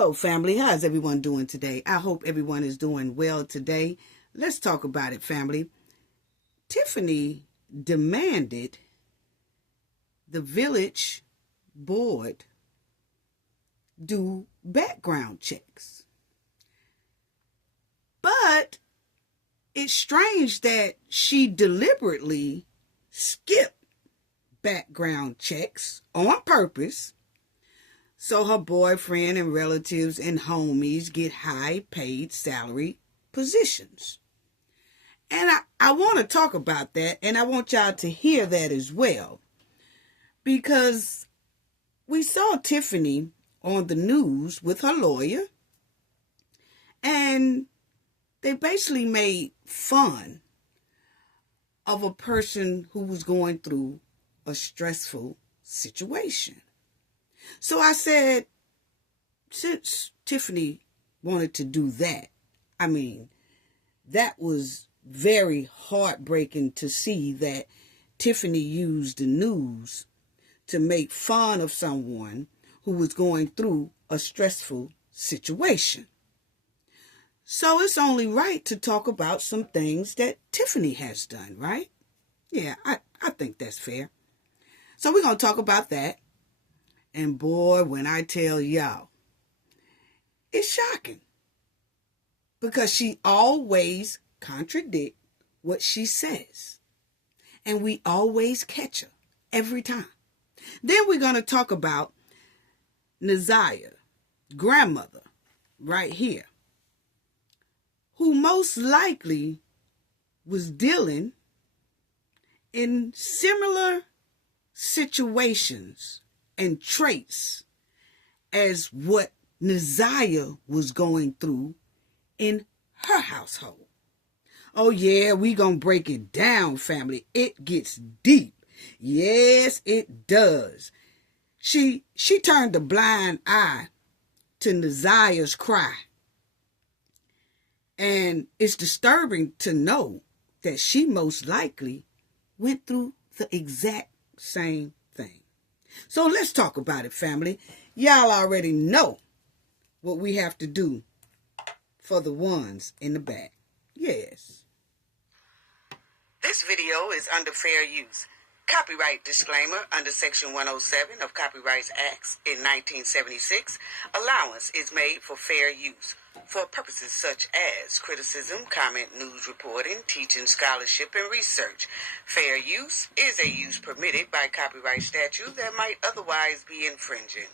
Hello, family. How's everyone doing today? I hope everyone is doing well today. Let's talk about it, family. Tiffany demanded the village board do background checks. But it's strange that she deliberately skipped background checks on purpose so her boyfriend and relatives and homies get high-paid salary positions. And I want to talk about that, and I want y'all to hear that as well. Because we saw Tiffany on the news with her lawyer, and they basically made fun of a person who was going through a stressful situation. So I said, since Tiffany wanted to do that, that was very heartbreaking to see that Tiffany used the news to make fun of someone who was going through a stressful situation. So it's only right to talk about some things that Tiffany has done, right? Yeah, I think that's fair. So we're going to talk about that. And boy, when I tell y'all, it's shocking. Because she always contradicts what she says. And we always catch her every time. Then we're going to talk about Naziah, grandmother, right here, who most likely was dealing in similar situations and traits as what Naziah was going through in her household. Oh yeah, we gonna break it down, family. It gets deep. Yes, it does. She turned a blind eye to Naziah's cry. And it's disturbing to know that she most likely went through the exact same thing. So let's talk about it, family. Y'all already know what we have to do for the ones in the back. Yes. This video is under fair use. Copyright disclaimer under Section 107 of Copyright Acts in 1976. Allowance is made for fair use for purposes such as criticism, comment, news reporting, teaching, scholarship, and research. Fair use is a use permitted by copyright statute that might otherwise be infringing.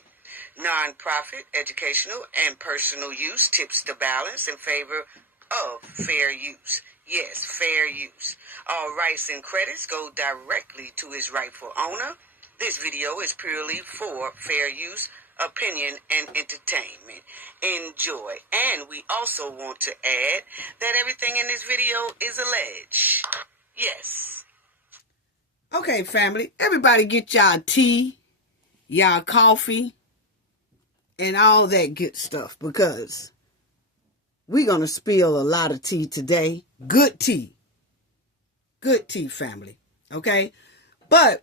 Non-profit, educational, and personal use tips the balance in favor of fair use. Yes, fair use. All rights and credits go directly to its rightful owner. This video is purely for fair use, opinion, and entertainment. Enjoy. And we also want to add that everything in this video is alleged. Yes. Okay, family. Everybody get y'all tea, y'all coffee, and all that good stuff, because we're going to spill a lot of tea today. Good tea. Good tea, family. Okay? But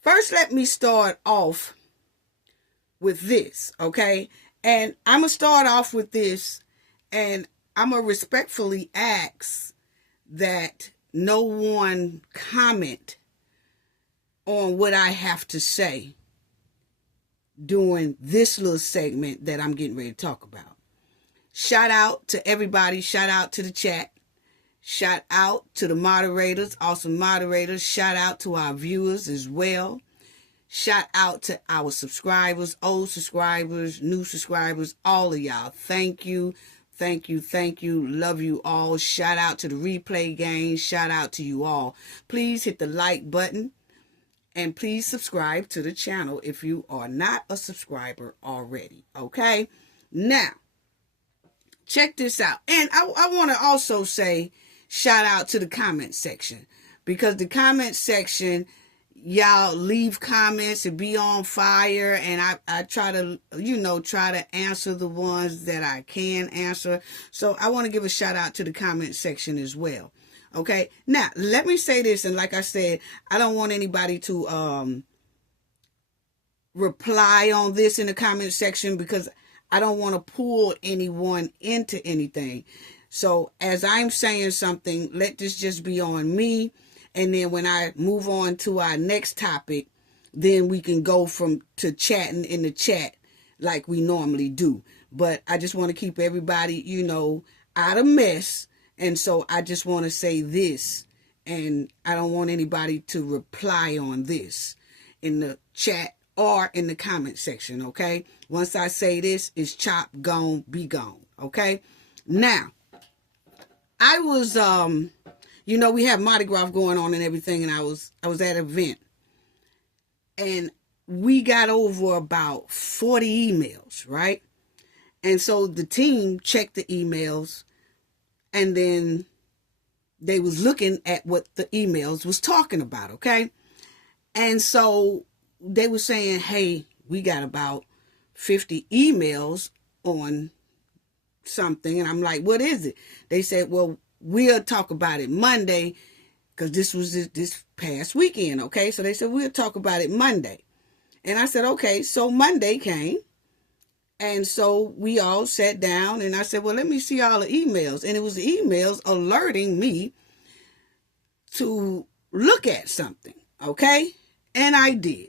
first, let me start off with this, okay? And I'm going to start off with this, and I'm going to respectfully ask that no one comment on what I have to say during this little segment that I'm getting ready to talk about. Shout out to everybody. Shout out to the chat. Shout out to the moderators, awesome moderators. Shout out to our viewers as well. Shout out to our subscribers, old subscribers, new subscribers, all of y'all. Thank you. Thank you. Thank you. Love you all. Shout out to the replay gang. Shout out to you all. Please hit the like button. And please subscribe to the channel if you are not a subscriber already. Okay? Now, check this out. And I want to also say shout out to the comment section. Because the comment section, y'all leave comments and be on fire. And I try to, try to answer the ones that I can answer. So I want to give a shout out to the comment section as well. Okay, now let me say this, and like I said, I don't want anybody to reply on this in the comment section, because I don't want to pull anyone into anything. So as I'm saying something, let this just be on me. And then when I move on to our next topic, then we can go to chatting in the chat like we normally do. But I just want to keep everybody, out of mess. And so I just want to say this, and I don't want anybody to reply on this in the chat or in the comment section, okay? Once I say this, it's chop, gone, be gone, okay? Now, I was, we have Mardi Gras going on and everything, and I was at an event, and we got over about 40 emails, right? And so the team checked the emails, and then they was looking at what the emails was talking about, okay? And so they were saying, hey, we got about 50 emails on something. And I'm like, what is it? They said, well, we'll talk about it Monday, because this was this past weekend, okay? So they said, we'll talk about it Monday. And I said, okay. So Monday came. And so we all sat down, and I said, well, let me see all the emails. And it was the emails alerting me to look at something, okay? And I did.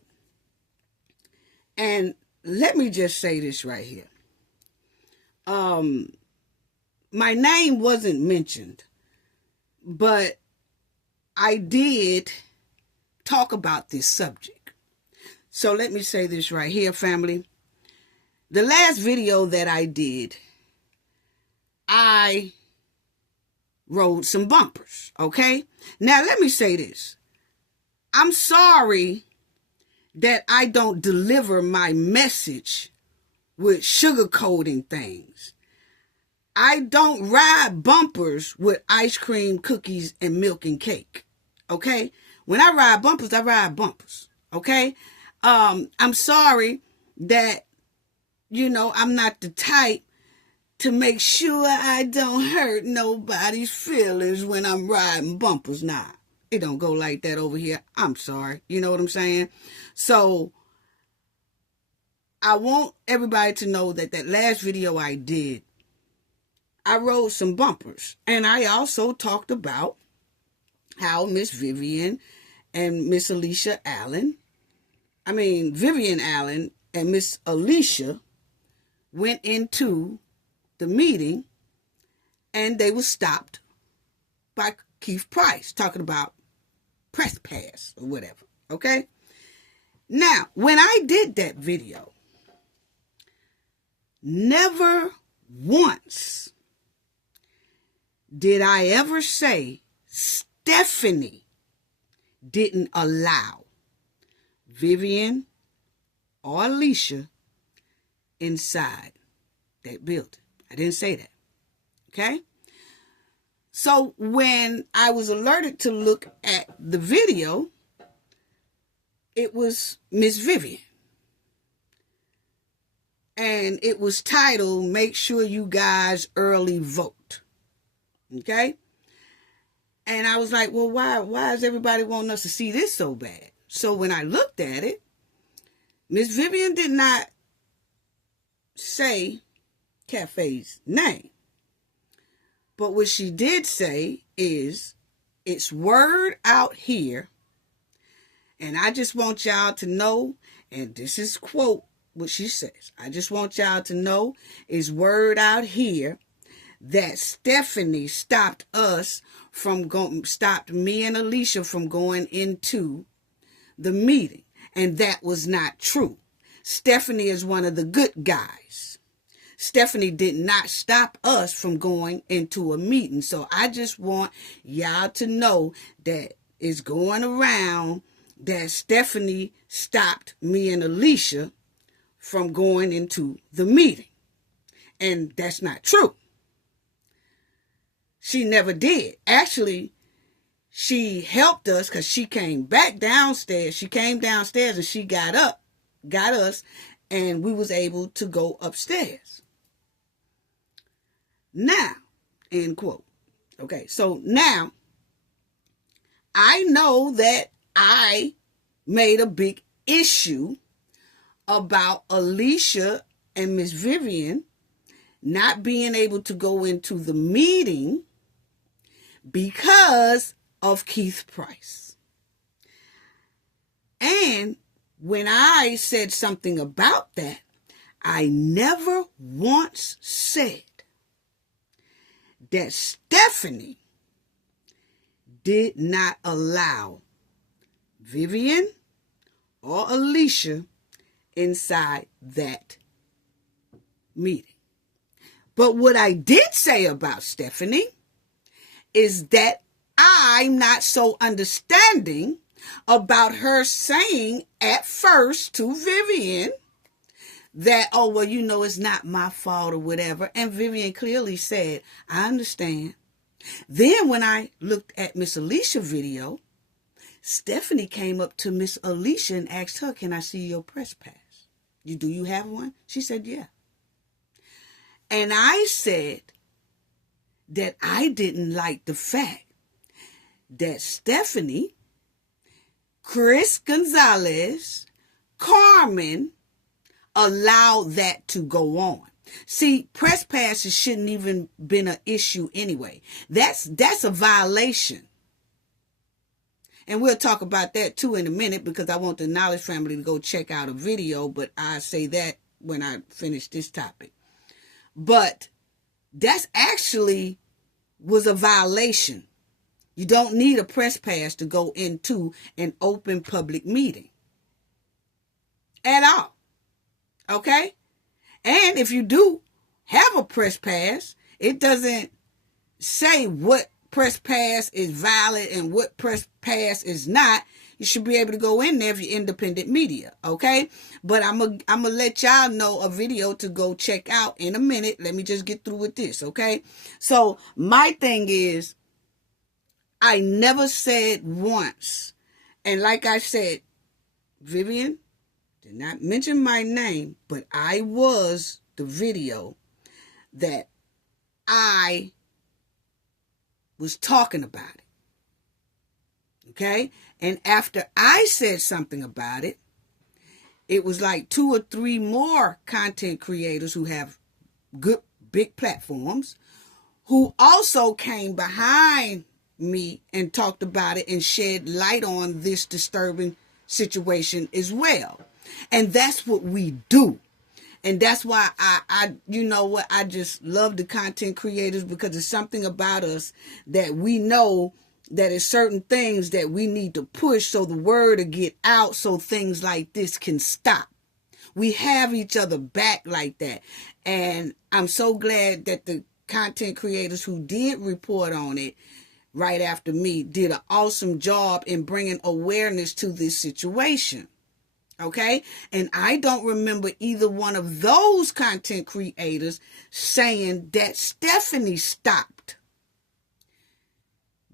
And let me just say this right here. My name wasn't mentioned, but I did talk about this subject. So let me say this right here, family. The last video that I did, I rode some bumpers, okay? Now, let me say this. I'm sorry that I don't deliver my message with sugarcoating things. I don't ride bumpers with ice cream, cookies, and milk and cake, okay? When I ride bumpers, okay? I'm sorry that, I'm not the type to make sure I don't hurt nobody's feelings when I'm riding bumpers. Nah, it don't go like that over here. I'm sorry. You know what I'm saying? So I want everybody to know that last video I did, I rode some bumpers. And I also talked about how Miss Vivian and Miss Vivian Allen and Miss Alicia went into the meeting, and they were stopped by Keith Price talking about press pass or whatever, okay? Now, when I did that video, never once did I ever say Stephanie didn't allow Vivian or Alicia inside that building. I didn't say that. Okay? So when I was alerted to look at the video, it was Miss Vivian. And it was titled, Make Sure You Guys Early Vote. Okay? And I was like, well, why is everybody wanting us to see this so bad? So when I looked at it, Miss Vivian did not say Cafe's name. But what she did say is, it's word out here, and I just want y'all to know, and this is quote what she says, I just want y'all to know, it's word out here that Stephanie stopped me and Alicia from going into the meeting. And that was not true. Stephanie is one of the good guys. Stephanie did not stop us from going into a meeting. So I just want y'all to know that it's going around that Stephanie stopped me and Alicia from going into the meeting. And that's not true. She never did. Actually, she helped us because she came back downstairs. She came downstairs and she got us, and we was able to go upstairs. Now, end quote. Okay, so now, I know that I made a big issue about Alicia and Miss Vivian not being able to go into the meeting because of Keith Price. And when I said something about that, I never once said that Stephanie did not allow Vivian or Alicia inside that meeting. But what I did say about Stephanie is that I'm not so understanding about her saying at first to Vivian that, oh, well, you know, it's not my fault or whatever. And Vivian clearly said, I understand. Then when I looked at Miss Alicia's video, Stephanie came up to Miss Alicia and asked her, can I see your press pass? Do you have one? She said, yeah. And I said that I didn't like the fact that Stephanie, Chris Gonzalez, Carmen allowed that to go on. See, press passes shouldn't even been an issue anyway. That's a violation. And we'll talk about that too in a minute because I want the Knowledge family to go check out a video, but I'll say that when I finish this topic. But that's actually was a violation. You don't need a press pass to go into an open public meeting at all. Okay? And if you do have a press pass, it doesn't say what press pass is valid and what press pass is not. You should be able to go in there if you're independent media, okay? But I'm gonna let y'all know a video to go check out in a minute. Let me just get through with this, okay? So my thing is, I never said once, and like I said, Vivian did not mention my name, but I was the video that I was talking about it. Okay? And after I said something about it, it was like 2 or 3 more content creators who have good big platforms who also came behind me and talked about it and shed light on this disturbing situation as well. And that's what we do. And that's why I you know what, I just love the content creators, because there's something about us that we know that is certain things that we need to push so the word will get out so things like this can stop. We have each other back like that. And I'm so glad that the content creators who did report on it right after me did an awesome job in bringing awareness to this situation. Okay? And I don't remember either one of those content creators saying that Stephanie stopped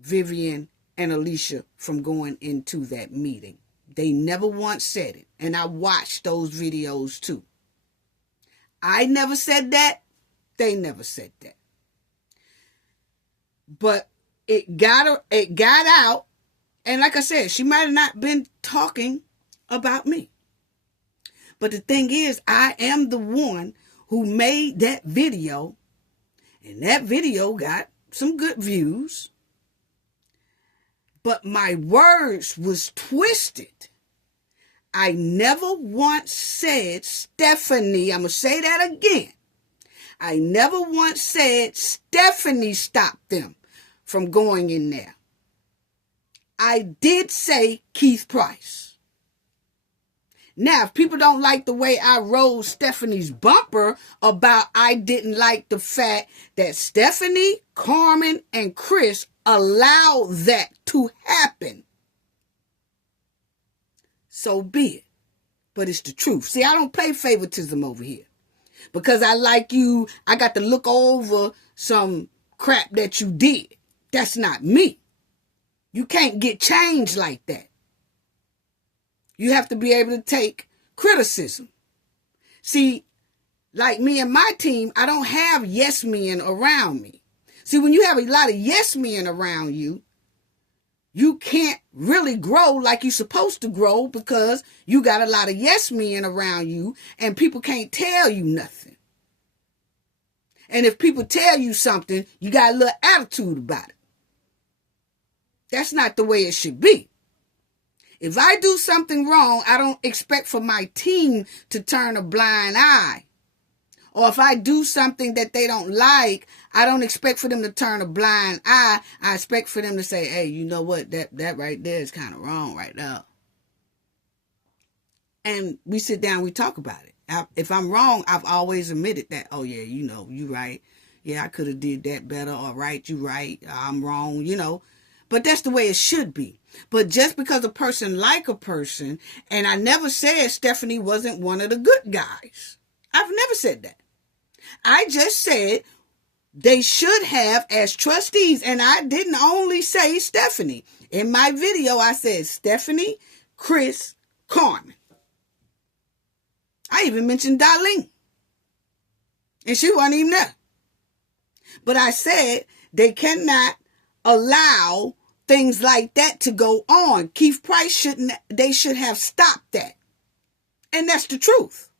Vivian and Alicia from going into that meeting. They never once said it. And I watched those videos too. I never said that. They never said that. But it got out. And like I said, she might have not been talking about me. But the thing is, I am the one who made that video. And that video got some good views. But my words was twisted. I never once said, Stephanie, I'm going to say that again. I never once said Stephanie stopped them from going in there. I did say Keith Price. Now, if people don't like the way I rolled Stephanie's bumper about I didn't like the fact that Stephanie, Carmen, and Chris allowed that to happen, so be it. But it's the truth. See, I don't play favoritism over here. Because I like you, I got to look over some crap that you did. That's not me. You can't get changed like that. You have to be able to take criticism. See, like me and my team, I don't have yes men around me. See, when you have a lot of yes men around you, you can't really grow like you're supposed to grow because you got a lot of yes men around you and people can't tell you nothing. And if people tell you something, you got a little attitude about it. That's not the way it should be. If I do something wrong, I don't expect for my team to turn a blind eye. Or if I do something that they don't like, I don't expect for them to turn a blind eye. I expect for them to say, hey, you know what? That right there is kind of wrong right now. And we sit down, we talk about it. If I'm wrong, I've always admitted that, oh yeah, you know, you right. Yeah, I could have did that better. All right, you right. I'm wrong, you know. But that's the way it should be. But just because a person like a person, and I never said Stephanie wasn't one of the good guys. I've never said that. I just said they should have as trustees, and I didn't only say Stephanie. In my video, I said Stephanie, Chris, Carmen. I even mentioned Darlene. And she wasn't even there. But I said they cannot allow things like that to go on. Keith Price they should have stopped that. And that's the truth.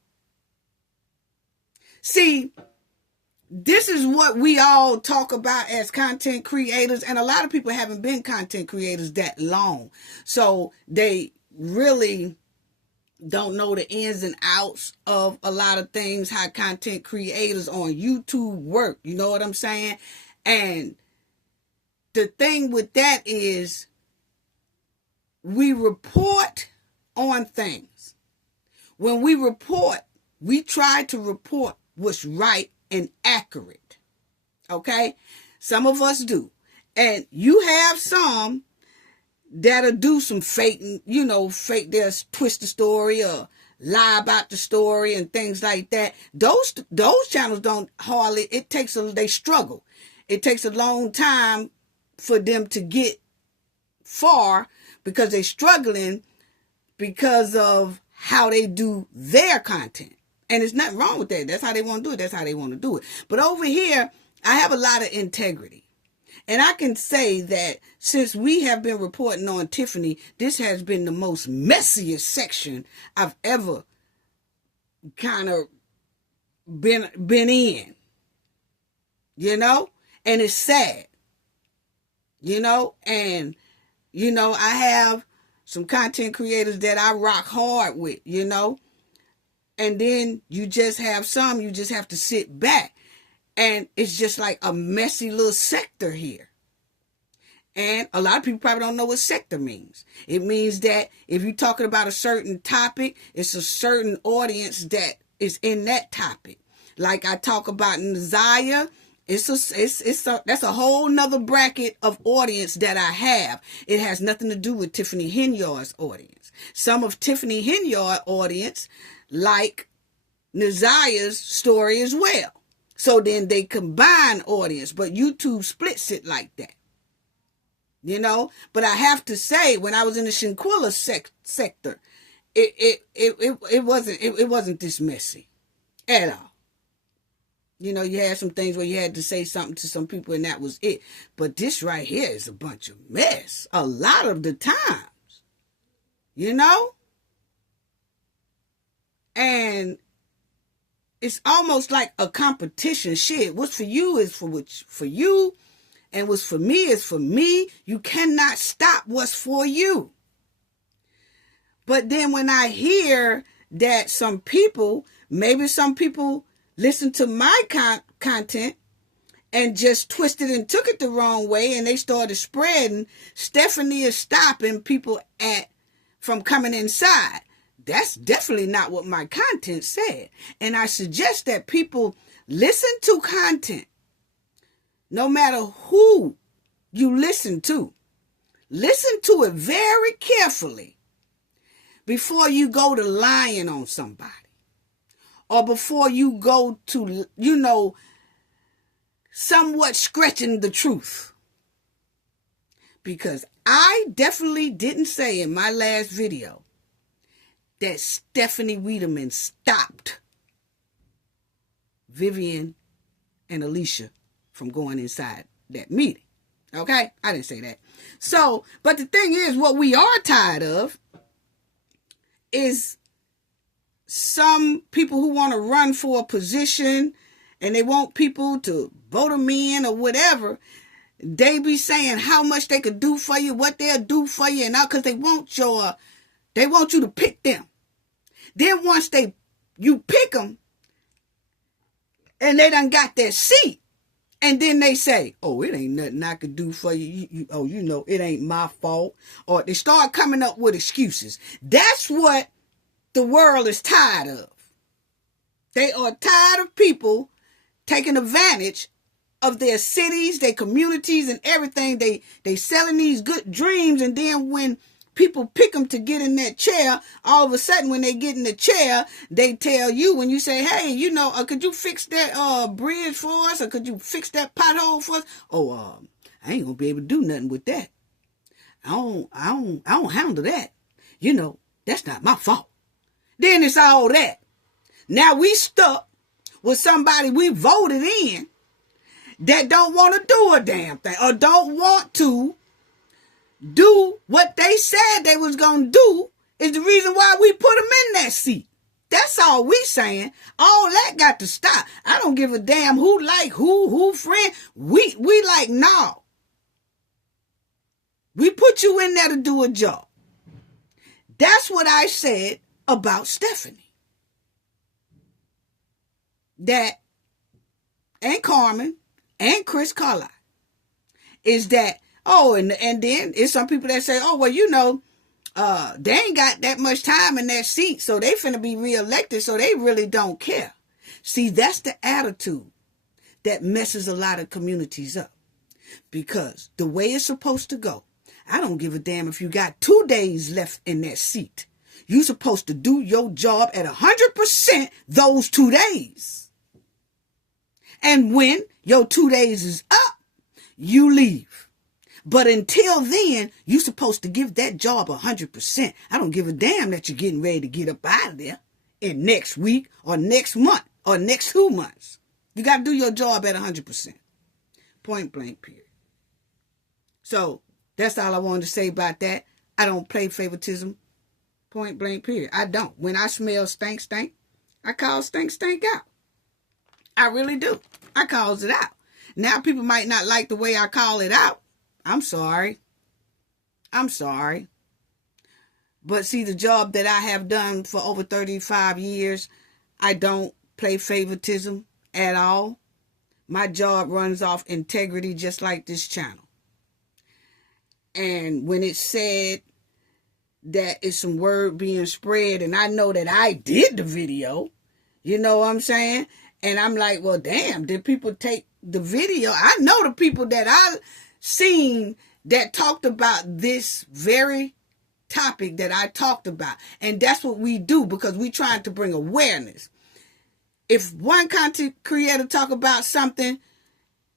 See, this is what we all talk about as content creators. And a lot of people haven't been content creators that long. So they really don't know the ins and outs of a lot of things, how content creators on YouTube work. You know what I'm saying? And the thing with that is we report on things. When we report, we try to report what's right and accurate. Okay? Some of us do. And you have some that'll do some fake, they'll twist the story or lie about the story and things like that. Those channels don't hardly, they struggle. It takes a long time for them to get far because they're struggling because of how they do their content. And there's nothing wrong with that. That's how they want to do it. That's how they want to do it. But over here, I have a lot of integrity. And I can say that since we have been reporting on Tiffany, this has been the most messiest section I've ever kind of been in. And it's sad. And I have some content creators that I rock hard with, and then you just have some, you just have to sit back. And it's just like a messy little sector here. And a lot of people probably don't know what sector means. It means that if you're talking about a certain topic, it's a certain audience that is in that topic. Like I talk about Naziah, that's a whole nother bracket of audience that I have. It has nothing to do with Tiffany Henyard's audience. Some of Tiffany Henyard's audience like Naziah's story as well. So then they combine audience, but YouTube splits it like that. But I have to say, when I was in the Shinquilla sector, it wasn't this messy at all. You had some things where you had to say something to some people and that was it. But this right here is a bunch of mess a lot of the times. And it's almost like a competition. Shit, what's for you is for you, and what's for me is for me. You cannot stop what's for you. But then when I hear that maybe some people listen to my content and just twisted and took it the wrong way, and they started spreading, Stephanie is stopping people from coming inside. That's definitely not what my content said. And I suggest that people listen to content. No matter who you listen to it very carefully before you go to lying on somebody. Or before you go to, somewhat stretching the truth. Because I definitely didn't say in my last video that Stephanie Wiedemann stopped Vivian and Alicia from going inside that meeting. Okay? I didn't say that. So, but the thing is, what we are tired of is some people who want to run for a position and they want people to vote them in or whatever. They be saying how much they could do for you, what they'll do for you, and all, because they want you to pick them. Then once you pick them, and they done got that seat, and then they say, oh, it ain't nothing I could do for you. It ain't my fault. Or they start coming up with excuses. That's what the world is tired of. They are tired of people taking advantage of their cities, their communities, and everything. They selling these good dreams, and then when people pick them to get in that chair, all of a sudden when they get in the chair, they tell you, when you say, hey, could you fix that bridge for us, or could you fix that pothole for us? Oh, I ain't gonna be able to do nothing with that. I don't handle that. That's not my fault. Then it's all that. Now we stuck with somebody we voted in that don't want to do a damn thing, or don't want to do what they said they was going to do, is the reason why we put them in that seat. That's all we saying. All that got to stop. I don't give a damn who like who friend. We like, no. We put you in there to do a job. That's what I said about Stephanie. That, and Carmen, and Chris Carlisle, is that, and then it's some people that say, they ain't got that much time in that seat, so they finna be reelected, so they really don't care. See, that's the attitude that messes a lot of communities up. Because the way it's supposed to go, I don't give a damn if you got 2 days left in that seat. You're supposed to do your job at 100% those 2 days. And when your 2 days is up, you leave. But until then, you're supposed to give that job 100%. I don't give a damn that you're getting ready to get up out of there in next week or next month or next 2 months. You got to do your job at 100%. Point blank, period. So that's all I wanted to say about that. I don't play favoritism. Point blank, period. I don't. When I smell stink, I call stink out. I really do. I calls it out. Now people might not like the way I call it out. I'm sorry. But see, the job that I have done for over 35 years, I don't play favoritism at all. My job runs off integrity, just like this channel. And when it said that it's some word being spread, and I know that I did the video, you know what I'm saying? And I'm like, well, damn, did people take the video? I know the people that I seen that talked about this very topic that I talked about. And that's what we do, because we trying to bring awareness. If one content creator talk about something,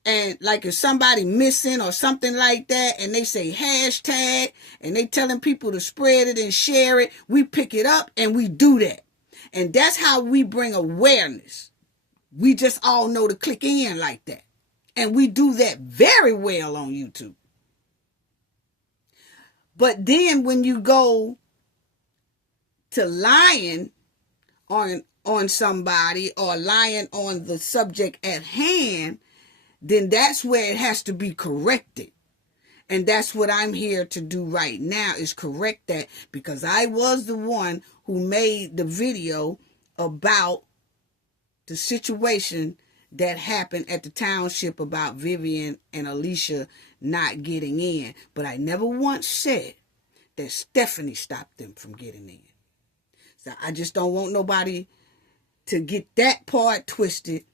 and like if somebody missing or something like that, and they say hashtag, and they telling people to spread it and share it, we pick it up and we do that. And that's how we bring awareness. We just all know to click in like that. And we do that very well on YouTube. But then when you go to lying on somebody, or lying on the subject at hand, then that's where it has to be corrected. And that's what I'm here to do right now, is correct that, because I was the one who made the video about the situation that happened at the township about Vivian and Alicia not getting in. But I never once said that Stephanie stopped them from getting in. So I just don't want nobody to get that part twisted.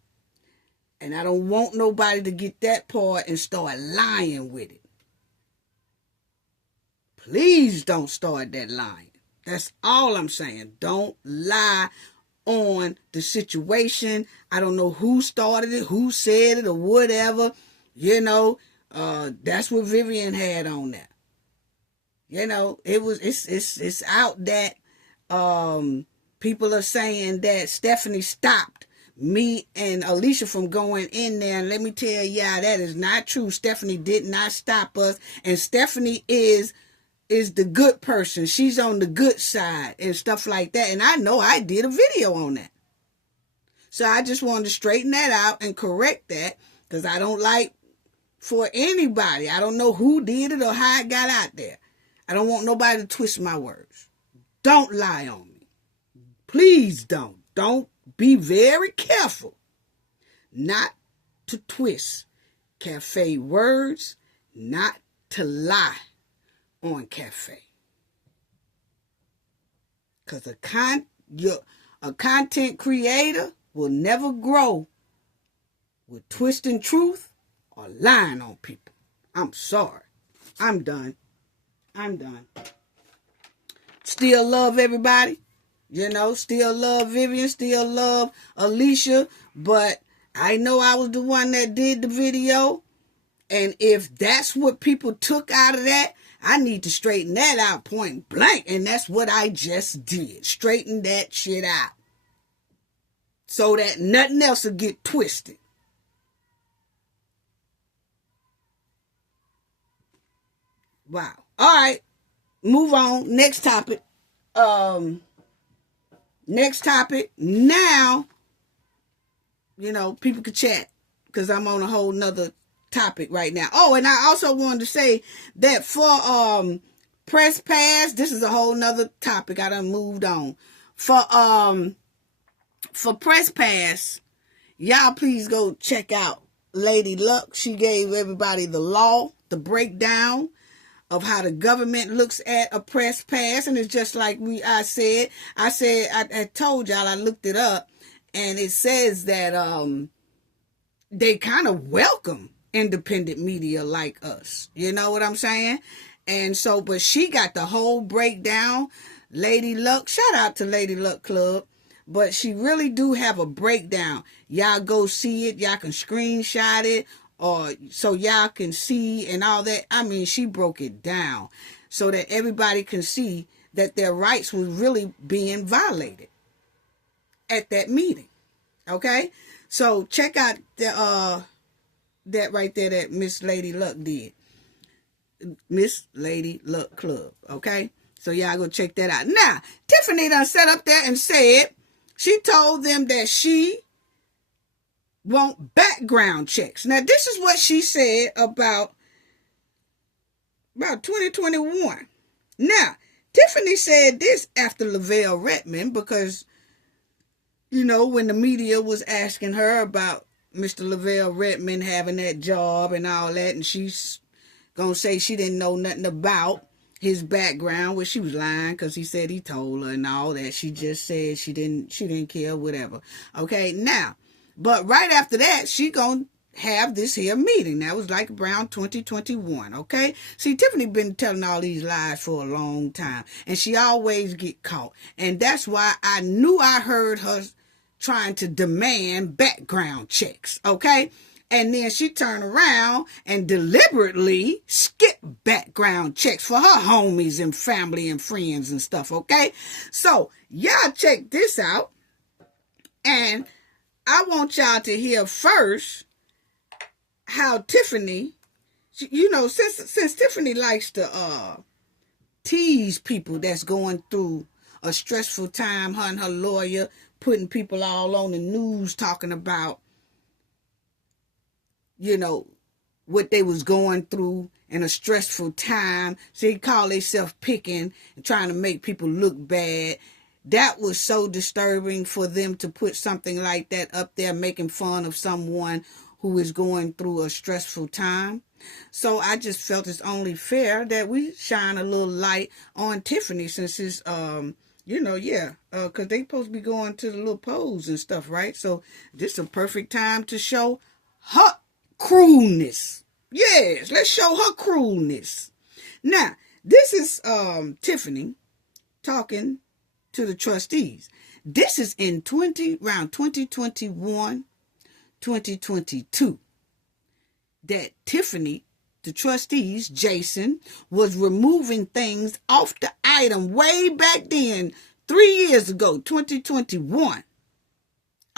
And I don't want nobody to get that part and start lying with it. Please don't start that lying. That's all I'm saying. Don't lie on the situation. I don't know who started it, who said it, or whatever. That's what Vivian had on there. It's out that people are saying that Stephanie stopped me and Alicia from going in there. And let me tell y'all, that is not true. Stephanie did not stop us. And Stephanie is the good person. She's on the good side and stuff like that. And I know I did a video on that. So I just wanted to straighten that out and correct that, because I don't like for anybody. I don't know who did it or how it got out there. I don't want nobody to twist my words. Don't lie on me. Please don't. Don't. Be very careful not to twist cafe words, not to lie on cafe. Because a content creator will never grow with twisting truth or lying on people. I'm sorry. I'm done. Still love everybody. Still love Vivian, still love Alicia, but I know I was the one that did the video. And if that's what people took out of that, I need to straighten that out point blank. And that's what I just did. Straighten that shit out. So that nothing else will get twisted. Wow. All right. Move on. Next topic. Next topic. Now, people could chat, because I'm on a whole nother topic right now. Oh, and I also wanted to say that for Press Pass, this is a whole nother topic. I done moved on. For Press Pass, y'all please go check out Lady Luck. She gave everybody the law, the breakdown of how the government looks at a press pass. And it's just like I told y'all, I looked it up, and it says that they kind of welcome independent media like us. You know what I'm saying? And so, but she got the whole breakdown. Lady Luck, shout out to Lady Luck Club. But she really do have a breakdown. Y'all go see it. Y'all can screenshot it, or so y'all can see and all that. I mean, she broke it down so that everybody can see that their rights was really being violated at that meeting. Okay? So check out the that right there that Miss Lady Luck did. Miss Lady Luck Club. Okay? So y'all go check that out. Now, Tiffany done sat up there and said, she told them that she want background checks. Now, this is what she said about 2021. Now, Tiffany said this after Lavelle Redmond, because, when the media was asking her about Mr. Lavelle Redmond having that job and all that, and she's going to say she didn't know nothing about his background, which she was lying, because he said he told her and all that. She just said she didn't care, whatever. Okay, now, but right after that, she gonna have this here meeting. That was like around 2021, okay? See, Tiffany been telling all these lies for a long time, and she always get caught. And that's why I knew I heard her trying to demand background checks, okay? And then she turned around and deliberately skipped background checks for her homies and family and friends and stuff, okay? So, y'all check this out. And I want y'all to hear first how Tiffany, since Tiffany likes to tease people that's going through a stressful time, her and her lawyer putting people all on the news talking about, what they was going through in a stressful time. So they call themselves picking and trying to make people look bad. That was so disturbing for them to put something like that up there, making fun of someone who is going through a stressful time. So I just felt it's only fair that we shine a little light on Tiffany, since it's, because they supposed to be going to the little polls and stuff, right? So this is a perfect time to show her cruelness. Yes, let's show her cruelness. Now, this is Tiffany talking to the trustees. This is in around 2021, 2022, that Tiffany, the trustees, Jason, was removing things off the item way back then, 3 years ago, 2021.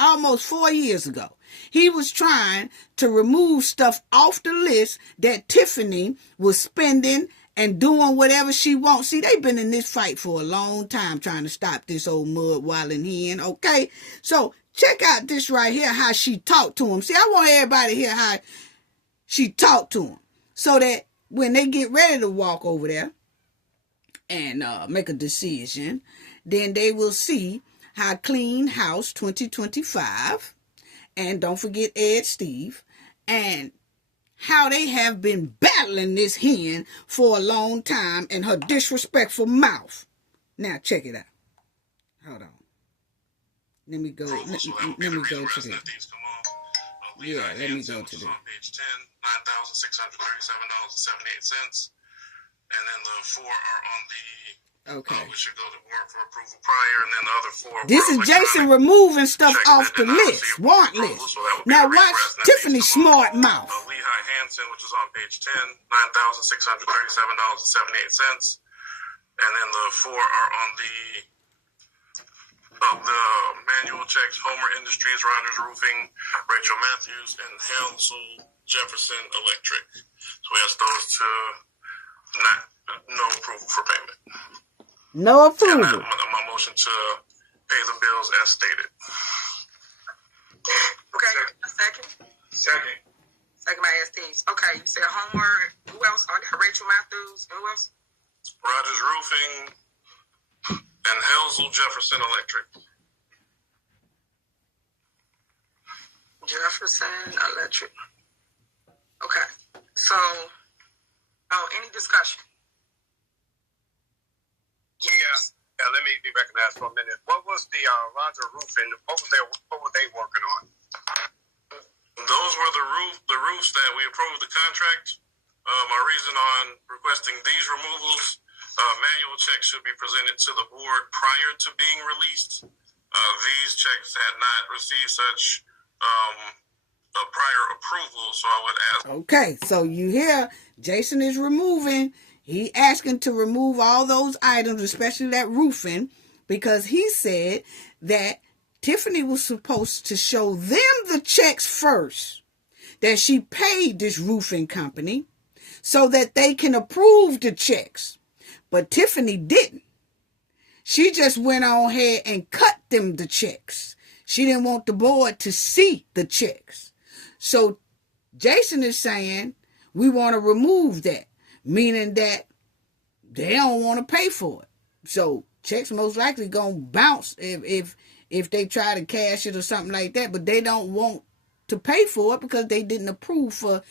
almost 4 years ago. He was trying to remove stuff off the list that Tiffany was spending and doing whatever she wants. See, they've been in this fight for a long time trying to stop this old mud wallin' hen, okay? So check out this right here, how she talked to him. See, I want everybody to hear how she talked to him so that when they get ready to walk over there and make a decision, then they will see how Clean House 2025, and don't forget Ed Steve, and how they have been battling this hen for a long time and her disrespectful mouth. Now check it out. Hold on. Let me go. Let me go to this. Yeah, let me go to this. On page 10, $9,637.78. And then the 4 are on the. Okay. We should go to board for approval prior, and then the other 4. This is Jason removing stuff off the list, warrant list. So now watch Tiffany's smart mouth. Lehigh Hansen, which is on page 10, $9,637.78. And then the 4 are on the manual checks: Homer Industries, Rogers Roofing, Rachel Matthews, and Hansel Jefferson Electric. So we ask those to no approval for payment. No approval. And my motion to pay the bills as stated. Okay, second. Second by Steve. Okay, you said Homer. Who else? I got Rachel Matthews. Who else? Rogers Roofing and Hansel Jefferson Electric. Jefferson Electric. Okay. So, any discussion? Yes. Yeah, let me be recognized for a minute. What was the Roger Roofing? What were they working on? Those were the roofs that we approved the contract. Our reason on requesting these removals, manual checks should be presented to the board prior to being released. These checks had not received such a prior approval, so I would ask. Okay, so you hear Jason is removing. He asking to remove all those items, especially that roofing, because he said that Tiffany was supposed to show them the checks first, that she paid this roofing company so that they can approve the checks. But Tiffany didn't. She just went on ahead and cut them the checks. She didn't want the board to see the checks. So Jason is saying, we want to remove that, meaning that they don't want to pay for it. So checks most likely going to bounce if they try to cash it or something like that, but they don't want to pay for it because they didn't approve for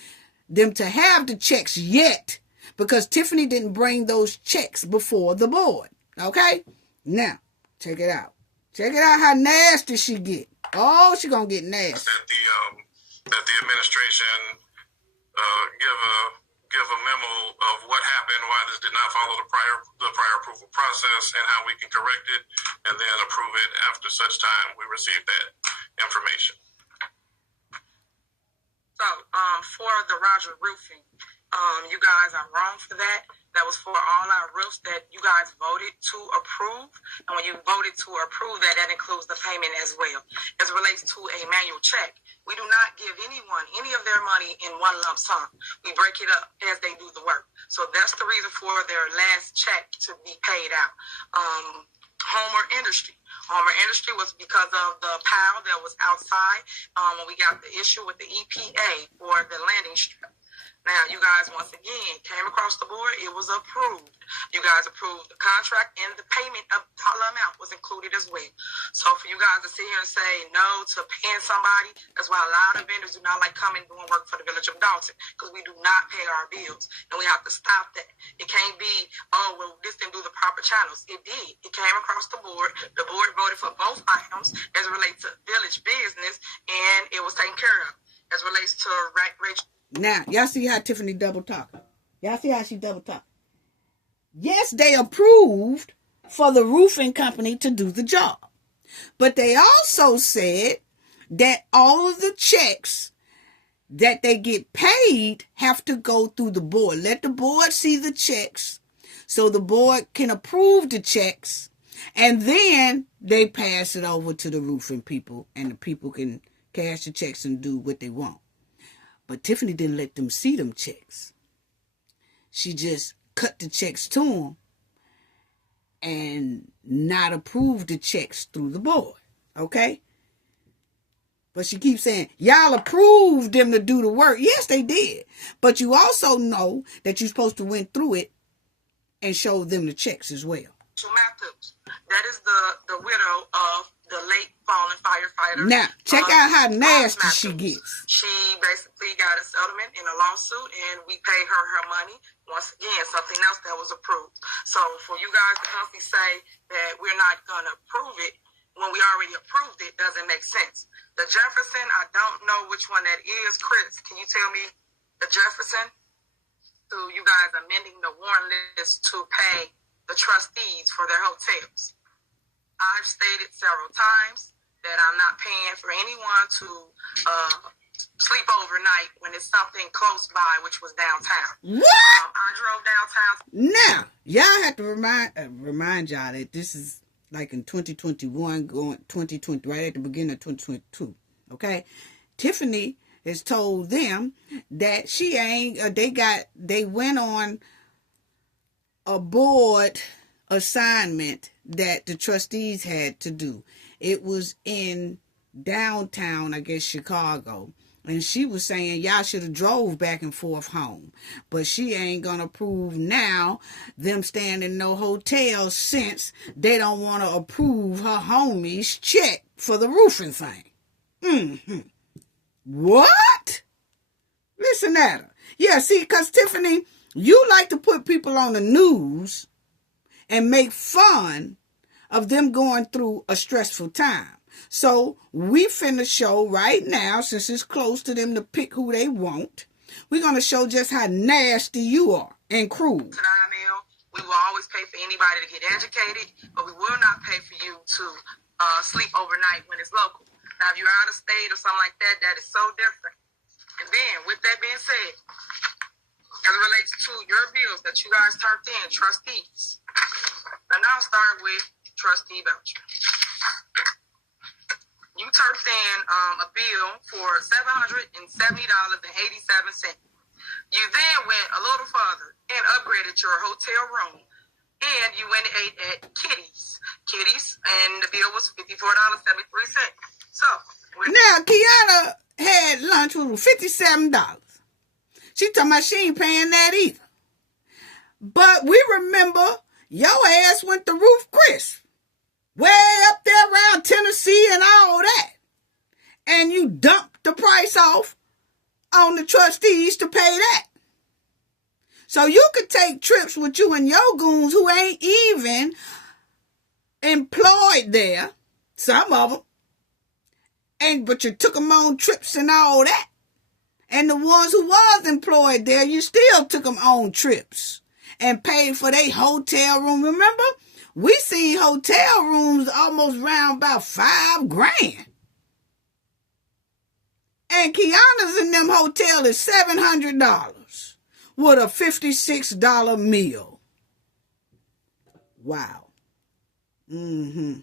them to have the checks yet, because Tiffany didn't bring those checks before the board. Okay? Now, check it out. Check it out how nasty she get. Oh, she gonna get nasty. That the administration give a memo of what happened, why this did not follow the prior approval process, and how we can correct it, and then approve it after such time we receive that information. So, for the Roger Roofing, you guys are wrong for that. That was for all our roofs that you guys voted to approve. And when you voted to approve that, that includes the payment as well. As it relates to a manual check, we do not give anyone any of their money in one lump sum. We break it up as they do the work. So that's the reason for their last check to be paid out. Homer Industry. Homer Industry was because of the pile that was outside when we got the issue with the EPA for the landing strip. Now, you guys, once again, came across the board. It was approved. You guys approved the contract, and the payment of dollar amount was included as well. So for you guys to sit here and say no to paying somebody, that's why a lot of vendors do not like coming doing work for the Village of Dalton, because we do not pay our bills, and we have to stop that. It can't be, oh, well, this didn't do the proper channels. It did. It came across the board. The board voted for both items as it relates to village business, and it was taken care of. As it relates to Rachel. Now, y'all see how Tiffany double talking. Y'all see how she double talking. Yes, they approved for the roofing company to do the job. But they also said that all of the checks that they get paid have to go through the board. Let the board see the checks so the board can approve the checks And then they pass it over to the roofing people, and the people can cash the checks and do what they want. But Tiffany didn't let them see them checks. She just cut the checks to them and not approve the checks through the board. Okay? But she keeps saying, y'all approved them to do the work. Yes, they did. But you also know that you're supposed to went through it and show them the checks as well. Matthews, that is the widow of the late fallen firefighter. Now, check out how nasty she gets. She basically got a settlement in a lawsuit, and we paid her money. Once again, something else that was approved. So for you guys to constantly say that we're not going to approve it when we already approved it doesn't make sense. The Jefferson, I don't know which one that is. Chris, can you tell me the Jefferson? So you guys amending the warrant list to pay the trustees for their hotels. I've stated several times that I'm not paying for anyone to sleep overnight when it's something close by, which was downtown. What? I drove downtown. Now, y'all have to remind y'all that this is like in 2021, going 2020, right at the beginning of 2022. Okay? Tiffany has told them that she ain't, they went on a board assignment that the trustees had to do. It was in downtown, I guess, Chicago. And she was saying y'all should have drove back and forth home. But she ain't going to approve now them staying in no hotels since they don't want to approve her homie's check for the roofing thing. Mm-hmm. What? Listen at her. Yeah, see, because Tiffany, you like to put people on the news and make fun of them going through a stressful time. So we finna show right now, since it's close to them to pick who they want, we're going to show just how nasty you are and cruel. We will always pay for anybody to get educated, but we will not pay for you to sleep overnight when it's local. Now, if you're out of state or something like that, that is so different. And then, with that being said, as it relates to your bills that you guys turned in, trustees, and I'll start with Trustee Belcher. You turned in a bill for $770.87. You then went a little further and upgraded your hotel room. And you went and ate at Kitty's, and the bill was $54.73. So, now, Kiana had lunch with $57. She talking about she ain't paying that either. But we remember your ass went to Roof Chris, way up there around Tennessee and all that. And you dumped the price off on the trustees to pay that. So you could take trips with you and your goons who ain't even employed there, some of them, but you took them on trips and all that. And the ones who was employed there, you still took them on trips and paid for their hotel room. Remember, we seen hotel rooms almost round about $5,000. And Kiana's in them hotel is $700. With a $56 meal. Wow. Mm-hmm.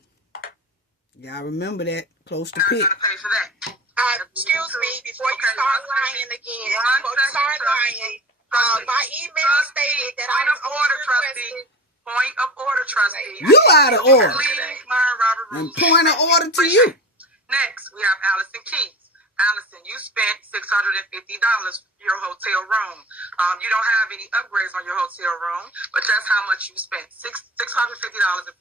Y'all remember that. Close to pick. Pay for that. Excuse me, before you start lying again, my email stated that I was Point of order, trustee. You out of order. Please learn Robert And rules. point of order to you. Next, we have Allison Keys. Allison, you spent $650 for your hotel room. You don't have any upgrades on your hotel room, but that's how much you spent, $650.40.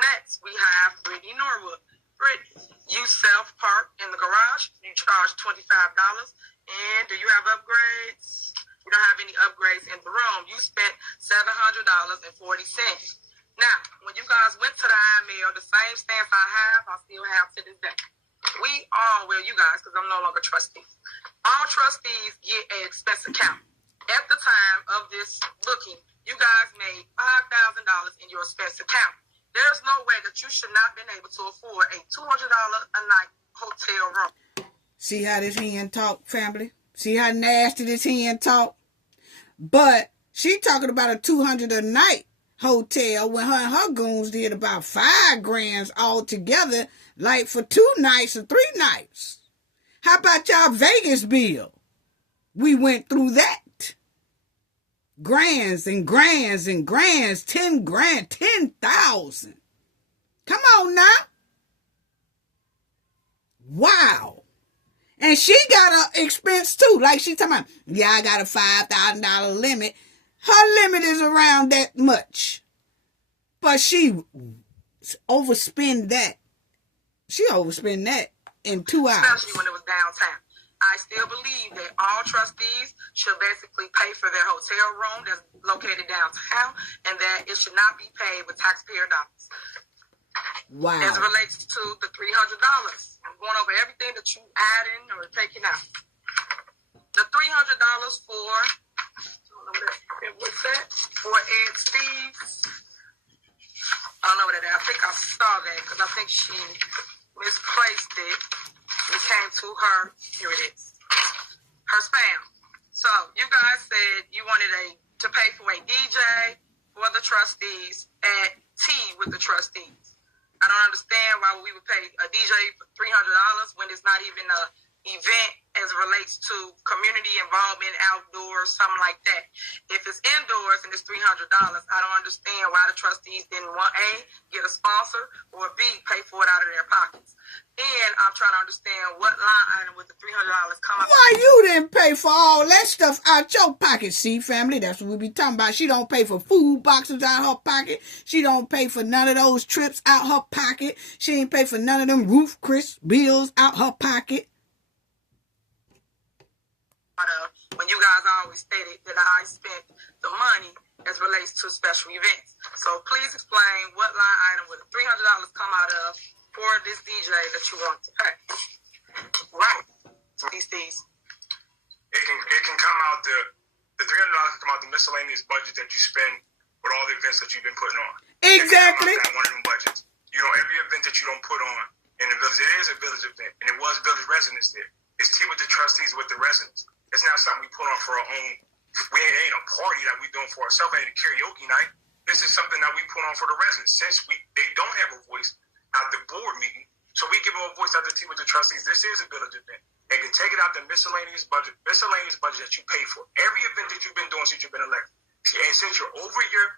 Next, we have Brittany Norwood. Brittany, you self-park in the garage. You charge $25. And do you have upgrades? You don't have any upgrades in the room. You spent $700.40. Now, when you guys went to the IML, the same stance I still have to this day. We all, well, you guys, because I'm no longer trustee. All trustees get an expense account. At the time of this booking, you guys made $5,000 in your expense account. There's no way that you should not been able to afford a $200 a night hotel room. See how this hen talk, family? See how nasty this hen talk? But she talking about a $200 a night hotel when her and her goons did about $5,000 all together, like for 2 nights or 3 nights. How about y'all Vegas bill? We went through that. Grands and grands and grands, 10 grand, 10,000. Come on now. Wow. And she got an expense too. Like she talking about, yeah, I got a $5,000 limit. Her limit is around that much. But she overspend that. She overspend that in 2 hours. Especially when it was downtown. I still believe that all trustees should basically pay for their hotel room that's located downtown, and that it should not be paid with taxpayer dollars. Wow. As it relates to the $300, I'm going over everything that you adding or taking out. The $300 for, what's that? For Ed Steve's. I don't know what that is. I think I saw that because I think she misplaced it. It came to her. Here it is. Her spam. So you guys said you wanted to pay for a DJ for the trustees at tea with the trustees. I don't understand why we would pay a DJ for $300 when it's not even a event as it relates to community involvement, outdoors, something like that. If it's indoors and it's $300, I don't understand why the trustees didn't want A, get a sponsor, or B, pay for it out of their pockets. And I'm trying to understand what line item with the $300 come out. Why you didn't pay for all that stuff out your pocket? See, family, that's what we be talking about. She don't pay for food boxes out her pocket. She don't pay for none of those trips out her pocket. She ain't pay for none of them Roof Chris bills out her pocket. When you guys always stated that I spent the money as relates to special events. So please explain what line item would $300 come out of for this DJ that you want to pay. Right. These things. It can come out the $300 can come out the miscellaneous budget that you spend with all the events that you've been putting on. Exactly. It can come out that one of them budgets. You know, every event that you don't put on in the village, it is a village event, and it was village residents there. It's tea with the trustees with the residents. It's not something we put on for our own. We ain't a party that we doing for ourselves. Ain't a karaoke night. This is something that we put on for the residents. Since they don't have a voice at the board meeting, so we give them a voice at the tea with the trustees. This is a village event. They can take it out the miscellaneous budget that you pay for every event that you've been doing since you've been elected. And since you're over your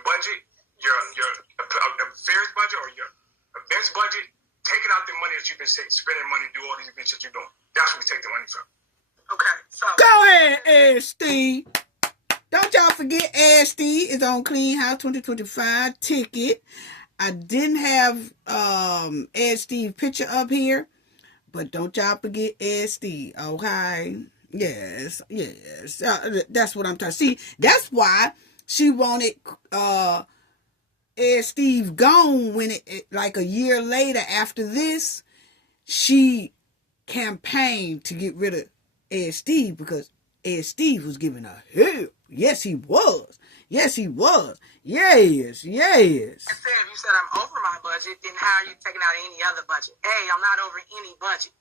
budget, your affairs budget or your events budget, take it out the money that you've been spending money to do all these events that you're doing. That's where we take the money from. Okay, so go ahead, Ed Steve. Don't y'all forget, Ed Steve is on Clean House 2025 ticket. I didn't have Ed Steve picture up here, but don't y'all forget Ed Steve, okay? Yes. That's what I'm talking. See, that's why she wanted Ed Steve gone when it like a year later after this, she campaigned to get rid of Ed Steve because Ed Steve was giving her hell. Yes, he was. Yes. instead if you said I'm over my budget, then how are you taking out any other budget? A, I'm not over any budget.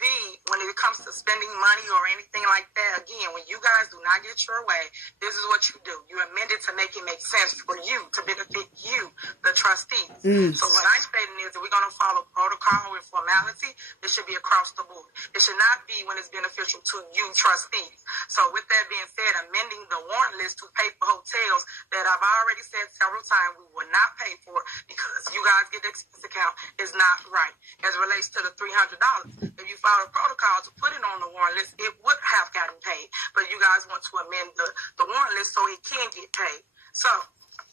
B, when it comes to spending money or anything like that, again, when you guys do not get your way, this is what you do. You amend it to make it make sense for you, to benefit you, the trustees. So what I'm stating is that we're going to follow protocol and formality. It should be across the board. It should not be when it's beneficial to you, trustees. So with that being said, amending the warrant list to pay for hotels that I've already said several times we will not pay for because you guys get the expense account is not right. As it relates to the $300, if you follow protocol to put it on the warrant list, it would have gotten paid. But you guys want to amend the warrant list so it can get paid. So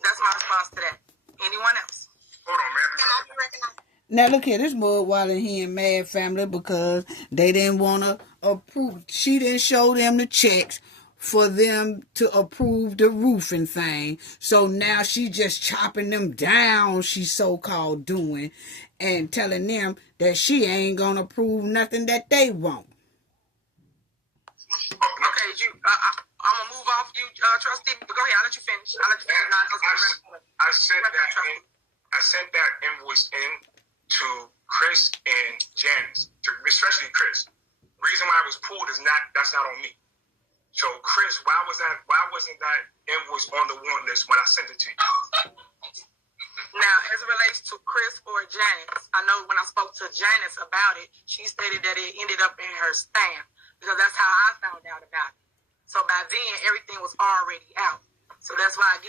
that's my response to that. Anyone else? Hold on, man. Can I be recognized? Now look here, this mud while he and Mad family because they didn't want to approve. She didn't show them the checks for them to approve the roofing thing. So now she just chopping them down, she's so-called doing, and telling them that she ain't gonna approve nothing that they want. Okay, I'm gonna move off you, trustee. But go ahead, I'll let you finish. I sent that invoice in to Chris and Janice, especially Chris. The reason why it was pulled is that's not on me. So, Chris, why wasn't that invoice on the warrant list when I sent it to you? Now, as it relates to Chris or Janice, I know when I spoke to Janice about it, she stated that it ended up in her spam because that's how I found out about it. So by then, everything was already out. So that's why I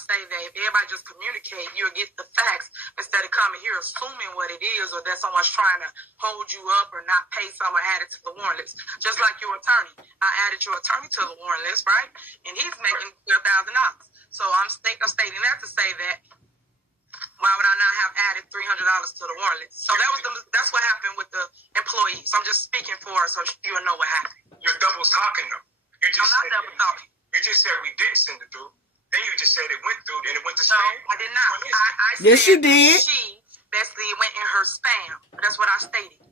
say that if everybody just communicate, you'll get the facts instead of coming here assuming what it is or that someone's trying to hold you up or not pay someone added to the warrant list. Just like your attorney. I added your attorney to the warrant list, right? And he's making $12,000. So I'm stating that to say that why would I not have added $300 to the warrant list? So that's what happened with the employees. So I'm just speaking for her so you'll know what happened. You're double talking though. I'm not double talking. You just said we didn't send it through. Then you just said it went through and it went to spam. No, I did not. I Yes, said you did. She basically went in her spam. That's what I stated.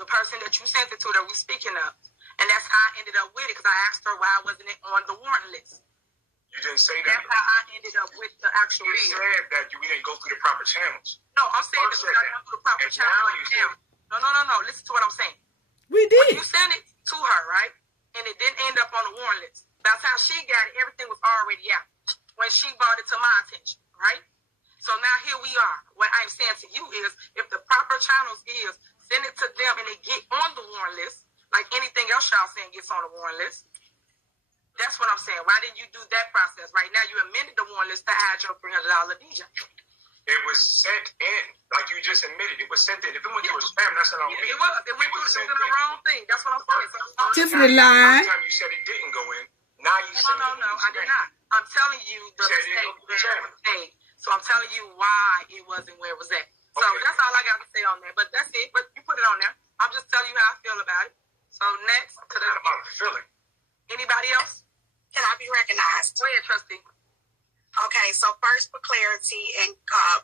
The person that you sent it to that we're speaking of. And that's how I ended up with it because I asked her why wasn't it on the warrant list. You didn't say that. That's how I ended up with the actual You said that we didn't go through the proper channels. No, I'm saying that we got to go through the proper channels. No. Listen to what I'm saying. We When did. you sent it to her, right? And it didn't end up on the warrant list. By the time she got it, everything was already out. When she brought it to my attention, right? So now here we are. What I'm saying to you is, if the proper channels is, send it to them and they get on the warrant list, like anything else y'all saying gets on the warrant list. That's what I'm saying. Why didn't you do that process? Right now, you amended the warrant list to add your $300 DJ. It was sent in, like you just admitted. It was sent in. If it went through a spam, that's not on me. It was. It went through the wrong thing. That's what I'm saying. So, Tiffany lied. First time you said it didn't go in. Now you said No, I did not. I'm telling you the mistake that was made. So I'm telling you why it wasn't where it was at. So that's all I got to say on there. But that's it. But you put it on there. I'm just telling you how I feel about it. So next to the about feeling. Anybody else? Can I be recognized? Go ahead, Trustee. Okay, so first for clarity and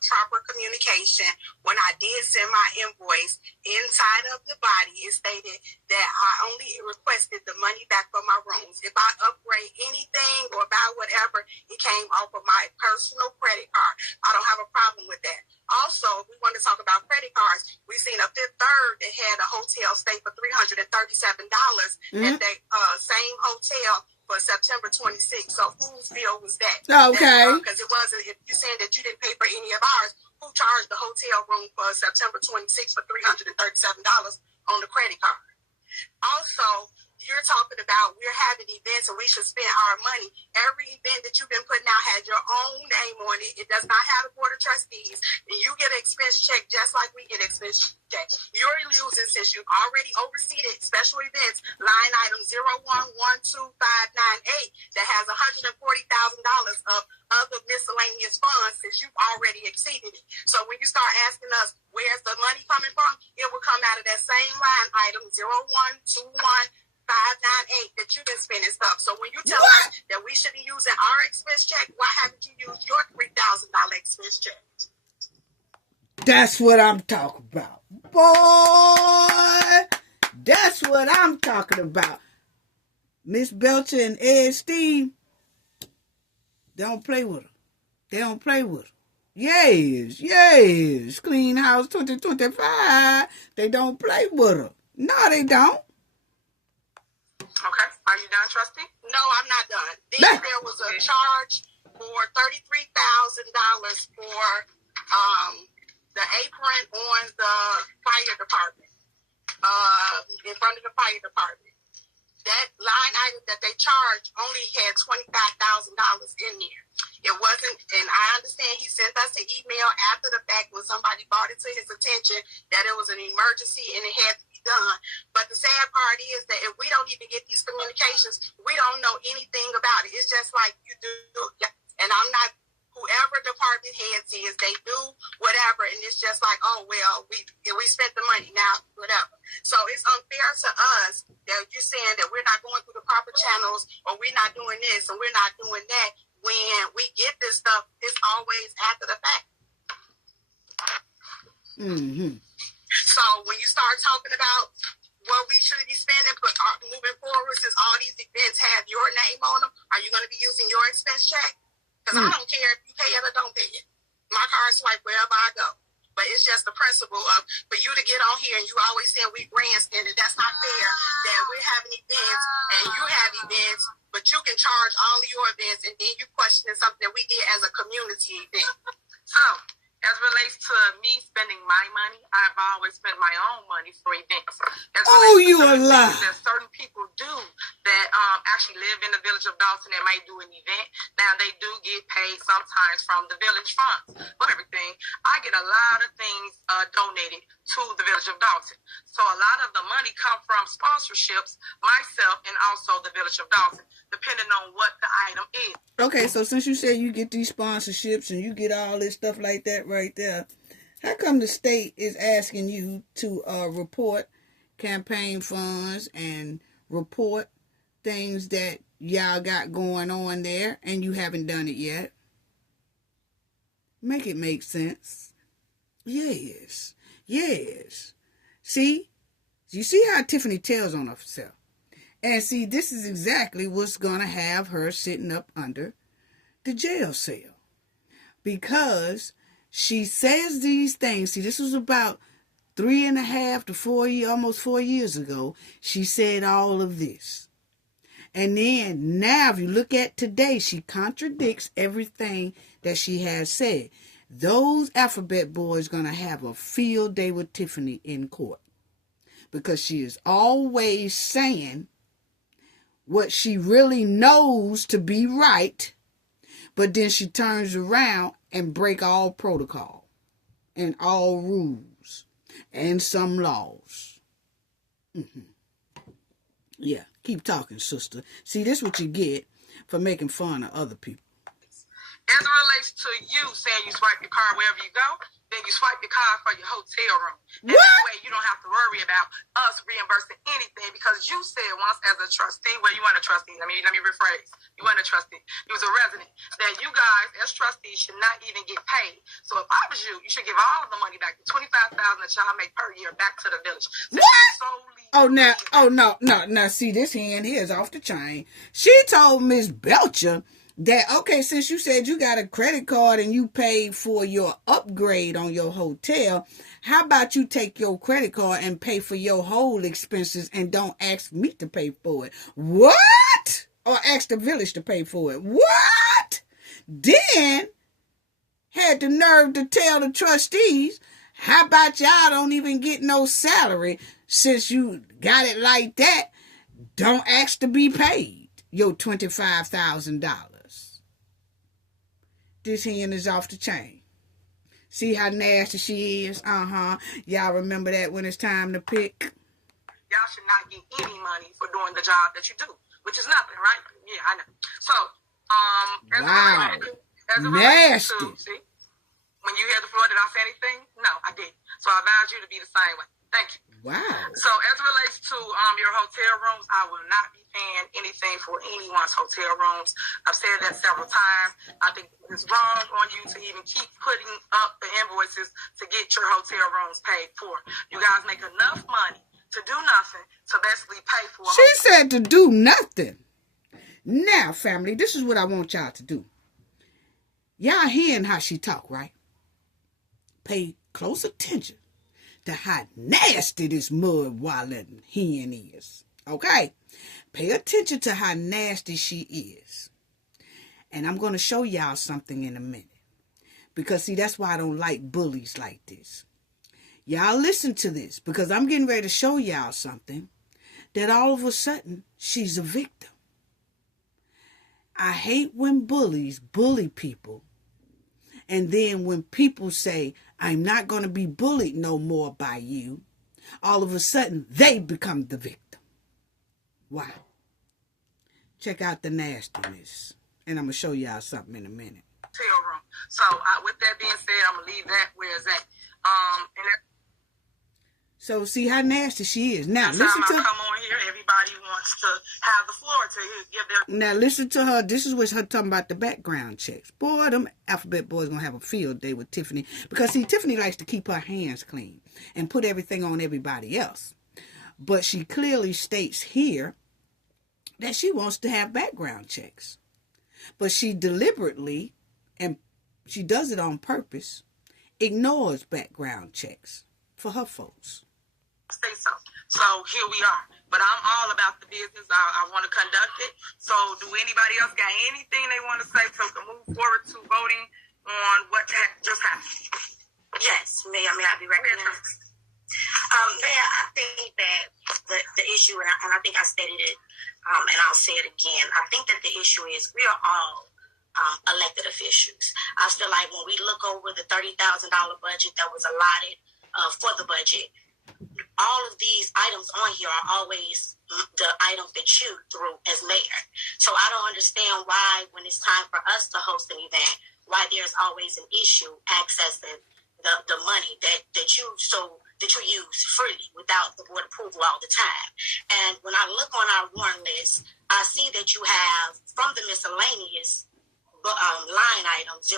proper communication, when I did send my invoice, inside of the body, it stated that I only requested the money back for my rooms. If I upgrade anything or buy whatever, it came off of my personal credit card. I don't have a problem with that. Also, if we want to talk about credit cards, we seen a Fifth Third that had a hotel stay for $337 at that same hotel for September 26th. So whose bill was that? Okay. Because it wasn't, if you're saying that you didn't pay for any of ours, who charged the hotel room for September 26th for $337 on the credit card? Also, you're talking about we're having events and we should spend our money. Every event that you've been putting out has your own name on it. It does not have a board of trustees. And you get an expense check just like we get expense check. You're using, since you've already overseen special events, line item 0112598 that has $140,000 of other miscellaneous funds since you've already exceeded it. So when you start asking us where's the money coming from, it will come out of that same line item 0121598 that you've been spending stuff. So when you tell us that we should be using our expense check, why haven't you used your $3,000 expense check? That's what I'm talking about. Boy, that's what I'm talking about. Miss Belcher and Ed Steve, they don't play with her. They don't play with her. Yes. Clean House 2025. They don't play with her. No, they don't. Okay. Are you done, Trustee? No, I'm not done. There was a charge for $33,000 for the apron on the fire department, in front of the fire department. That line item that they charged only had $25,000 in there. It wasn't, and I understand he sent us an email after the fact when somebody brought it to his attention that it was an emergency and it had to be done. But the sad part is that if we don't even get these communications, we don't know anything about it. It's just like you do, and I'm not, whoever department heads is, they do whatever, and it's just like, oh, well, we spent the money, now whatever. So it's unfair to us that you're saying that we're not going through the proper channels, or we're not doing this, and we're not doing that. When we get this stuff, it's always after the fact. Mm-hmm. So when you start talking about what we should be spending, but moving forward, since all these events have your name on them, are you going to be using your expense check? Because I don't care if you pay it or don't pay it. My card swipe wherever I go. But it's just the principle of for you to get on here and you always saying we grandstanding. That's not fair that we're having events and you have events, but you can charge all of your events and then you questioning something that we did as a community event. So, as relates to me spending my money, I've always spent my own money for events. Oh, you a lie. That certain people do that actually live in the village of Dalton that might do an event. Now, they do get paid sometimes from the village funds for everything. I get a lot of things donated to the village of Dalton. So a lot of the money come from sponsorships, myself, and also the village of Dalton, depending on what the item is. Okay, so since you said you get these sponsorships and you get all this stuff like that right there, how come the state is asking you to report campaign funds and report things that y'all got going on there and you haven't done it yet? Make it make sense. Yes. See? You see how Tiffany tells on herself. And see, this is exactly what's going to have her sitting up under the jail cell. Because she says these things. See, this was about 3.5 to 4 years, almost 4 years ago. She said all of this. And then now, if you look at today, she contradicts everything that she has said. Those alphabet boys going to have a field day with Tiffany in court. Because she is always saying what she really knows to be right, but then she turns around and break all protocol and all rules and some laws. Yeah, keep talking, sister. See, this is what you get for making fun of other people. As it relates to you saying you swipe your card wherever you go, then you swipe your card for your hotel room. And that way you don't have to worry about us reimbursing anything because you said once as a trustee, well, you weren't a trustee. Let me rephrase. You weren't a trustee. You was a resident. That you guys as trustees should not even get paid. So if I was you, you should give all of the money back, the $25,000 that y'all make per year, back to the village. Now, see, this hand here is off the chain. She told Miss Belcher that, okay, since you said you got a credit card and you paid for your upgrade on your hotel, how about you take your credit card and pay for your whole expenses and don't ask me to pay for it? What? Or ask the village to pay for it? What? Then had the nerve to tell the trustees, how about y'all don't even get no salary since you got it like that? Don't ask to be paid your $25,000. This hand is off the chain. See how nasty she is? Y'all remember that when it's time to pick? Y'all should not get any money for doing the job that you do, which is nothing, right? Yeah, I know. So, as nasty. See, when you hear the floor, did I say anything? No, I didn't. So I advise you to be the same way. Thank you. Wow. So as it relates to your hotel rooms, I will not be paying anything for anyone's hotel rooms. I've said that several times. I think it's wrong on you to even keep putting up the invoices to get your hotel rooms paid for. You guys make enough money to do nothing to basically pay for. She said to do nothing. Now, family, this is what I want y'all to do. Y'all hearing how she talk, right? Pay close attention to how nasty this mud-walling hen is. Okay? Pay attention to how nasty she is. And I'm going to show y'all something in a minute. Because, see, that's why I don't like bullies like this. Y'all listen to this. Because I'm getting ready to show y'all something that all of a sudden, she's a victim. I hate when bullies bully people. And then when people say, I'm not going to be bullied no more by you, all of a sudden, they become the victim. Wow. Check out the nastiness. And I'm going to show y'all something in a minute. Hotel room. So, with that being said, I'm going to leave that where it's at. So, see how nasty she is. Now, listen to her. Come on here, everybody wants to have the floor to give their... Now, listen to her. This is what her talking about the background checks. Boy, them alphabet boys going to have a field day with Tiffany. Because, see, Tiffany likes to keep her hands clean and put everything on everybody else. But she clearly states here that she wants to have background checks. But she deliberately, and she does it on purpose, ignores background checks for her folks. Say so. So here we are. But I'm all about the business. I want to conduct it. So do anybody else got anything they want to say so we can move forward to voting on what just happened? Yes, may I be recognized? Mayor, I think that the issue, and I think I stated it, and I'll say it again, I think that the issue is we are all elected officials. I feel like when we look over the $30,000 budget that was allotted for the budget, all of these items on here are always the items that you threw as mayor. So I don't understand why, when it's time for us to host an event, why there's always an issue accessing the money that you use freely without the board approval all the time. And when I look on our warrant list, I see that you have from the miscellaneous line item 01-12-598,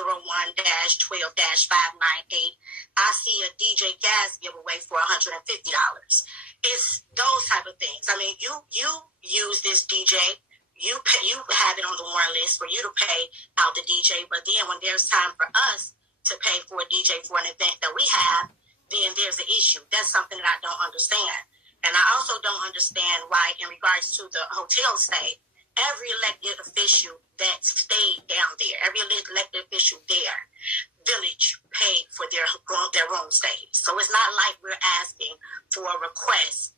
I see a DJ gas giveaway for $150. It's those type of things. I mean, you use this DJ, you have it on the warrant list for you to pay out the DJ, but then when there's time for us to pay for a DJ for an event that we have, then there's an issue. That's something that I don't understand. And I also don't understand why, in regards to the hotel stay, every elected official that stayed down there, every elected official there, village paid for their room stays. So it's not like we're asking for a request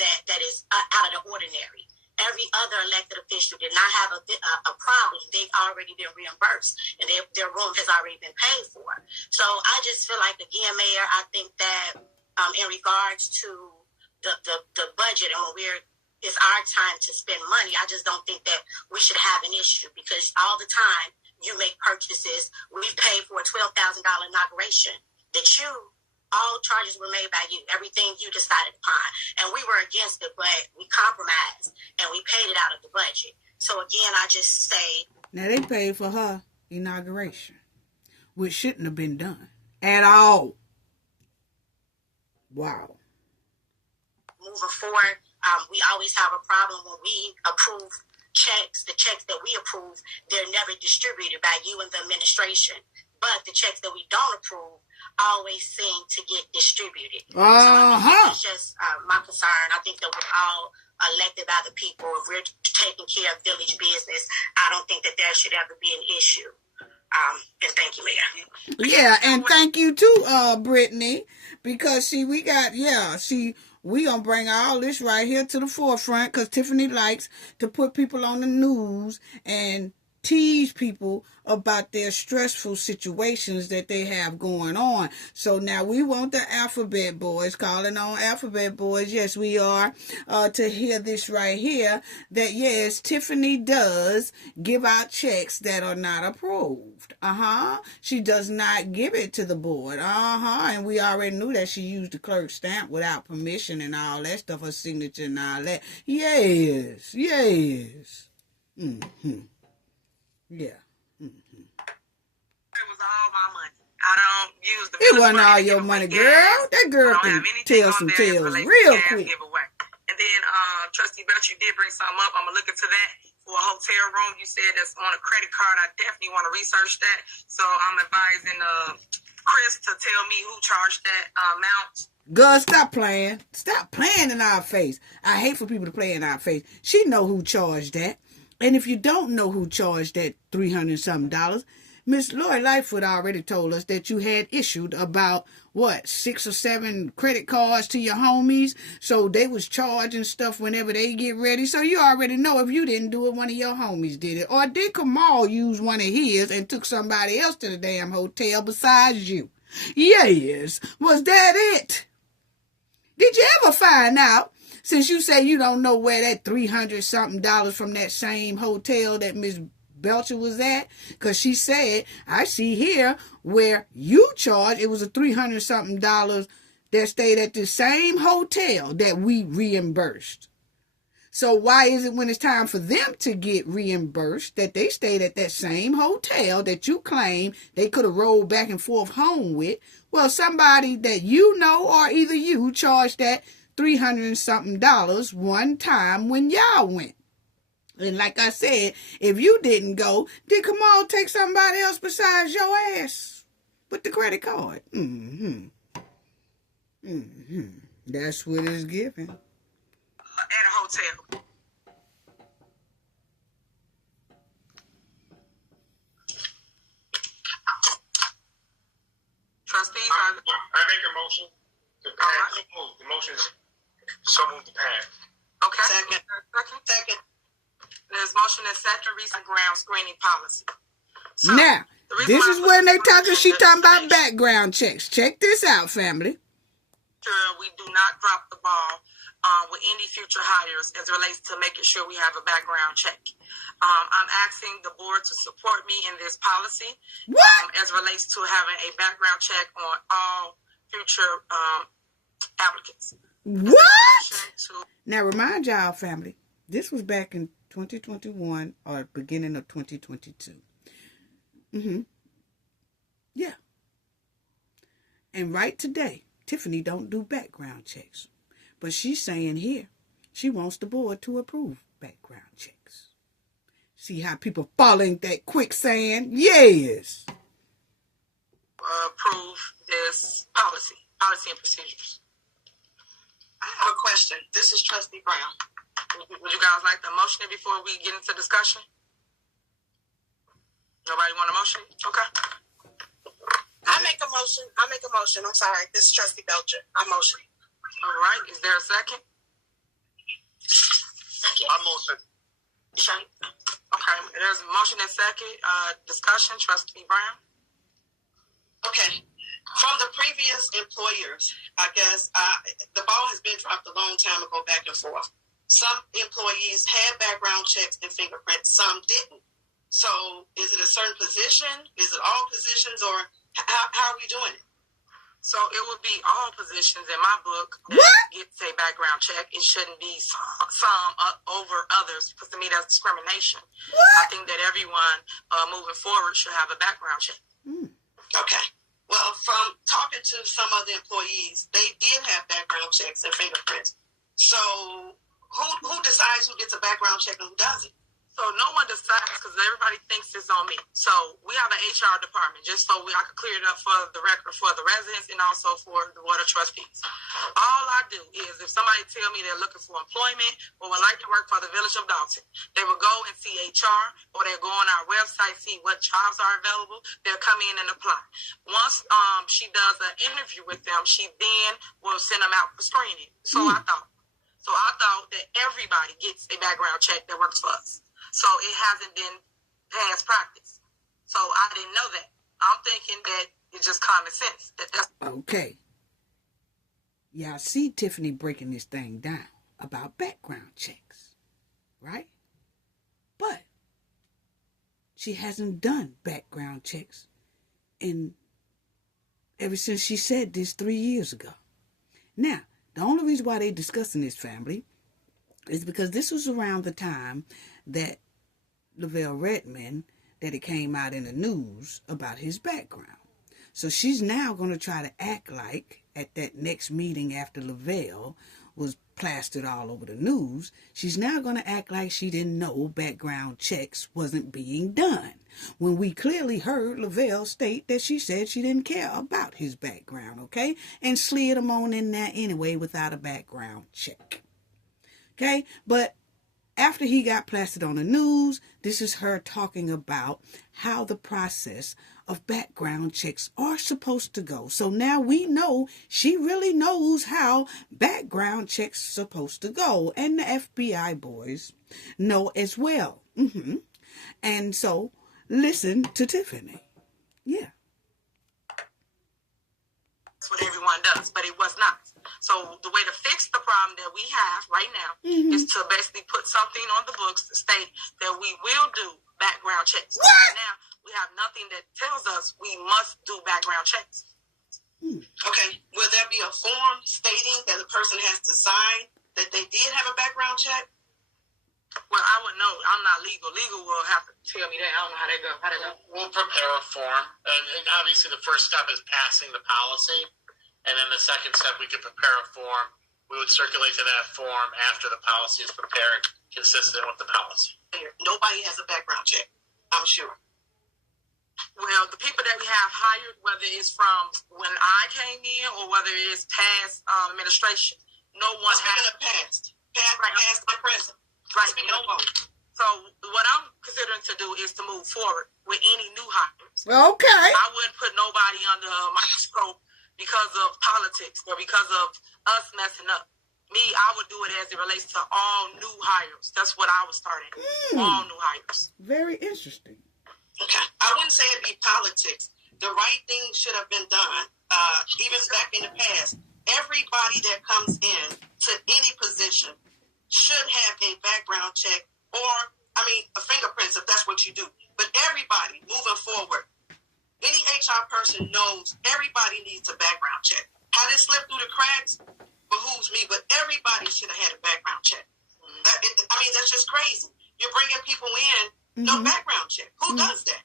that is out of the ordinary. Every other elected official did not have a problem. They've already been reimbursed, and their room has already been paid for. So I just feel like, again, Mayor, I think that in regards to the budget and when it's our time to spend money, I just don't think that we should have an issue, because all the time you make purchases. We paid for a $12,000 inauguration that all charges were made by you, everything you decided upon. And we were against it, but we compromised and we paid it out of the budget. So again, I just say. Now they paid for her inauguration, which shouldn't have been done at all. Wow. Moving forward, we always have a problem when we approve checks. The checks that we approve, they're never distributed by you and the administration. But the checks that we don't approve always seem to get distributed. So it's just my concern. I think that we're all elected by the people. If we're taking care of village business, I don't think that there should ever be an issue. And thank you, Mayor. Yeah, and thank you too, Brittany, because we gonna bring all this right here to the forefront, because Tiffany likes to put people on the news and tease people about their stressful situations that they have going on. So now we want the Alphabet Boys, calling on Alphabet Boys, yes we are, to hear this right here, that yes, Tiffany does give out checks that are not approved. She does not give it to the board. And we already knew that she used the clerk's stamp without permission and all that stuff, her signature and all that. Yes. Yeah. It was all my money. I don't use the. It wasn't all your money, girl. That girl can tell some tales real quick. Giveaway. And then, Trustee Belch, you did bring something up. I'm gonna look into that for a hotel room. You said that's on a credit card. I definitely want to research that. So I'm advising Chris to tell me who charged that amount. Girl, stop playing. Stop playing in our face. I hate for people to play in our face. She know who charged that. And if you don't know who charged that $300-something, Miss Lori Lightfoot already told us that you had issued about, 6 or 7 credit cards to your homies. So they was charging stuff whenever they get ready. So you already know if you didn't do it, one of your homies did it. Or did Kamal use one of his and took somebody else to the damn hotel besides you? Yes. Was that it? Did you ever find out, since you say you don't know where that $300-something from that same hotel that Miss Belcher was at? Because she said, I see here where you charged, it was a $300-something that stayed at the same hotel that we reimbursed. So why is it when it's time for them to get reimbursed that they stayed at that same hotel that you claim they could have rolled back and forth home with? Well, somebody that you know or either you charged that $300-something one time when y'all went. And like I said, if you didn't go, then come on, take somebody else besides your ass. with the credit card. That's what it's giving. At a hotel. Trustees, I make a motion to pass. The motion is so moved to pass. okay. Second. There's motion and second, recent ground screening policy. So, Now, this is when they she talking about back. background checks. Check this out, family. Sure, we do not drop the ball with any future hires as it relates to making sure we have a background check. I'm asking the board to support me in this policy as it relates to having a background check on all future applicants. What? Now, remind y'all, family, this was back in 2021 or beginning of 2022. Yeah. And right today, Tiffany don't do background checks. But she's saying here, she wants the board to approve background checks. See how people fall in that quicksand? Yes. Approve this policy and procedures. I have a question. This is Trustee Brown. Would you guys like the motion before we get into discussion? Nobody want a motion? Okay. I make a motion. I'm sorry. This is Trustee Belcher. I motion. All right. Is there a second? I motion. Okay. There's a motion and second. Discussion. Trustee Brown. Okay. From the previous employers, I guess the ball has been dropped a long time ago, back and forth. Some employees had background checks and fingerprints. Some didn't. So is it a certain position? Is it all positions, or how are we doing it? So it would be all positions in my book that gets a background check. It shouldn't be some over others, because to me that's discrimination. I think that everyone moving forward should have a background check. Okay. Well, from talking to some of the employees, they did have background checks and fingerprints. So who decides who gets a background check and who doesn't? So no one decides, because everybody thinks it's on me. So we have an HR department, just so I can clear it up for the record for the residents and also for the Board of Trustees. All I do is, if somebody tell me they're looking for employment or would like to work for the Village of Dalton, they will go and see HR, or they'll go on our website, see what jobs are available. They'll come in and apply. Once she does an interview with them, she then will send them out for screening. So I thought that everybody gets a background check that works for us. So it hasn't been past practice. So I didn't know that. I'm thinking that it's just common sense. Okay. Y'all see Tiffany breaking this thing down about background checks, right? But she hasn't done background checks ever since she said this 3 years ago. Now, the only reason why they're discussing this, family, is because this was around the time that Lavelle Redmond, that it came out in the news about his background. So she's now going to try to act like at that next meeting after Lavelle was plastered all over the news, she's now going to act like she didn't know background checks wasn't being done, when we clearly heard Lavelle state that she said she didn't care about his background, okay, and slid him on in there anyway without a background check. Okay, but after he got plastered on the news, this is her talking about how the process of background checks are supposed to go. So now we know she really knows how background checks are supposed to go. And the FBI boys know as well. And so listen to Tiffany. Yeah. That's what everyone does, but it was not. So the way to fix the problem that we have right now is to basically put something on the books to state that we will do background checks. Right now, we have nothing that tells us we must do background checks. Okay. Will there be a form stating that the person has to sign that they did have a background check? Well, I would know. I'm not legal. Legal will have to tell me that. I don't know how they go. We'll prepare a form. And obviously the first step is passing the policy. And then the second step, we could prepare a form. We would circulate to that form after the policy is prepared, consistent with the policy. Nobody has a background check, I'm sure. Well, the people that we have hired, whether it's from when I came in or whether it's past administration, no one Speaking has. of past and present. Right. Speaking of both. So what I'm considering to do is to move forward with any new hires. Okay. I wouldn't put nobody under a microscope because of politics or because of us messing up. Me, I would do it as it relates to all new hires. That's what I was starting. All new hires. Very interesting. Okay. I wouldn't say it'd be politics. The right thing should have been done, even back in the past. Everybody that comes in to any position should have a background check or, a fingerprints if that's what you do. But everybody moving forward, any HR person knows everybody needs a background check. How this slipped through the cracks behooves me, but everybody should have had a background check. That's just crazy. You're bringing people in, no background check. Who does that?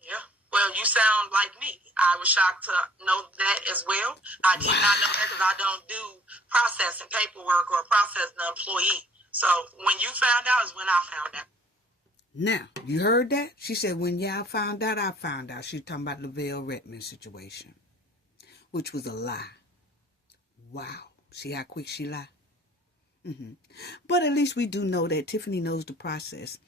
Yeah. Well, you sound like me. I was shocked to know that as well. I did not know that because I don't do processing paperwork or processing an employee. So when you found out is when I found out. Now, you heard that? She said, when y'all found out, I found out. She was talking about Lavelle Redmond situation, which was a lie. Wow. See how quick she lied? But at least we do know that Tiffany knows the process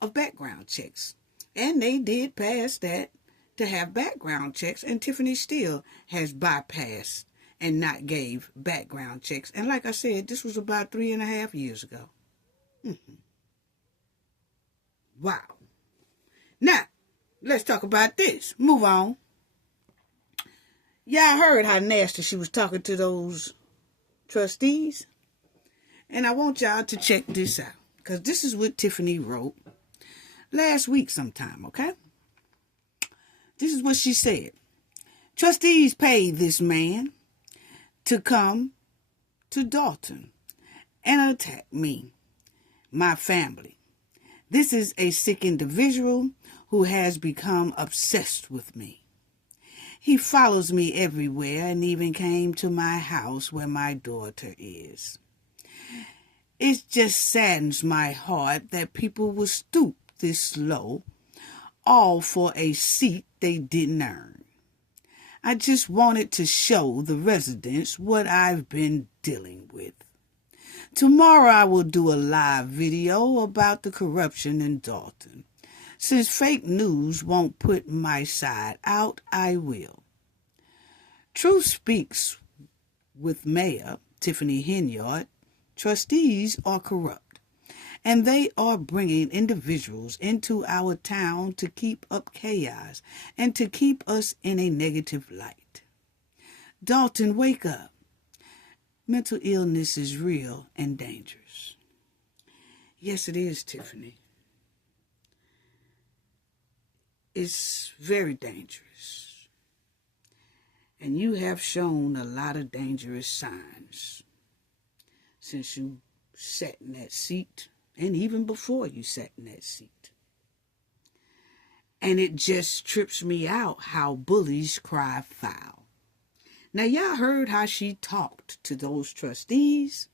of background checks. And they did pass that to have background checks. And Tiffany still has bypassed and not gave background checks. And like I said, this was about 3.5 years ago. Wow. Now, let's talk about this. Move on. Y'all heard how nasty she was talking to those trustees. And I want y'all to check this out. Because this is what Tiffany wrote last week sometime, okay? This is what she said. Trustees paid this man to come to Dalton and attack me, my family. This is a sick individual who has become obsessed with me. He follows me everywhere and even came to my house where my daughter is. It just saddens my heart that people will stoop this low, all for a seat they didn't earn. I just wanted to show the residents what I've been dealing with. Tomorrow I will do a live video about the corruption in Dalton. Since fake news won't put my side out, I will. Truth Speaks with Mayor Tiffany Henyard. Trustees are corrupt, and they are bringing individuals into our town to keep up chaos and to keep us in a negative light. Dalton, wake up. Mental illness is real and dangerous. Yes, it is, Tiffany. It's very dangerous. And you have shown a lot of dangerous signs since you sat in that seat, and even before you sat in that seat. And it just trips me out how bullies cry foul. Now, y'all heard how she talked to those trustees,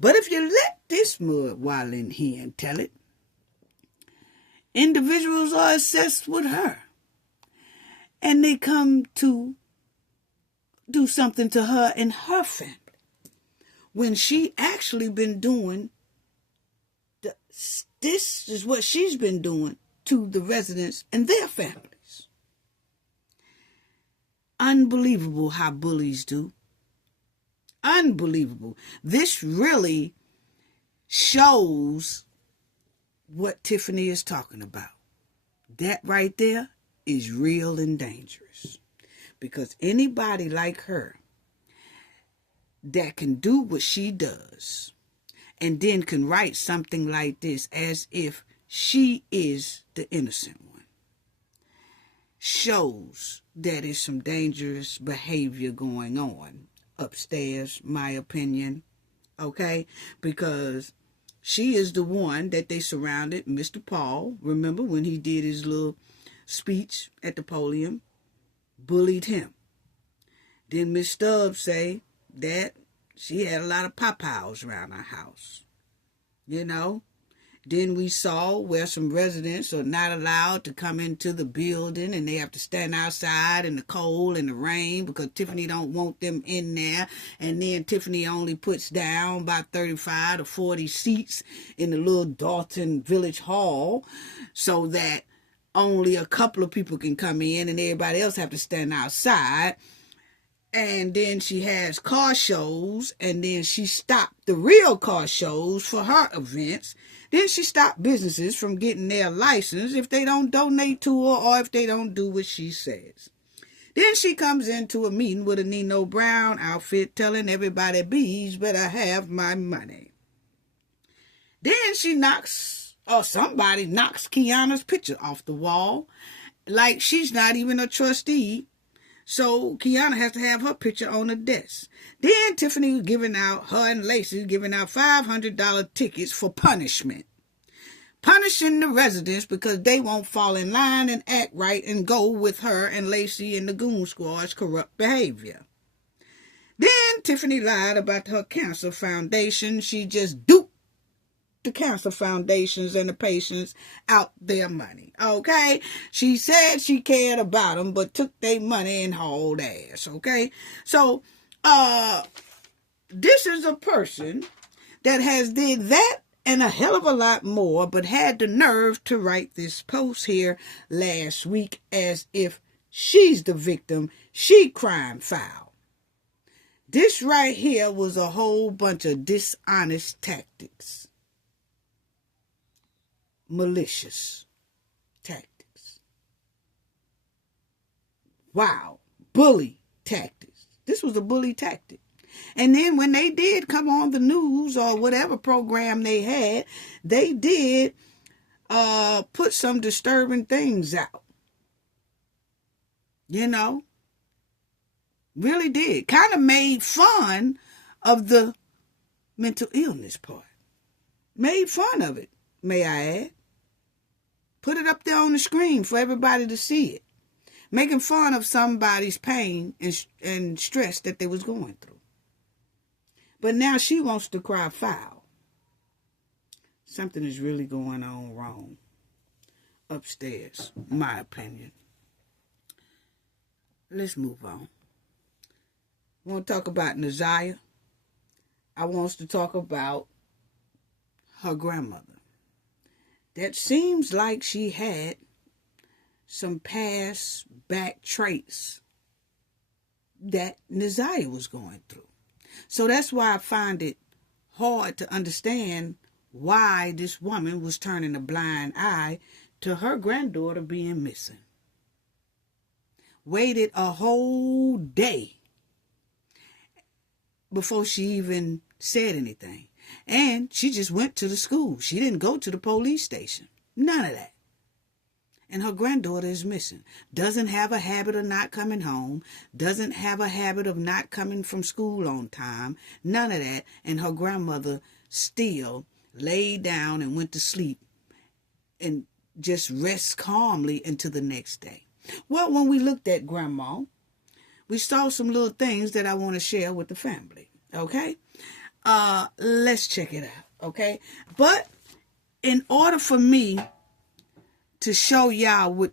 but if you let this mud wallin' hen tell it, individuals are obsessed with her, and they come to do something to her and her family, when she actually been doing, this is what she's been doing to the residents and their families. Unbelievable how bullies do. Unbelievable. This really shows what Tiffany is talking about. That right there is real and dangerous. Because anybody like her that can do what she does and then can write something like this as if she is the innocent one shows that is some dangerous behavior going on upstairs, my opinion, okay? Because she is the one that they surrounded, Mr. Paul, remember when he did his little speech at the podium, bullied him. Then Miss Stubbs say that she had a lot of pop-outs around her house, you know, Then we saw where some residents are not allowed to come into the building and they have to stand outside in the cold and the rain because Tiffany don't want them in there. And then Tiffany only puts down about 35 to 40 seats in the little Dalton Village Hall so that only a couple of people can come in and everybody else have to stand outside. And then she has car shows, and then she stopped the real car shows for her events. Then she stopped businesses from getting their license if they don't donate to her or if they don't do what she says. Then she comes into a meeting with a Nino Brown outfit telling everybody bees better have my money. Then she somebody knocks Kiana's picture off the wall like she's not even a trustee. So Kiana has to have her picture on the desk. Then Tiffany was giving out, her and Lacey giving out $500 tickets for punishment. Punishing the residents because they won't fall in line and act right and go with her and Lacey and the Goon Squad's corrupt behavior. Then Tiffany lied about her cancer foundation. She just duped the cancer foundations and the patients out their money. Okay? She said she cared about them, but took their money and hauled ass. Okay? So, this is a person that has did that and a hell of a lot more, but had the nerve to write this post here last week as if she's the victim, she crime foul. This right here was a whole bunch of dishonest tactics. Malicious tactics. Wow. Bully tactics. This was a bully tactic. And then when they did come on the news or whatever program they had, they did put some disturbing things out. You know? Really did. Kind of made fun of the mental illness part. Made fun of it, may I add. Put it up there on the screen for everybody to see it. Making fun of somebody's pain and stress that they was going through. But now she wants to cry foul. Something is really going on wrong upstairs, in my opinion. Let's move on. I want to talk about Naziah. I want to talk about her grandmother. That seems like she had some past back traits that Naziah was going through. So that's why I find it hard to understand why this woman was turning a blind eye to her granddaughter being missing. Waited a whole day before she even said anything. And she just went to the school. She didn't go to the police station. None of that. And her granddaughter is missing. Doesn't have a habit of not coming home. Doesn't have a habit of not coming from school on time. None of that. And her grandmother still laid down and went to sleep and just rest calmly until the next day. Well, when we looked at Grandma, we saw some little things that I want to share with the family. Okay? Let's check it out. Okay? But in order for me to show y'all what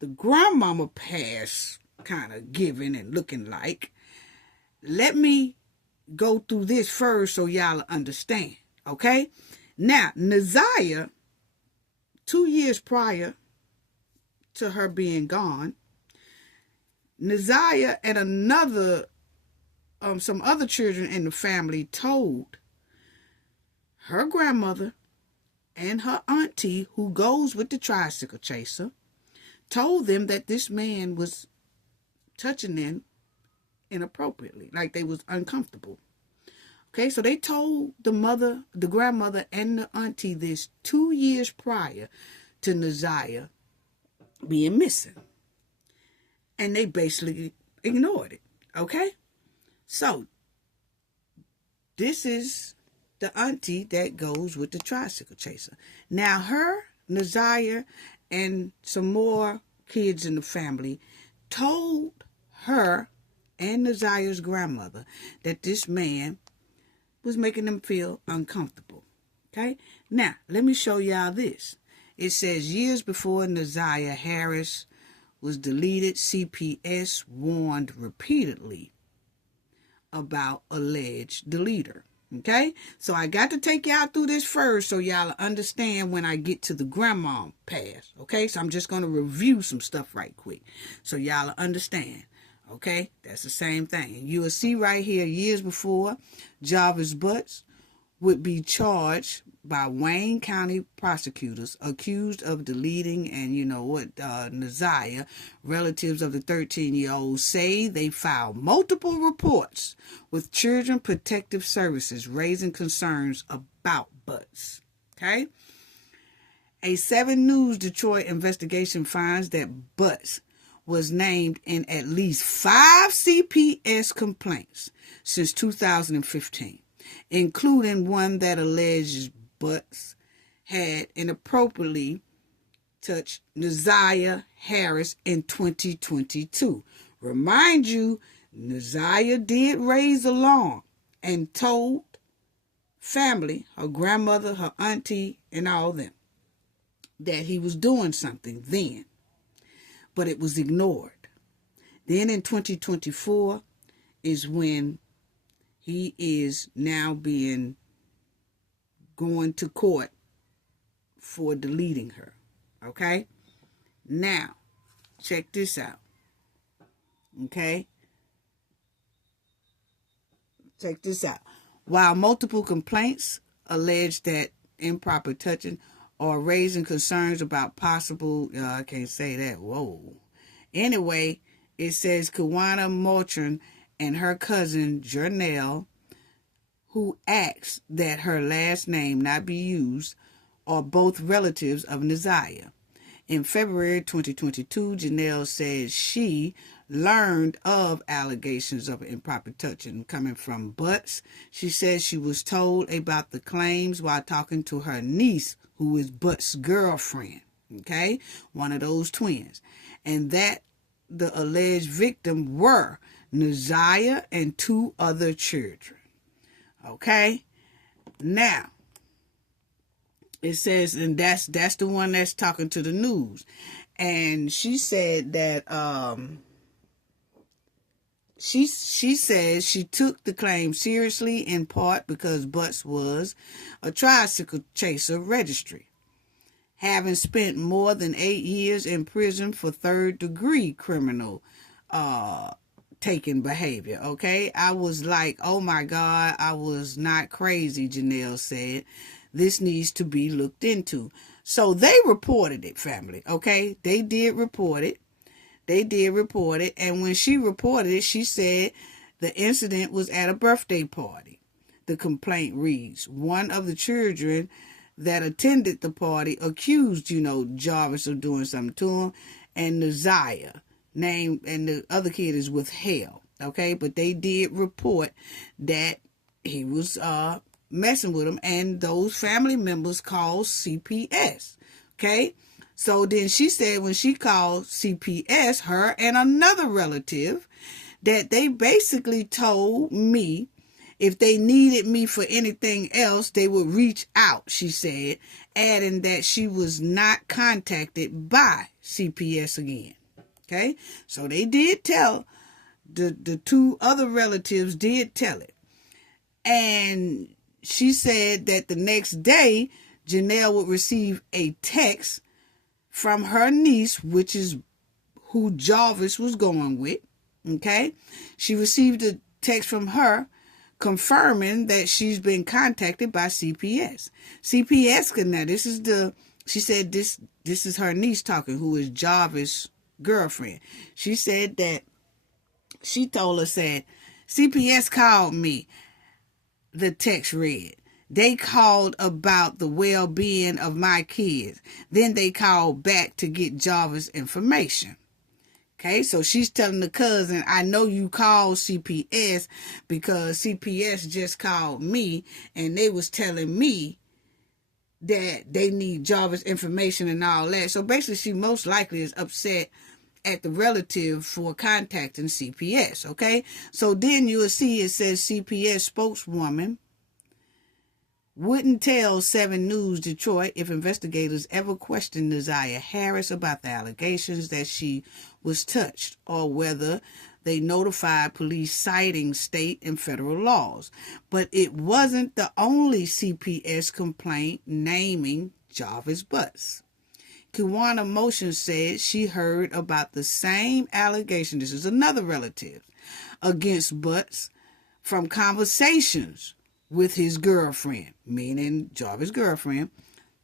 the grandmama past kind of giving and looking like, let me go through this first so y'all understand. Okay? Now, Naziah, 2 years prior to her being gone, Naziah and some other children in the family told her grandmother and her auntie, who goes with the tricycle chaser, told them that this man was touching them inappropriately, like they was uncomfortable. Okay, so they told the grandmother and the auntie this 2 years prior to Naziah being missing. And they basically ignored it. Okay? So, this is the auntie that goes with the tricycle chaser. Now, her, Naziah, and some more kids in the family told her and Naziah's grandmother that this man was making them feel uncomfortable. Okay? Now, let me show y'all this. It says years before Naziah Harris was deleted, CPS warned repeatedly about alleged deleter. Okay? So I got to take y'all through this first so y'all understand when I get to the grandma pass. Okay? So I'm just going to review some stuff right quick so y'all understand. Okay? That's the same thing. And you will see right here, years before, Jarvis Butts would be charged by Wayne County prosecutors accused of deleting, and you know what, Naziah, relatives of the 13-year-old say they filed multiple reports with Children Protective Services raising concerns about Butts. Okay? A 7 News Detroit investigation finds that Butts was named in at least 5 CPS complaints since 2015, including one that alleges Butts had inappropriately touched Naziah Harris in 2022. Remind you, Naziah did raise alarm and told family, her grandmother, her auntie, and all them, that he was doing something then, but it was ignored. Then in 2024 is when he is now going to court for deleting her. Okay? Now, check this out. Okay? Check this out. While multiple complaints allege that improper touching or raising concerns about possible, I can't say that, whoa. Anyway, it says Kawana Moultrie and her cousin Janelle, who asked that her last name not be used, are both relatives of Naziah. In February 2022, Janelle says she learned of allegations of improper touching coming from Butts. She says she was told about the claims while talking to her niece, who is Butts' girlfriend, okay, one of those twins, and that the alleged victim were Naziah and 2 other children. Okay, now it says, and that's the one that's talking to the news, and she said that she says she took the claim seriously in part because Butts was a tricycle chaser registry, having spent more than 8 years in prison for 3rd-degree criminal taking behavior. Okay, I was like, oh my God, I was not crazy, Janelle said. This needs to be looked into. So they reported it, family. Okay, they did report it. And when she reported it, she said the incident was at a birthday party. The complaint reads, one of the children that attended the party accused, Jarvis of doing something to him, and Naziah named, and the other kid is withheld. Okay, but they did report that he was messing with him, and those family members called CPS. Okay, so then she said when she called CPS, her and another relative, that they basically told me if they needed me for anything else, they would reach out, she said, adding that she was not contacted by CPS again. Okay, so they did tell, the 2 other relatives did tell it. And she said that the next day, Janelle would receive a text from her niece, which is who Jarvis was going with. Okay, she received a text from her confirming that she's been contacted by CPS. CPS, now she said this is her niece talking, who is Jarvis' girlfriend. She said that she told her, said, CPS called me, the text read. They called about the well-being of my kids. Then they called back to get Jarvis' information. Okay, so she's telling the cousin, I know you called CPS because CPS just called me and they was telling me that they need Jarvis' information and all that. So basically, she most likely is upset at the relative for contacting CPS, okay? So then you will see it says CPS spokeswoman wouldn't tell 7 News Detroit if investigators ever questioned Naziah Harris about the allegations that she was touched or whether they notified police citing state and federal laws. But it wasn't the only CPS complaint naming Jarvis Butts. Kiwana Motion said she heard about the same allegation, this is another relative, against Butts from conversations with his girlfriend, meaning Jarvis' girlfriend.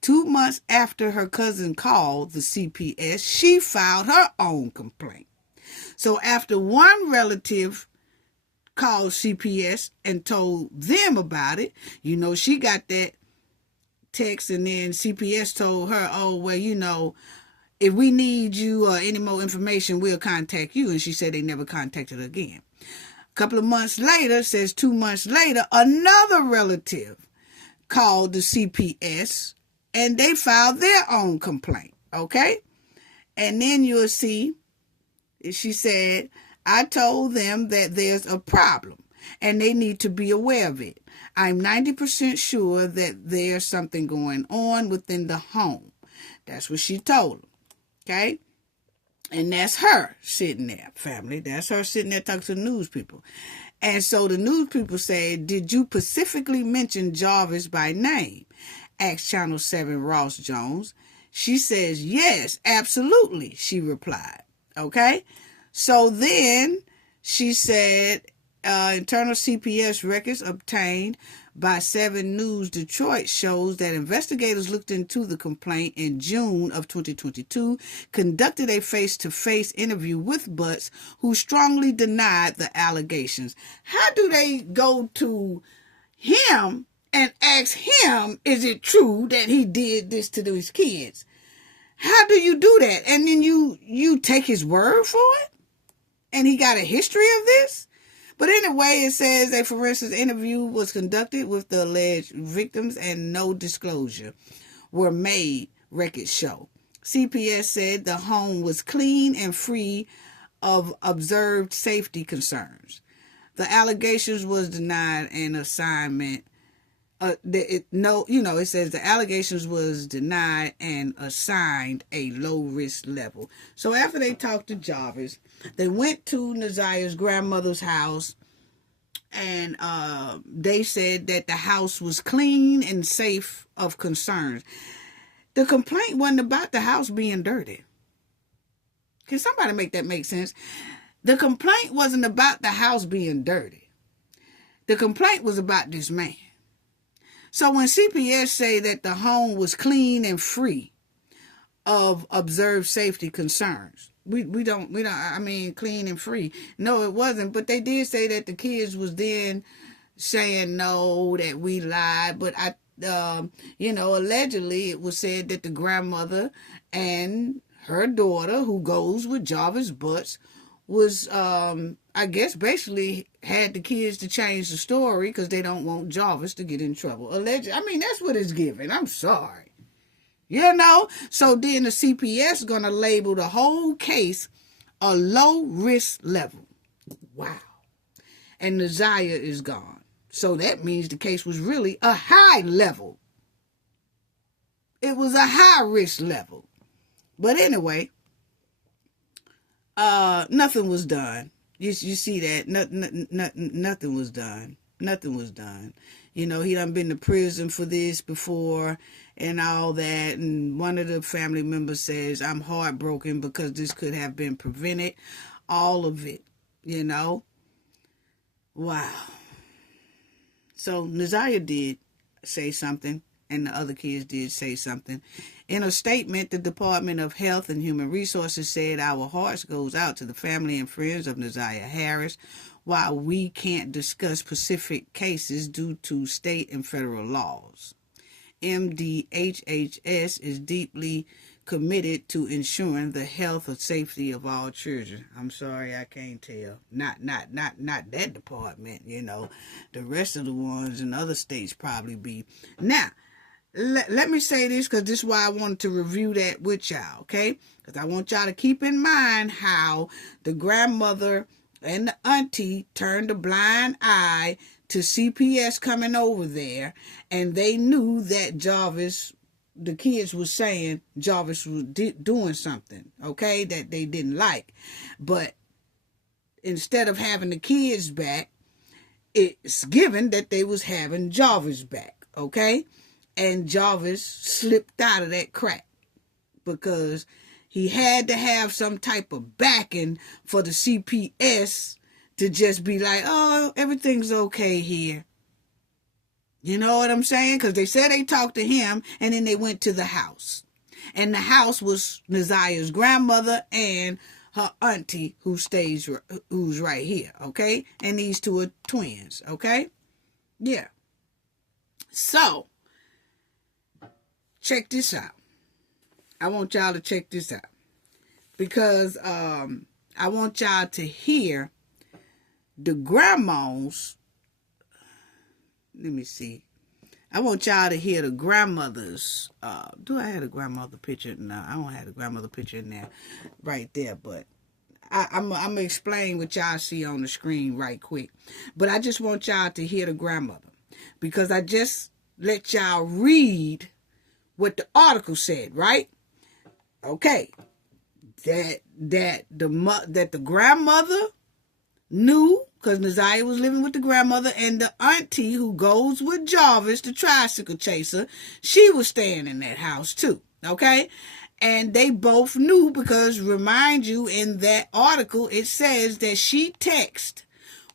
2 months after her cousin called the CPS, she filed her own complaint. So after one relative called CPS and told them about it, she got that text, and then CPS told her, oh, well, if we need you or any more information, we'll contact you. And she said they never contacted her again. A couple of months later, says 2 months later, another relative called the CPS and they filed their own complaint, okay? And then you'll see, she said, I told them that there's a problem and they need to be aware of it. I'm 90% sure that there's something going on within the home. That's what she told them, okay? And that's her sitting there, family. That's her sitting there talking to the news people. And so the news people said, did you specifically mention Jarvis by name? Asked Channel 7 Ross Jones. She says, yes, absolutely, she replied. Okay? So then she said, internal CPS records obtained by 7 News Detroit shows that investigators looked into the complaint in June of 2022, conducted a face-to-face interview with Butts, who strongly denied the allegations. How do they go to him and ask him, is it true that he did this to these kids? How do you do that? And then you take his word for it? And he got a history of this? But anyway, it says a forensic interview was conducted with the alleged victims and no disclosure were made, records show. CPS said the home was clean and free of observed safety concerns. The allegations was denied an assignment. It says the allegations was denied and assigned a low-risk level. So after they talked to Jarvis, they went to Naziah's grandmother's house, and they said that the house was clean and safe of concerns. The complaint wasn't about the house being dirty. Can somebody make that make sense? The complaint wasn't about the house being dirty. The complaint was about this man. So when CPS say that the home was clean and free of observed safety concerns, we don't, clean and free. No, it wasn't. But they did say that the kids was then saying no, that we lied. But allegedly it was said that the grandmother and her daughter, who goes with Jarvis Butts, was, basically had the kids to change the story because they don't want Jarvis to get in trouble. Allegedly. That's what it's given. I'm sorry. So then the CPS going to label the whole case a low-risk level. Wow. And Naziah is gone. So that means the case was really a high level. It was a high-risk level. But anyway, nothing was done. You see that? Nothing was done. Nothing was done. He done been to prison for this before and all that. And one of the family members says, I'm heartbroken because this could have been prevented. All of it, Wow. So Naziah did say something, and the other kids did say something. In a statement, the Department of Health and Human Resources said, our hearts goes out to the family and friends of Naziah Harris. While we can't discuss specific cases due to state and federal laws, MDHHS is deeply committed to ensuring the health and safety of all children. I'm sorry, I can't tell. Not that department, The rest of the ones in other states probably be. Now, let me say this because this is why I wanted to review that with y'all, okay? Because I want y'all to keep in mind how the grandmother and the auntie turned a blind eye to CPS coming over there, and they knew that Jarvis, the kids was saying Jarvis was doing something, okay, that they didn't like. But instead of having the kids back, it's given that they was having Jarvis back, okay? And Jarvis slipped out of that crack because he had to have some type of backing for the CPS to just be like, oh, everything's okay here. You know what I'm saying? Because they said they talked to him, and then they went to the house. And the house was Naziah's grandmother and her auntie who's right here, okay? And these two are twins, okay? Yeah. So, check this out. I want y'all to check this out. Because I want y'all to hear the grandmas. Let me see. I want y'all to hear the grandmothers. Do I have a grandmother picture? No, I don't have a grandmother picture in there, right there. But I'm going to explain what y'all see on the screen right quick. But I just want y'all to hear the grandmother. Because I just let y'all read what the article said, right? Okay. That the grandmother knew, because Naziah was living with the grandmother, and the auntie who goes with Jarvis, the tricycle chaser, she was staying in that house too, okay? And they both knew because, remind you, in that article, it says that she texted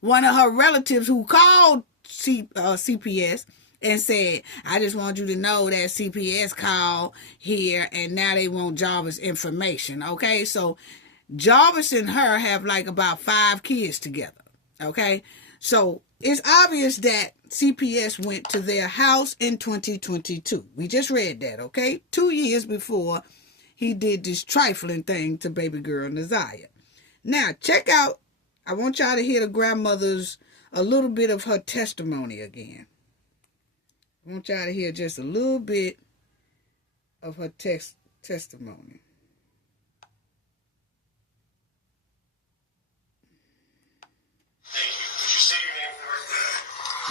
one of her relatives who called CPS and said, I just want you to know that CPS called here and now they want Jarvis information, okay? So Jarvis and her have like about 5 kids together, okay? So it's obvious that CPS went to their house in 2022. We just read that, okay? 2 years before he did this trifling thing to baby girl Naziah. Now, check out, I want y'all to hear the grandmother's, a little bit of her testimony again. I want y'all to hear just a little bit of her testimony.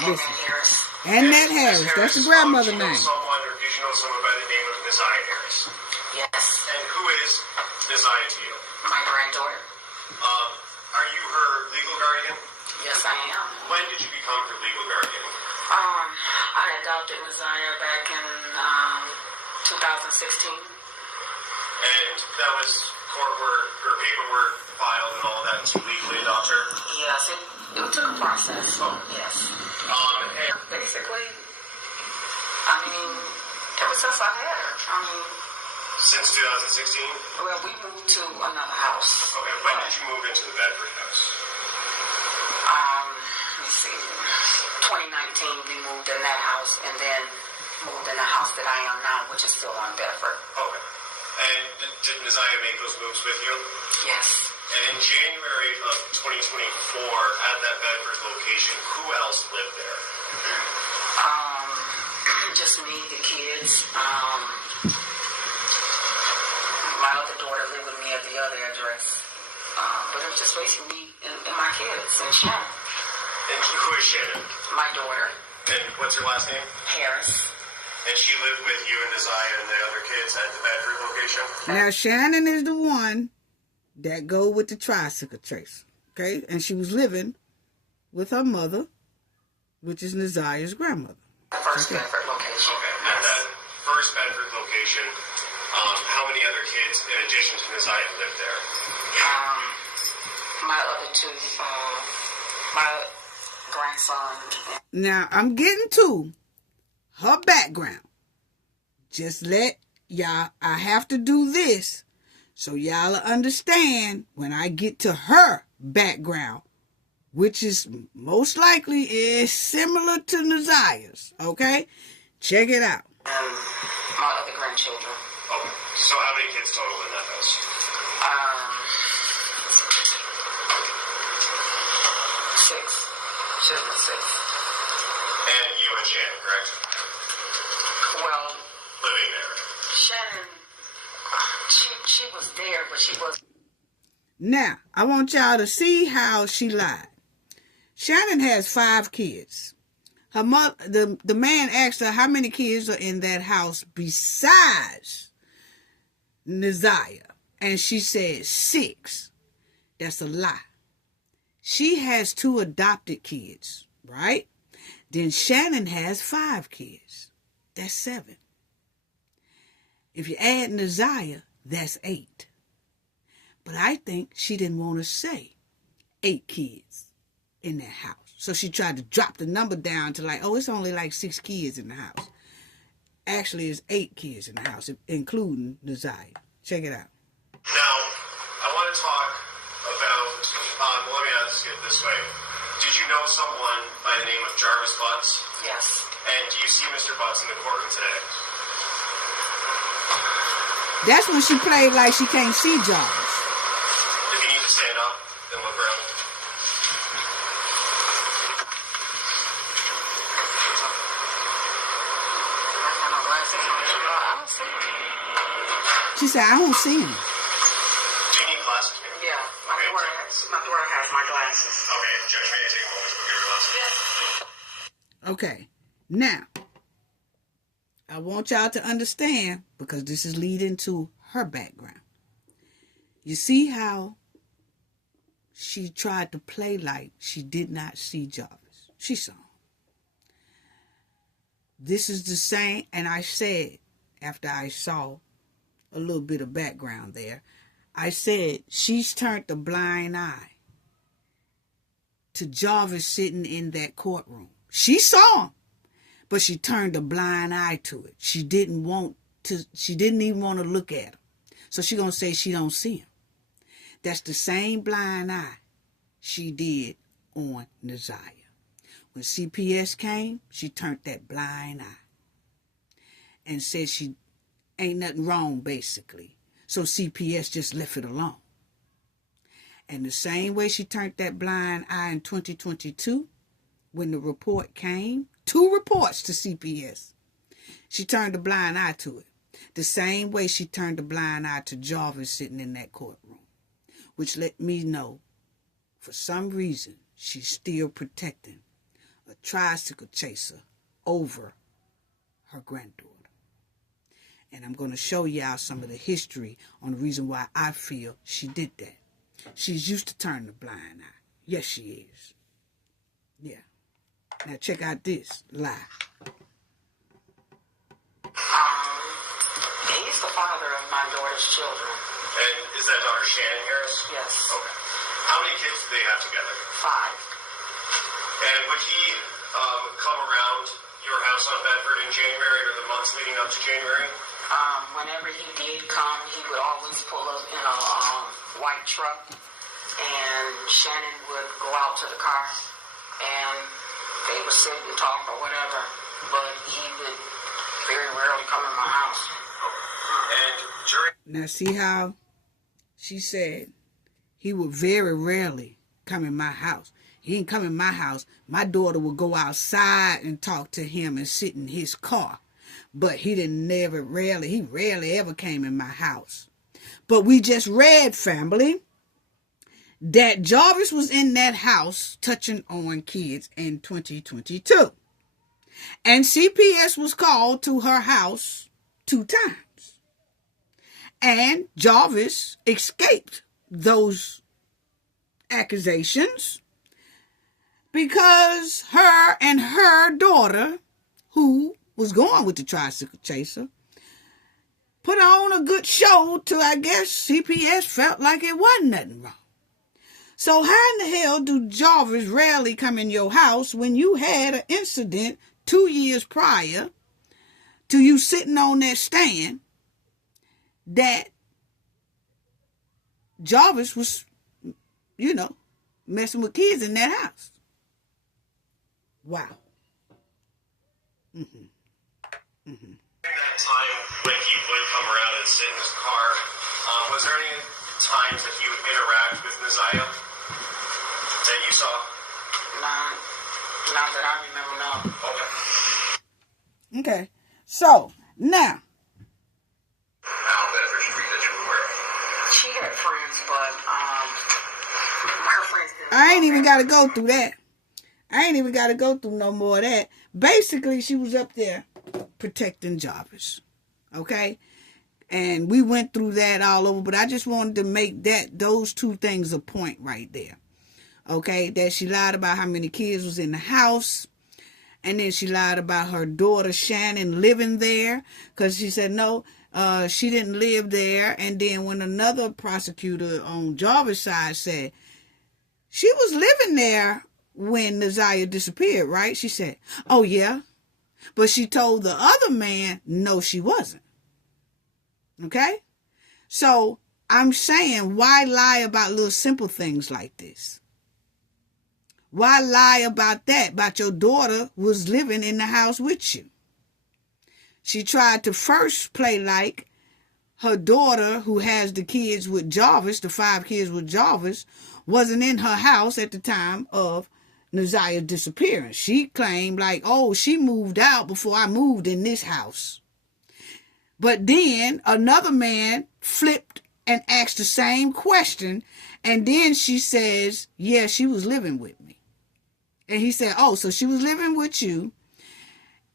Listen. Annette Harris. That's the grandmother name. Did you know someone by the name of Naziah Harris? Yes. And who is Naziah to you? My granddaughter. Are you her legal guardian? Yes, I am. When did you become her legal guardian? I adopted Naziah back in 2016. And that was court work, or paperwork filed and all that to legally adopt her? Yes, it took a process. Oh. Yes. And basically, I mean, ever since I had her, since 2016? Well, we moved to another house. Okay, when did you move into the Bedford house? Let me see. 2019, we moved in that house, and then moved in the house that I am now, which is still on Bedford. Okay. And did Naziah make those moves with you? Yes. And in January of 2024, at that Bedford location, who else lived there? Just me, the kids. My other daughter lived with me at the other address. But it was just basically me and my kids and Shannon. And who is Shannon? My daughter. And what's her last name? Harris. And she lived with you and Naziah and the other kids at the Bedford location? Now, Shannon is the one that go with the tricycle chaser, okay? And she was living with her mother, which is Naziah's grandmother. First Bedford location. Okay. At that first Bedford location, how many other kids, in addition to Naziah, lived there? My other two, my grandson. Now, I'm getting to her background. Just let y'all, I have to do this so y'all understand when I get to her background, which is most likely is similar to Naziah's, okay? Check it out. My other grandchildren. Okay. So how many kids total in that house? 6. Children 6. And you and Shannon, correct? Well, living there. Shannon, she was there, but she was. Now, I want y'all to see how she lied. Shannon has 5 kids. Her mother, the man asked her how many kids are in that house besides Naziah. And she said 6. That's a lie. She has 2 adopted kids, right? Then Shannon has 5 kids. That's 7. If you add Naziah, that's 8. But I think she didn't want to say 8 kids in that house. So she tried to drop the number down to like, oh, it's only like 6 kids in the house. Actually, it's 8 kids in the house, including Naziah. Check it out. Now, I want to talk about, let me ask it this way. Did you know someone by the name of Jarvis Butts? Yes. And do you see Mr. Butts in the courtroom today? That's when she played like she can't see Jarvis. If you need to stand up, then look around. She said, I don't see him. Do you need glasses? Yeah, my daughter has my glasses. Okay, Judge, may I take a moment to get your glasses? Yes. Okay, now, I want y'all to understand, because this is leading to her background. You see how she tried to play like she did not see Jarvis. She saw him. This is the same, and I said, after I saw a little bit of background there, I said she's turned a blind eye to Jarvis sitting in that courtroom. She saw him, but she turned a blind eye to it. She didn't even want to look at him. So she gonna say she don't see him. That's the same blind eye she did on Naziah. When CPS came, she turned that blind eye and said she ain't nothing wrong, basically. So CPS just left it alone. And the same way she turned that blind eye in 2022, when the report came, 2 reports to CPS, she turned a blind eye to it. The same way she turned a blind eye to Jarvis sitting in that courtroom, which let me know, for some reason, she's still protecting a tricycle chaser over her granddaughter. And I'm going to show y'all some of the history on the reason why I feel she did that. She's used to turning a blind eye. Yes, she is. Yeah. Now check out this lie. He's the father of my daughter's children. And is that daughter Shannon Harris? Yes. Okay. How many kids do they have together? 5. And would he come around your house on Bedford in January or the months leading up to January? Whenever he did come, he would always pull up in a white truck, and Shannon would go out to the car, and they would sit and talk or whatever, but he would very rarely come in my house. And during... Now see how she said he would very rarely come in my house. He didn't come in my house. My daughter would go outside and talk to him and sit in his car. But he rarely ever came in my house. But we just read, family, that Jarvis was in that house touching on kids in 2022. And CPS was called to her house 2 times. And Jarvis escaped those accusations because her and her daughter, who was going with the tricycle chaser, put on a good show till I guess CPS felt like it wasn't nothing wrong. So how in the hell do Jarvis rarely come in your house when you had an incident 2 years prior to you sitting on that stand that Jarvis was, messing with kids in that house? Wow. During that time when he would come around and sit in his car, was there any times that he would interact with Naziah that you saw? Not that I remember, no. Okay. So, now. How Bedford Street that you were? She had friends, but her friends didn't. I ain't even got to go through that. I ain't even got to go through no more of that. Basically, she was up there protecting Jarvis. Okay? And we went through that all over, but I just wanted to make those two things a point right there. Okay? That she lied about how many kids was in the house. And then she lied about her daughter Shannon living there. Because she said, no, she didn't live there. And then when another prosecutor on Jarvis' side said, she was living there when Naziah disappeared, right? She said, oh, yeah. But she told the other man, no, she wasn't. Okay? So I'm saying, why lie about little simple things like this? Why lie about that? About your daughter was living in the house with you. She tried to first play like her daughter, who has the kids with Jarvis, the 5 kids with Jarvis, wasn't in her house at the time of Naziah's disappearance. She claimed like, oh, she moved out before I moved in this house. But then another man flipped and asked the same question. And then she says, yeah, she was living with me. And he said, oh, so she was living with you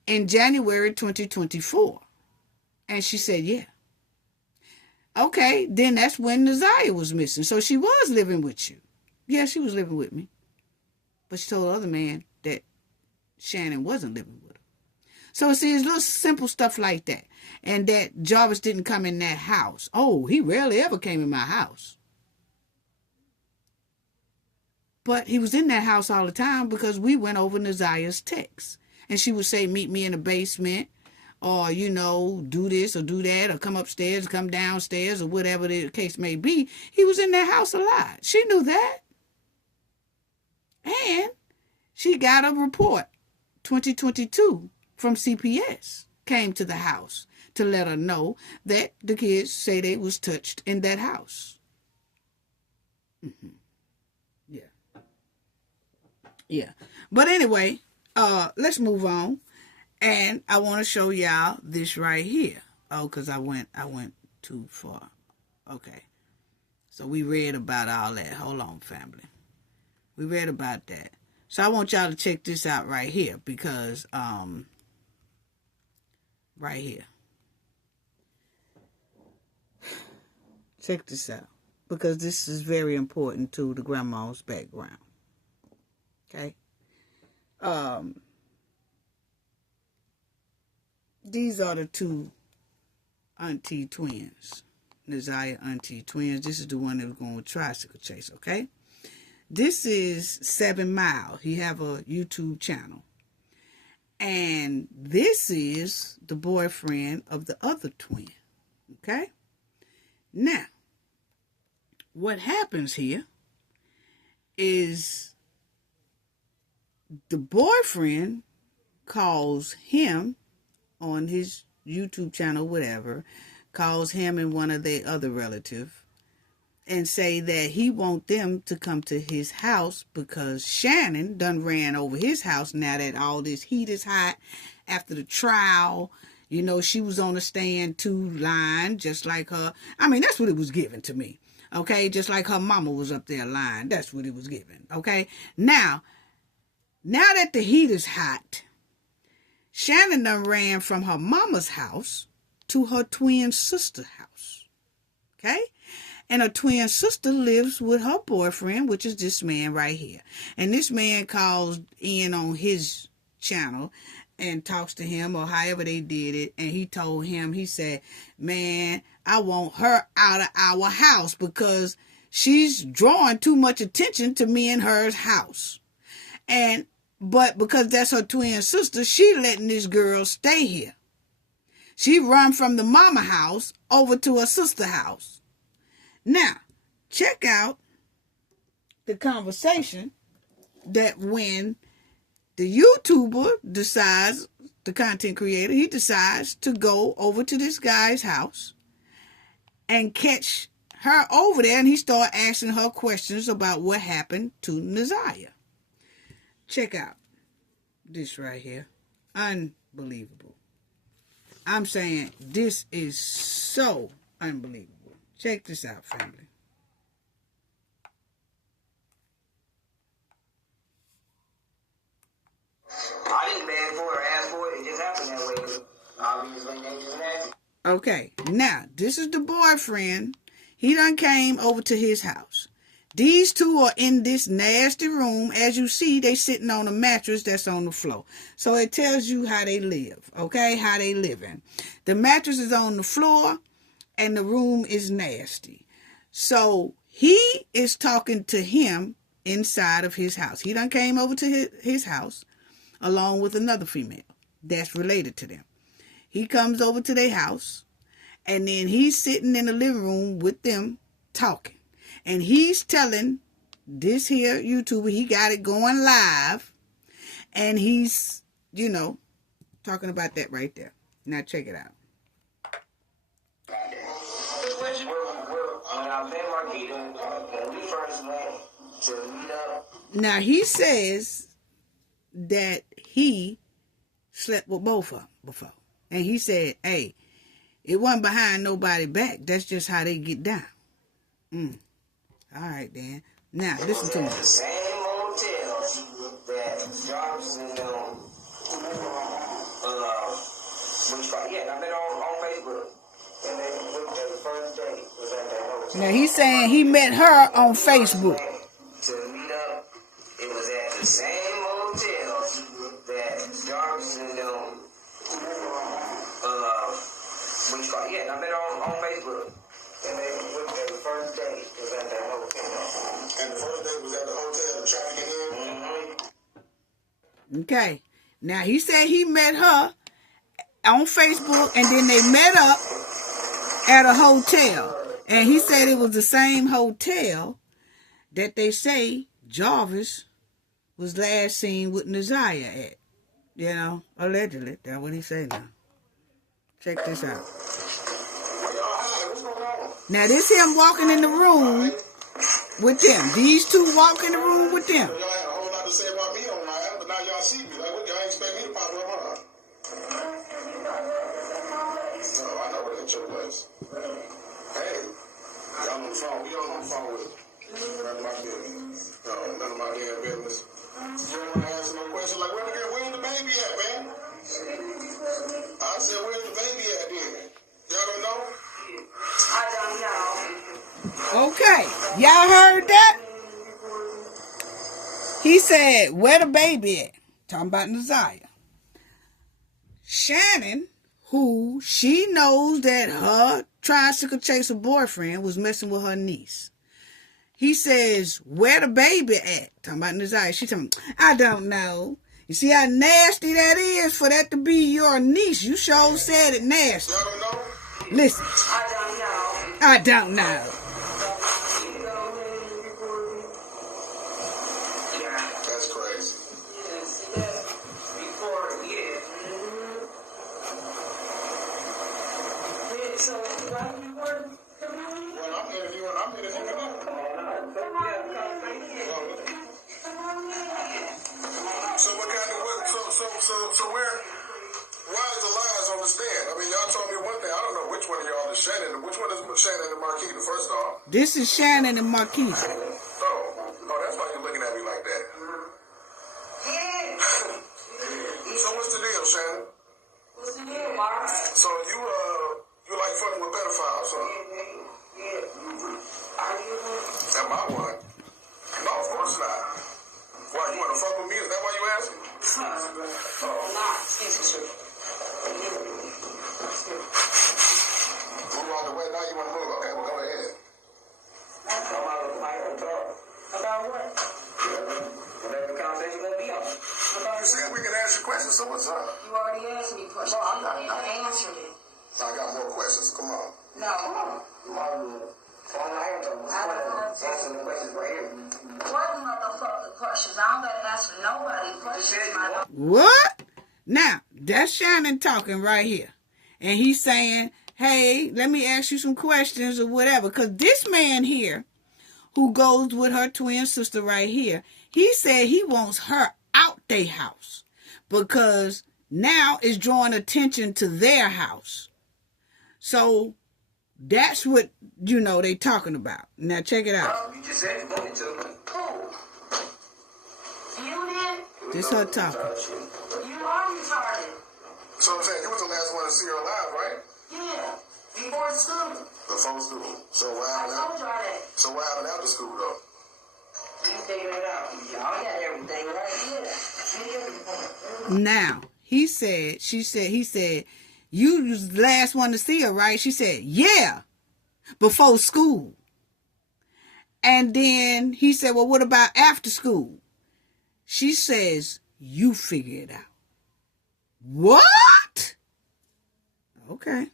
in January 2024. And she said, yeah. Okay, then that's when Naziah was missing. So she was living with you. Yeah, she was living with me. But she told the other man that Shannon wasn't living with her. So see, it's little simple stuff like that. And that Jarvis didn't come in that house. Oh, he rarely ever came in my house. But he was in that house all the time because we went over Naziah's texts. And she would say, meet me in the basement. Or, you know, do this or do that. Or come upstairs or come downstairs or whatever the case may be. He was in that house a lot. She knew that. And she got a report, 2022, from CPS. Came to the house to let her know that the kids say they was touched in that house. Mm-hmm. Yeah. But anyway, let's move on. And I want to show y'all this right here. Oh, because I went too far. Okay. So we read about all that. Hold on, family. We read about that. So I want y'all to check this out right here. Because, right here. Check this out. Because this is very important to the grandma's background. Okay. These are the 2 auntie twins. Naziah auntie twins. This is the one that was going with tricycle chase, okay? This is 7 Mile. He have a YouTube channel. And this is the boyfriend of the other twin. Okay? Now, what happens here is the boyfriend calls him on his YouTube channel, whatever, calls him and one of their other relative and say that he want them to come to his house because Shannon done ran over his house now that all this heat is hot after the trial. You know, she was on the stand too, lying, just like her. I mean, that's what it was given to me. Okay, just like her mama was up there lying. That's what it was given. Okay, now that the heat is hot, Shannon done ran from her mama's house to her twin sister's house. Okay? And her twin sister lives with her boyfriend, which is this man right here. And this man calls in on his channel and talks to him or however they did it. And he told him, he said, man, I want her out of our house because she's drawing too much attention to me and her house. But because that's her twin sister, she letting this girl stay here. She run from the mama house over to her sister house. Now, check out the conversation that when the YouTuber decides, the content creator, he decides to go over to this guy's house and catch her over there, and he start asking her questions about what happened to Naziah. Check out this right here. Unbelievable. I'm saying this is so unbelievable. Check this out, family. Okay, now, this is the boyfriend. He done came over to his house. These two are in this nasty room. As you see, they sitting on a mattress that's on the floor. So it tells you how they live, okay? How they living. The mattress is on the floor and the room is nasty. So he is talking to him inside of his house. He done came over to his house along with another female that's related to them. He comes over to their house, and then he's sitting in the living room with them talking. And he's telling this here YouTuber, he got it going live, and he's, you know, talking about that right there. Now check it out. Now he says that he slept with both of them before. And he said, hey, it wasn't behind nobody's back. That's just how they get down. All right, then. Now, listen to me. The same hotels that Jarvis and them, I met on Facebook. And they looked at the first date was at that hotel. Now, he's saying he met her on Facebook. To meet up, it was at the same hotels that Jarvis and them, I met on Facebook. And they looked at the first date was at that hotel. And the first date was at the hotel, the traffic in? Okay. Now, he said he met her on Facebook, and then they met up at a hotel. And he said it was the same hotel that they say Jarvis was last seen with Naziah at. You know, allegedly. That's what he said now. Check this out. Now, this him walking in the room with them. These two walk in the room with them. Y'all had a whole lot to say about me online, but now y'all see me. Like, what, y'all expect me to pop up, huh? No, I know what it's your place. Hey, y'all on the phone. We all on the phone with it. None of my business. No, none of my damn business. You don't want to answer no question like, where's the baby at, man? I said, where's the baby at then? Y'all don't know? I don't know. Okay, y'all heard that? He said, where the baby at? Talking about Naziah. Shannon, who she knows that her tricycle chaser boyfriend was messing with her niece. He says, where the baby at? Talking about Naziah. She telling me, I don't know. You see how nasty that is for that to be your niece? You sure said it nasty. Y'all don't know? Listen. I don't know. I don't know. That's crazy. So why do you want to come on? Well, I'm interviewing them. So what kind of what? So why is the lies on the stand? I mean, y'all told me one thing. I don't know which one of y'all is Shannon. Which one is Shannon and Marquita? First off, This is Shannon and Marquita. oh, that's why you're looking at me like that. So what's the deal, Shannon? What's the deal, Mark? So you like fucking with pedophiles, huh? Yeah. Are you one? Am I one? No, of course not. Why, you want to fuck with me? Is that why you asking? Not. Move out the way. Now you want to move. Okay, well, go ahead. About what? Whatever the conversation gonna be on. You said we can ask you questions, so what's up? You already asked me questions. No, I answered it. I got more questions. Come on. No. Answer the questions right here. What motherfucking questions? I don't gotta answer nobody questions. What? Now, that's Shannon talking right here. And he's saying, hey, let me ask you some questions or whatever. Because this man here, who goes with her twin sister right here, he said he wants her out their house. Because now it's drawing attention to their house. So that's what, you know, they talking about. Now check it out. You just said you wanted to. Cool. You did? This her talking. You are retarded. So I'm saying you was the last one to see her alive, right? Yeah. Before school. Before school. So what happened? I told y'all that. So what happened after school though? You figured it out. Y'all got everything right. Yeah. Now, he said, you was the last one to see her, right? She said, yeah, before school. And then he said, well, what about after school? She says, you figure it out. What? Okay.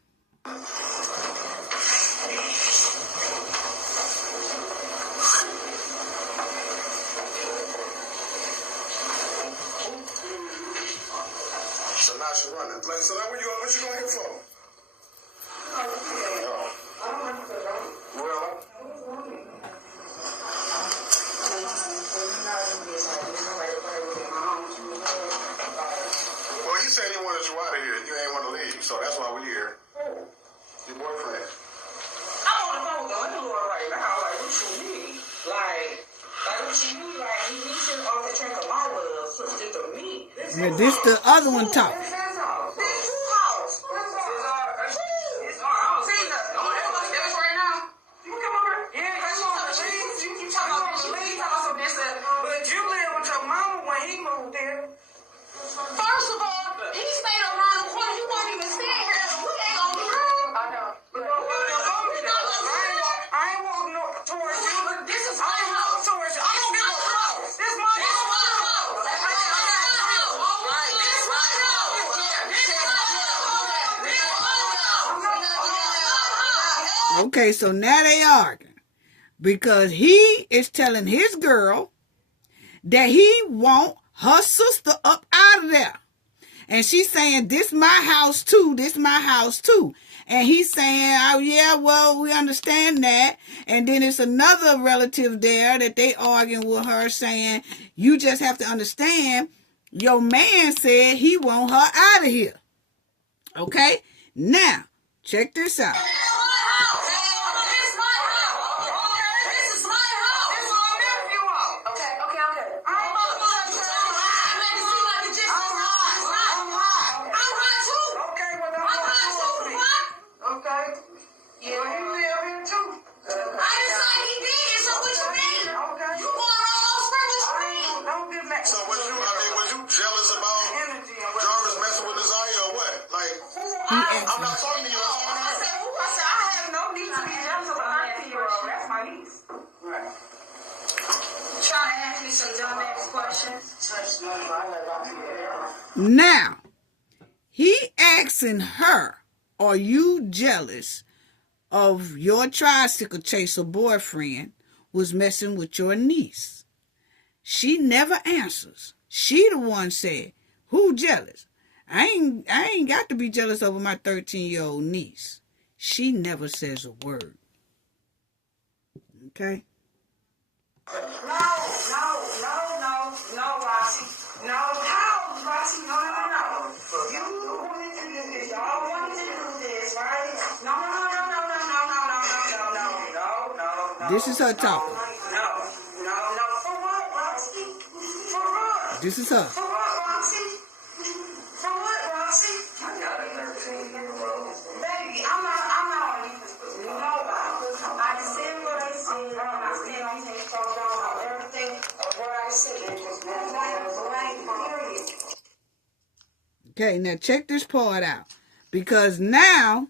So now she's running. Like, so now what you going here for? Well, you said you wanted you out of here. You ain't want to leave, so that's why we're here. Your boyfriend. I'm on the phone with the landlord right now. Like, what you need? Like what you need? Like, he should off the track of my world, switched it to me. Now, this the other one talking. This is house. This is house. It's our house. See, don't ever look at us right now. You come over. Yeah, come on. You keep talking about this. You keep talking about some this. But you lived with your mama when he moved there. First of all, he stayed around the corner. You won't even stay here. We ain't gonna be home. I know. I ain't walking towards you. This is my house. Towards you. I don't give a fuck. This is my house. Okay, so now they arguing because he is telling his girl that he want her sister up out of there. And she's saying, this my house too, this my house too. And he's saying, oh yeah, well, we understand that. And then it's another relative there that they arguing with her saying, you just have to understand, your man said he want her out of here. Okay? Now, check this out. So was you jealous about Jarvis messing with Naziah or what? Like, I'm not talking to you. I said, I have no need to be jealous of a 13-year-old. That's my niece. Right. Trying to ask me some dumbass questions. Now, he asking her, are you jealous of your tricycle chaser boyfriend was messing with your niece? She never answers. She the one said, who jealous? I ain't got to be jealous over my 13-year-old niece. She never says a word. Okay? No, Roxy. No, how, Roxy? No. You wanted to do this. Y'all wanted to do this, right? No. This is her talking. No. For what, Roxy? For what? This is her. For what, Roxy? For what, Roxy? I got a 13-year-old. Baby, I'm not on you. Nobody. I said what I said. I stand on 10 toes down on everything of what I said. Okay, now check this part out. Because now,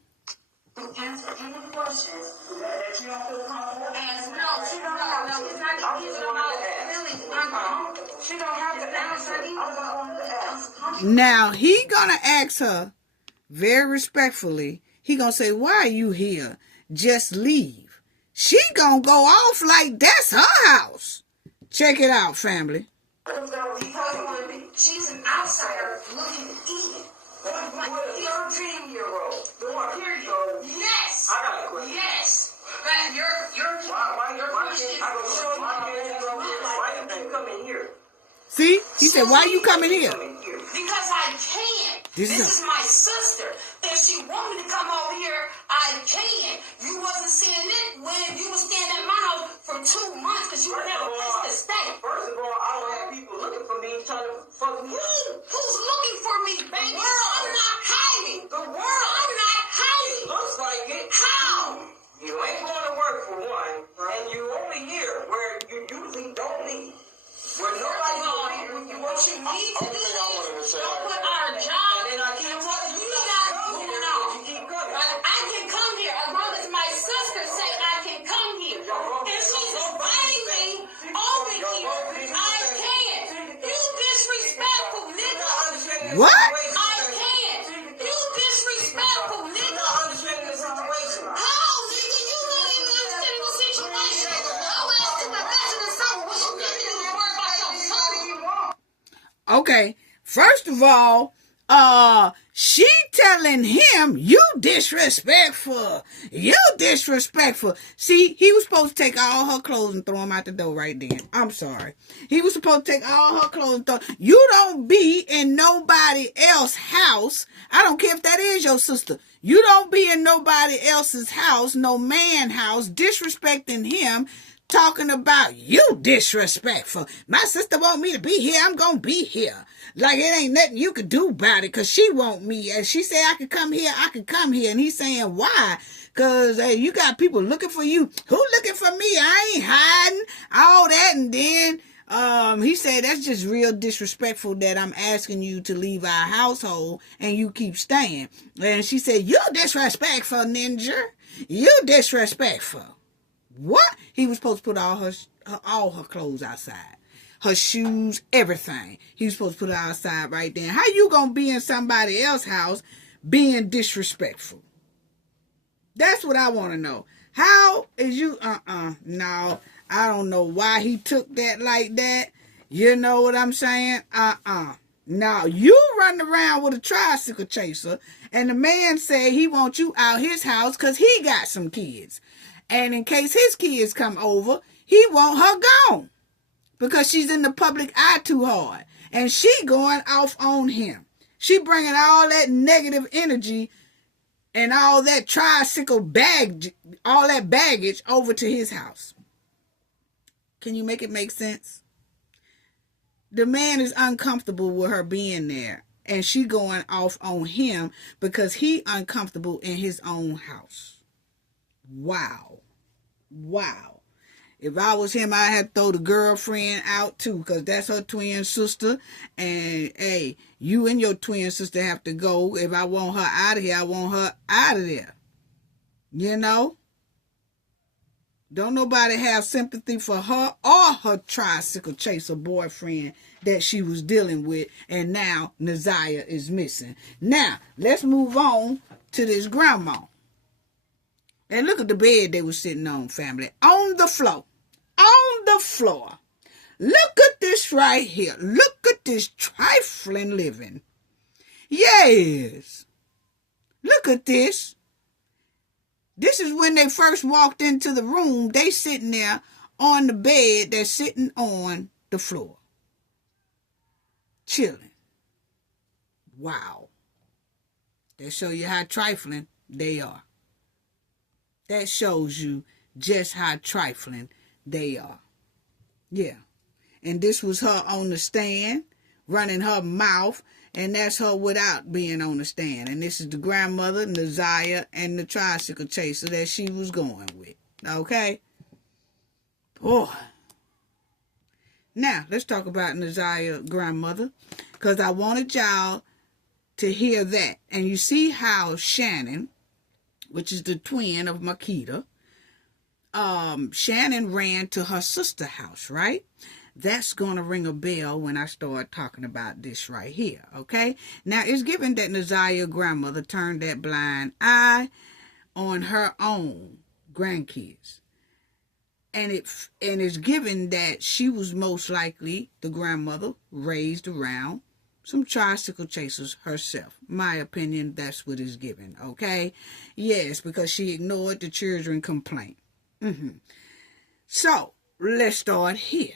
Answer any questions that you don't feel comfortable answering. No, she don't have to. It's not even about really. She don't have to answer. I don't want to ask. now he gonna ask her very respectfully. He gonna say, why are you here? Just leave. She gonna go off like that's her house. Check it out, family. She's an outsider looking in. With a 13-year-old. Period. Yes. I got a question. Yes. But you're question. Why you coming here? See? He said, why you coming here? Because I can. This is my sister. If she want me to come over here, I can. You wasn't saying it when you was staying at my house for 2 months because you didn't have a place to stay. First of all, I don't have people looking for me trying to fuck me. Who's looking for me, baby? I'm not Okay, first of all, she telling him, you disrespectful. You disrespectful. See, he was supposed to take all her clothes and throw them out the door right then. I'm sorry. He was supposed to take all her clothes and throw. You don't be in nobody else's house. I don't care if that is your sister. You don't be in nobody else's house, no man house, disrespecting him, talking about you disrespectful. My sister want me to be here. I'm going to be here. Like it ain't nothing you could do about it because she want me. And she said I could come here. I could come here. And he's saying why? Because you got people looking for you. Who looking for me? I ain't hiding. All that. And then he said that's just real disrespectful that I'm asking you to leave our household and you keep staying. And she said, you disrespectful, ninja. You disrespectful. What? He was supposed to put all her clothes outside. Her shoes, everything. He was supposed to put it outside right then. How you gonna be in somebody else's house being disrespectful? That's what I want to know. How is you, no, I don't know why he took that like that. You know what I'm saying? Now, you running around with a tricycle chaser, and the man said he wants you out his house because he got some kids. And in case his kids come over, he want her gone. Because she's in the public eye too hard. And she going off on him. She bringing all that negative energy and all that tricycle all that baggage over to his house. Can you make it make sense? The man is uncomfortable with her being there. And she going off on him because he uncomfortable in his own house. Wow. Wow. If I was him, I'd have to throw the girlfriend out too, because that's her twin sister. And, hey, you and your twin sister have to go. If I want her out of here, I want her out of there. You know? Don't nobody have sympathy for her or her tricycle chaser boyfriend that she was dealing with. And now Naziah is missing. Now, let's move on to this grandma. And look at the bed they were sitting on, family. On the floor. On the floor. Look at this right here. Look at this trifling living. Yes. Look at this. This is when they first walked into the room. They sitting there on the bed. They're sitting on the floor. Chilling. Wow. That show you how trifling they are. That shows you just how trifling they are. Yeah. And this was her on the stand, running her mouth, and that's her without being on the stand. And this is the grandmother, Naziah, and the tricycle chaser that she was going with. Okay? Boy. Now, let's talk about Naziah's grandmother, because I wanted y'all to hear that. And you see how Shannon, which is the twin of Makita, Shannon ran to her sister's house, right? That's going to ring a bell when I start talking about this right here, okay? Now, it's given that Naziah's grandmother turned that blind eye on her own grandkids. And it's given that she was most likely, the grandmother, raised around some tricycle chasers herself. My opinion, that's what is given, okay? Yes, because she ignored the children's complaint. So, let's start here.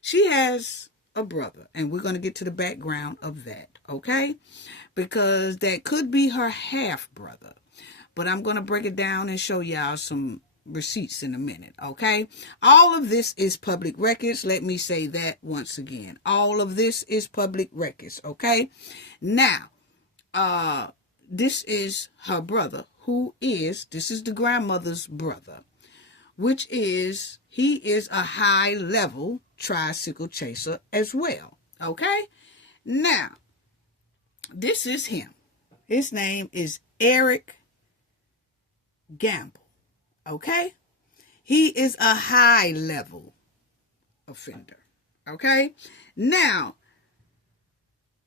She has a brother, and we're going to get to the background of that, okay? Because that could be her half-brother. But I'm going to break it down and show y'all some receipts in a minute, okay? All of this is public records. Let me say that once again. All of this is public records, okay? Now, this is her brother, this is the grandmother's brother, which is, he is a high-level tricycle chaser as well, okay? Now, this is him. His name is Eric Gamble, okay? He is a high-level offender, okay? Now,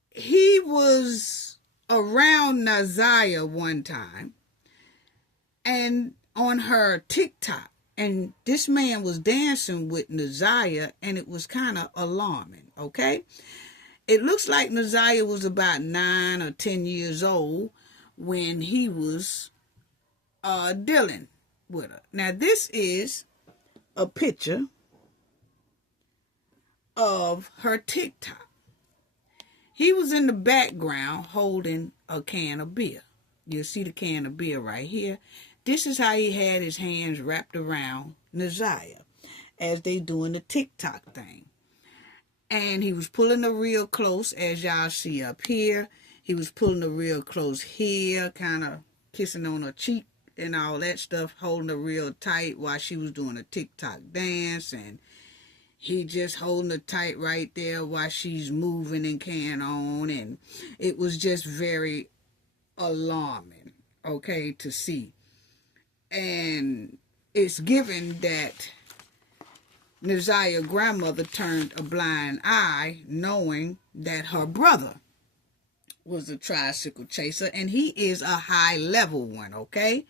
he was around Naziah one time, and on her TikTok, And this man was dancing with Naziah, and it was kind of alarming, okay? It looks like Naziah was about 9 or 10 years old when he was dealing with her. Now, this is a picture of her TikTok. He was in the background holding a can of beer. You'll see the can of beer right here. This is how he had his hands wrapped around Naziah as they doing the TikTok thing. And he was pulling her real close, as y'all see up here. He was pulling her real close here, kind of kissing on her cheek and all that stuff, holding her real tight while she was doing a TikTok dance. And he just holding her tight right there while she's moving and carrying on. And it was just very alarming, okay, to see. And it's given that Naziah's grandmother turned a blind eye, knowing that her brother was a tricycle chaser, and he is a high-level one, okay?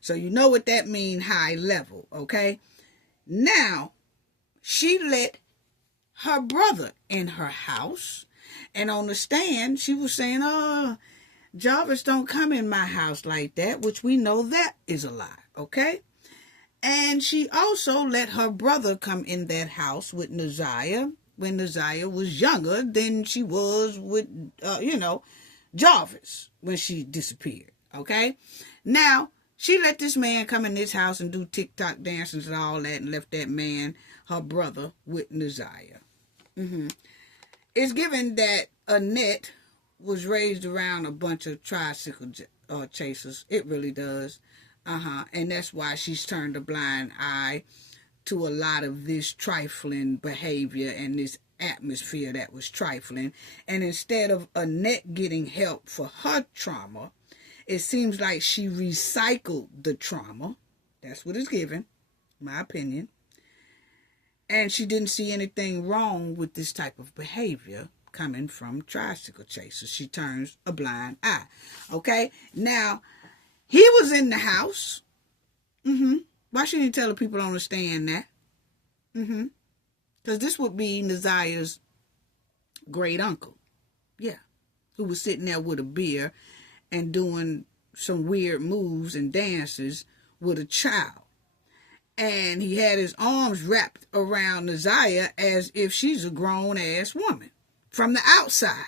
So you know what that means, high level, okay? Now, she let her brother in her house, and on the stand, she was saying, oh, Jarvis don't come in my house like that, which we know that is a lie, okay? And she also let her brother come in that house with Naziah when Naziah was younger than she was with, Jarvis when she disappeared, okay? Now, she let this man come in this house and do TikTok dances and all that and left that man, her brother, with Naziah. It's given that Annette was raised around a bunch of tricycle chasers. It really does. And that's why she's turned a blind eye to a lot of this trifling behavior and this atmosphere that was trifling. And instead of Annette getting help for her trauma, it seems like she recycled the trauma. That's what it's given, my opinion. And she didn't see anything wrong with this type of behavior coming from tricycle chasers. She turns a blind eye. Okay? Now, he was in the house. Why shouldn't you tell the people on the stand that? Because this would be Naziah's great uncle. Yeah. Who was sitting there with a beer and doing some weird moves and dances with a child. And he had his arms wrapped around Naziah as if she's a grown-ass woman from the outside.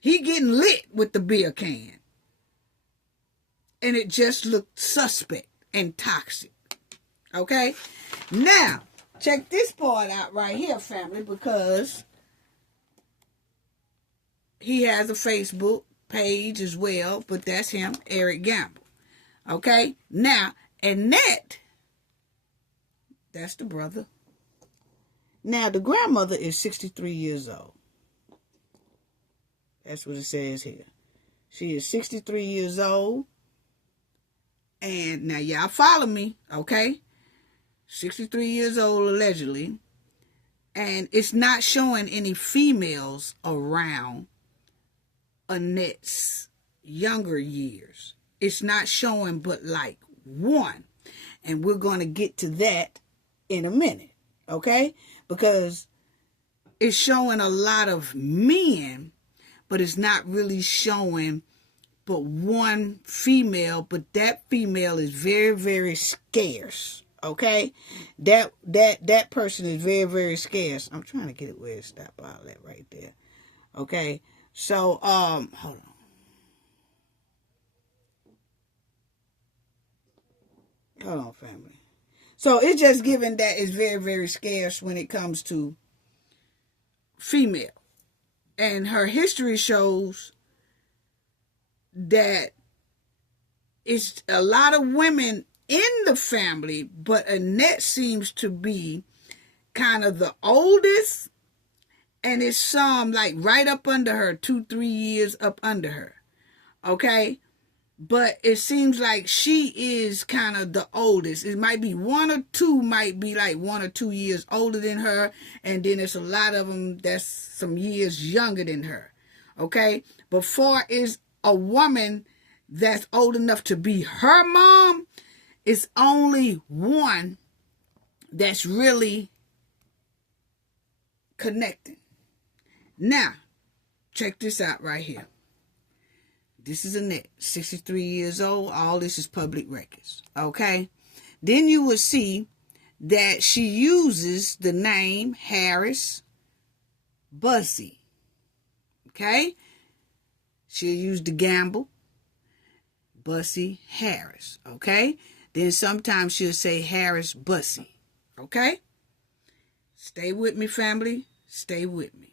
He getting lit with the beer can. And it just looked suspect and toxic. Okay? Now, check this part out right here, family, because he has a Facebook page as well, but that's him, Eric Gamble. Okay? Now, Annette, that's the brother. Now, the grandmother is 63 years old. That's what it says here. She is 63 years old. And now, y'all follow me, okay? 63 years old, allegedly. And it's not showing any females around Annette's younger years. It's not showing but like one. And we're going to get to that in a minute, okay? Because it's showing a lot of men, but it's not really showing but one female, but that female is very, very scarce. Okay? That person is very, very scarce. I'm trying to get it where it stopped all that right there. Okay? So, hold on. Hold on, family. So it's just given that it's very, very scarce when it comes to female. And her history shows that it's a lot of women in the family, but Annette seems to be kind of the oldest, and it's some like right up under her, 2-3 years up under her. Okay? But it seems like she is kind of the oldest. It might be one or two, might be like 1 or 2 years older than her, and then there's a lot of them that's some years younger than her. Okay? But far as a woman that's old enough to be her mom, it's only one that's really connecting. Now, check this out right here. This is Annette, 63 years old. All this is public records, okay? Then you will see that she uses the name Harris Bussey, okay? She'll use the gamble, Bussey Harris, okay? Then sometimes she'll say Harris Bussey, okay? Stay with me, family. Stay with me.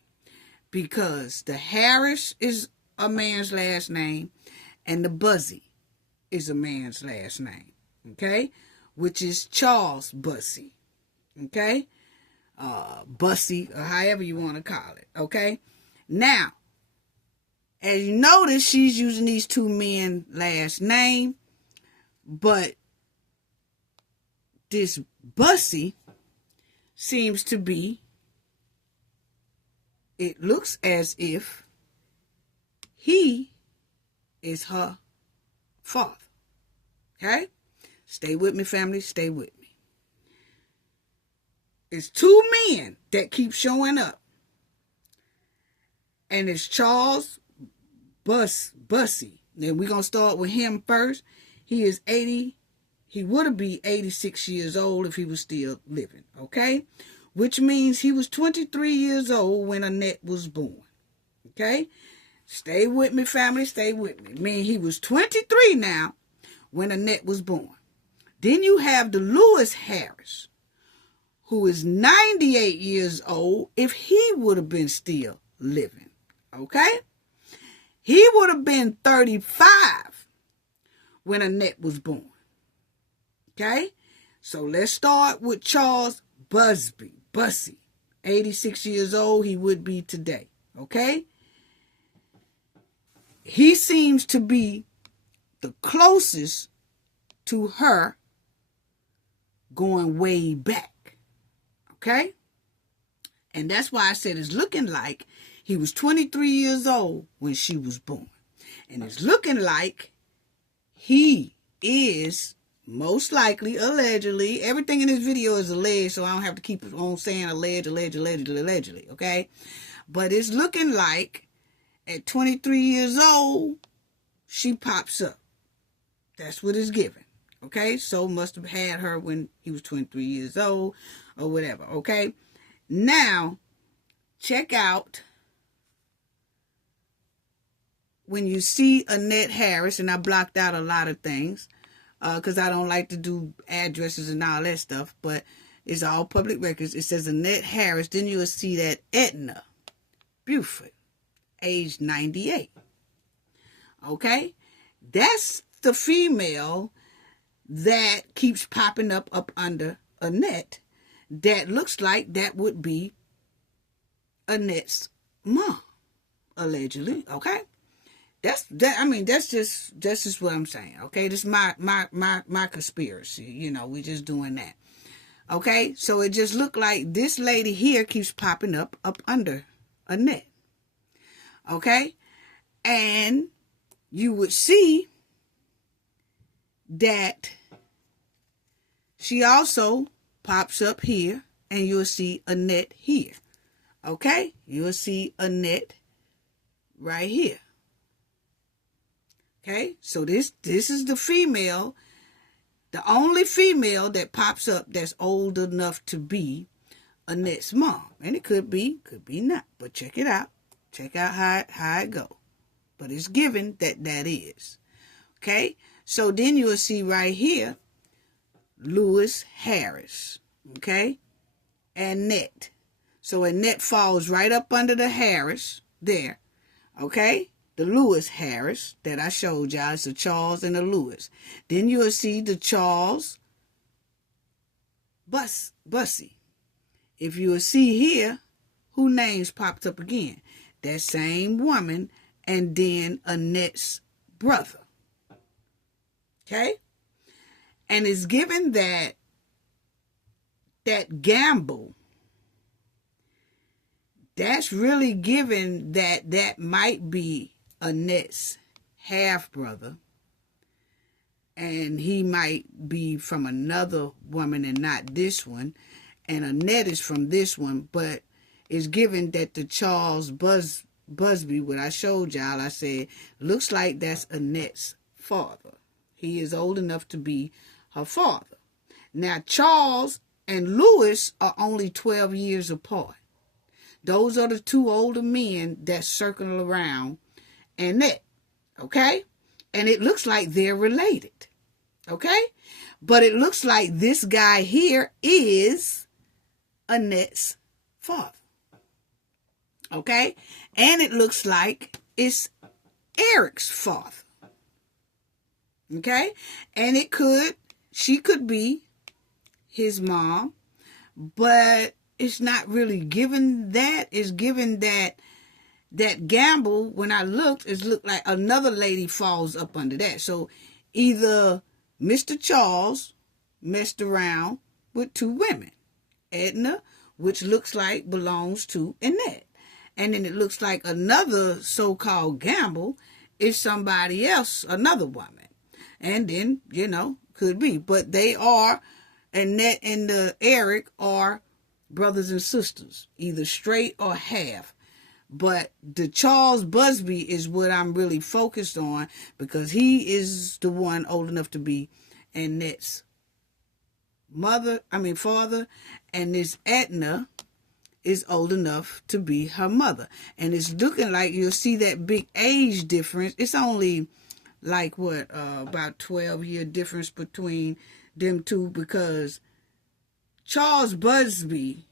Because the Harris is a man's last name and the Bussey is a man's last name, okay? Which is Charles Bussey, okay? Bussey, or however you want to call it, okay? Now, as you notice, she's using these two men last name, but this Bussey seems to be, it looks as if he is her father, okay? Stay with me, family, stay with me. It's two men that keep showing up, and it's Charles Bussey. Then we're going to start with him first. He is 80. He would be 86 years old if he was still living, okay? Which means he was 23 years old when Annette was born, okay? Stay with me, family, stay with me. Meaning he was 23 now when Annette was born. Then you have the Lewis Harris, who is 98 years old if he would have been still living, okay? He would have been 35 when Annette was born, okay? So let's start with Charles Bussey, 86 years old he would be today, okay? He seems to be the closest to her going way back, okay? And that's why I said it's looking like he was 23 years old when she was born. And it's looking like he is most likely, allegedly, everything in this video is alleged, so I don't have to keep on saying allegedly, okay? But it's looking like at 23 years old, she pops up. That's what it's given, okay? So must have had her when he was 23 years old or whatever, okay? Now, check out when you see Annette Harris, and I blocked out a lot of things because I don't like to do addresses and all that stuff, but it's all public records. It says Annette Harris. Then you'll see that Edna Buford, age 98. Okay? That's the female that keeps popping up under Annette. That looks like that would be Annette's mom, allegedly. Okay? That's just what I'm saying. Okay? This is my conspiracy. You know, we just doing that. Okay? So it just looked like this lady here keeps popping up under Annette. Okay? And you would see that she also pops up here, and you'll see Annette here. Okay? You'll see Annette right here. Okay? So this is the female, the only female that pops up that's old enough to be Annette's mom. And it could be not. But check it out. Check out how it go. But it's given that is. Okay? So then you'll see right here, Lewis Harris. Okay? Annette. So Annette falls right up under the Harris there. Okay? The Lewis Harris that I showed y'all. It's a Charles and a Lewis. Then you'll see the Charles Bussey. If you will see here, who names popped up again? That same woman and then Annette's brother. Okay? And it's given that gamble, that's really given that might be Annette's half-brother and he might be from another woman and not this one, and Annette is from this one, but it's given that the Charles Busby, what I showed y'all, I said, looks like that's Annette's father. He is old enough to be her father. Now, Charles and Lewis are only 12 years apart. Those are the two older men that circle around Annette, okay? And it looks like they're related, okay? But it looks like this guy here is Annette's father, okay? And it looks like it's Eric's father, okay? And she could be his mom, but it's not really given that. It's given that Gamble, when I looked, it looked like another lady falls up under that. So either Mr. Charles messed around with two women. Edna, which looks like belongs to Annette. And then it looks like another so-called Gamble is somebody else, another woman. And then, could be. But they are, Annette and Eric are brothers and sisters, either straight or half. But the Charles Busby is what I'm really focused on, because he is the one old enough to be Annette's father, and this Edna is old enough to be her mother. And it's looking like you'll see that big age difference. It's only like about 12-year difference between them two, because Charles Busby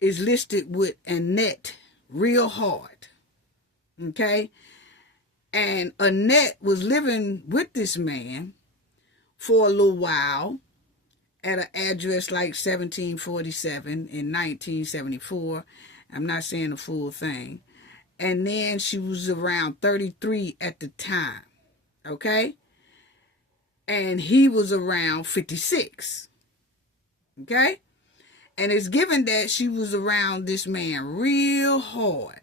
is listed with Annette real hard, okay? And Annette was living with this man for a little while at an address like 1747 in 1974. I'm not saying the full thing. And then she was around 33 at the time, okay? And he was around 56, okay? And it's given that she was around this man real hard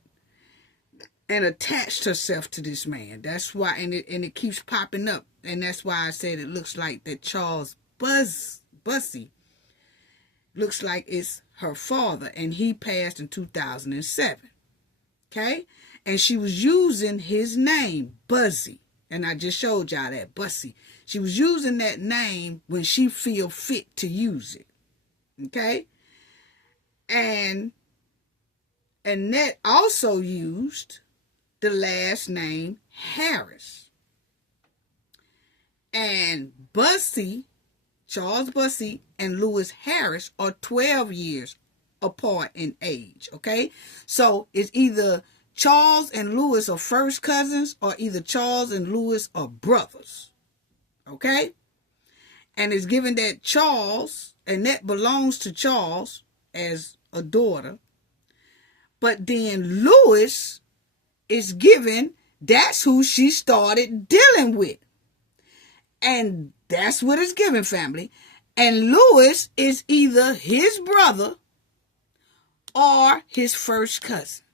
and attached herself to this man. That's why, and it keeps popping up. And that's why I said it looks like that Charles Busby looks like it's her father. And he passed in 2007. Okay? And she was using his name, Buzzy. And I just showed y'all that, Busby. She was using that name when she feel fit to use it. Okay? And Annette also used the last name Harris. And Charles Busby and Lewis Harris are 12 years apart in age, okay? So it's either Charles and Lewis are first cousins, or either Charles and Lewis are brothers, okay? And it's given that Annette belongs to Charles as a daughter, but then Lewis is given, that's who she started dealing with. And that's what it's given, family. And Lewis is either his brother or his first cousin.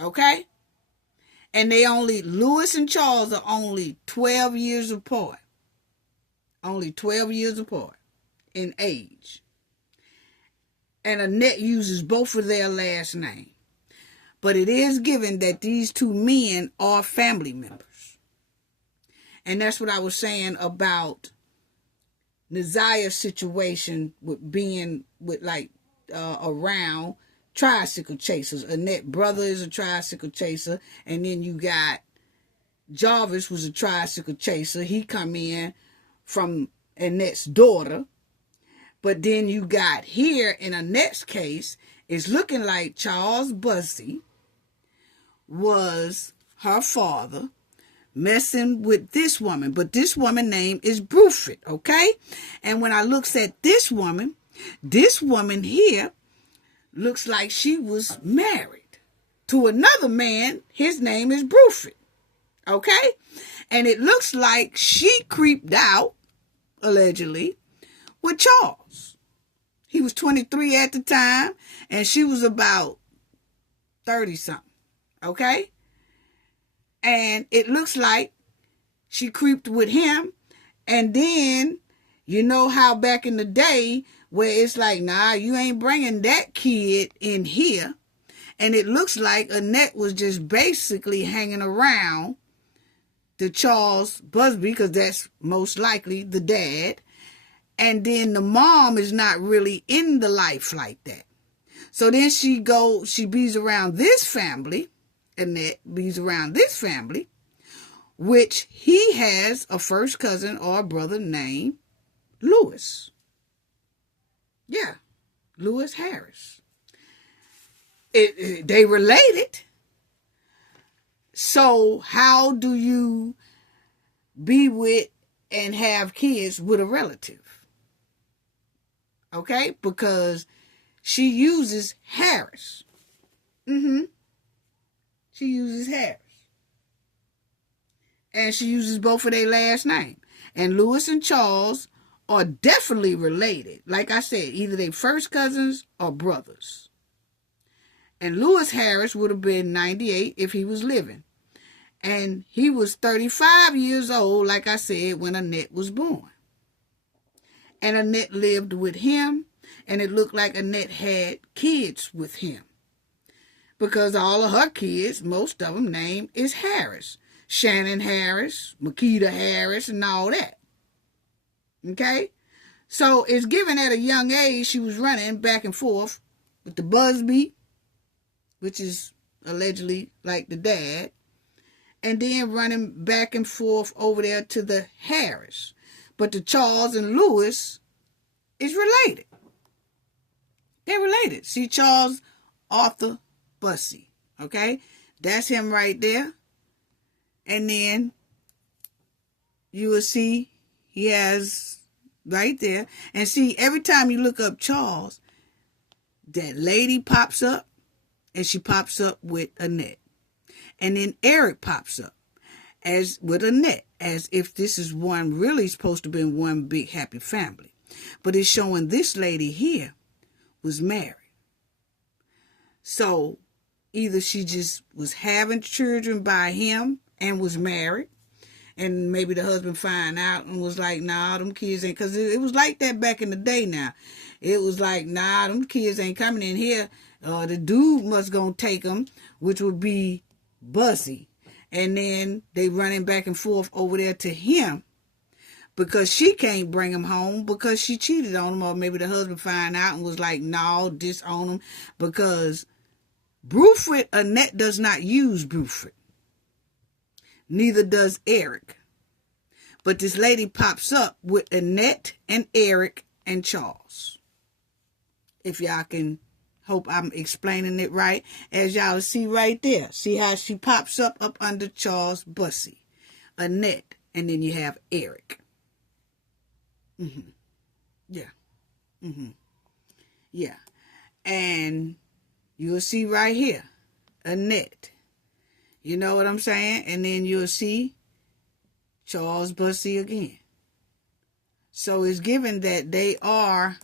Okay? And Lewis and Charles are only 12 years apart. Only 12 years apart in age. And Annette uses both of their last name. But it is given that these two men are family members. And that's what I was saying about Naziah's situation with being around tricycle chasers. Annette's brother is a tricycle chaser. And then you got Jarvis was a tricycle chaser. He come in from Annette's daughter. But then you got here in Annette's case, it's looking like Charles Busby was her father messing with this woman. But this woman name is Bruford, okay? And when I looks at this woman here looks like she was married to another man. His name is Bruford, okay? And it looks like she creeped out, allegedly, with Charles. He was 23 at the time, and she was about 30-something, okay? And it looks like she creeped with him. And then, you know how back in the day where it's like, nah, you ain't bringing that kid in here. And it looks like Annette was just basically hanging around the Charles Busby, because that's most likely the dad. And then the mom is not really in the life like that. So then she bees around this family. Annette bees around this family, which he has a first cousin or a brother named Lewis. Yeah, Lewis Harris. They related. So how do you be with and have kids with a relative? Okay, because she uses Harris. She uses Harris. And she uses both of their last name. And Lewis and Charles are definitely related. Like I said, either they first cousins or brothers. And Lewis Harris would have been 98 if he was living. And he was 35 years old, like I said, when Annette was born. And Annette lived with him. And it looked like Annette had kids with him. Because all of her kids, most of them name is Harris. Shannon Harris, Makita Harris, and all that. Okay? So it's given at a young age she was running back and forth with the Busby, which is allegedly like the dad, and then running back and forth over there to the Harris. But the Charles and Lewis is related. They're related. See, Charles Arthur Bussey. Okay? That's him right there. And then you will see he has right there. And see, every time you look up Charles, that lady pops up, and she pops up with Annette. And then Eric pops up as with Annette, as if this is one really supposed to be one big happy family. But it's showing this lady here was married. So either she just was having children by him and was married, and maybe the husband find out and was like, nah, them kids ain't, because it was like that back in the day now. It was like, nah, them kids ain't coming in here. The dude must gonna take them, which would be Bussy. And then they running back and forth over there to him because she can't bring him home because she cheated on him, or maybe the husband find out and was like, no, disown him, because Bruford, Annette does not use Bruford. Neither does Eric. But this lady pops up with Annette and Eric and Charles. If y'all can, hope I'm explaining it right. As y'all see right there. See how she pops up under Charles Bussey. Annette. And then you have Eric. Yeah. Yeah. And you'll see right here. Annette. You know what I'm saying? And then you'll see Charles Bussey again. So it's given that they are,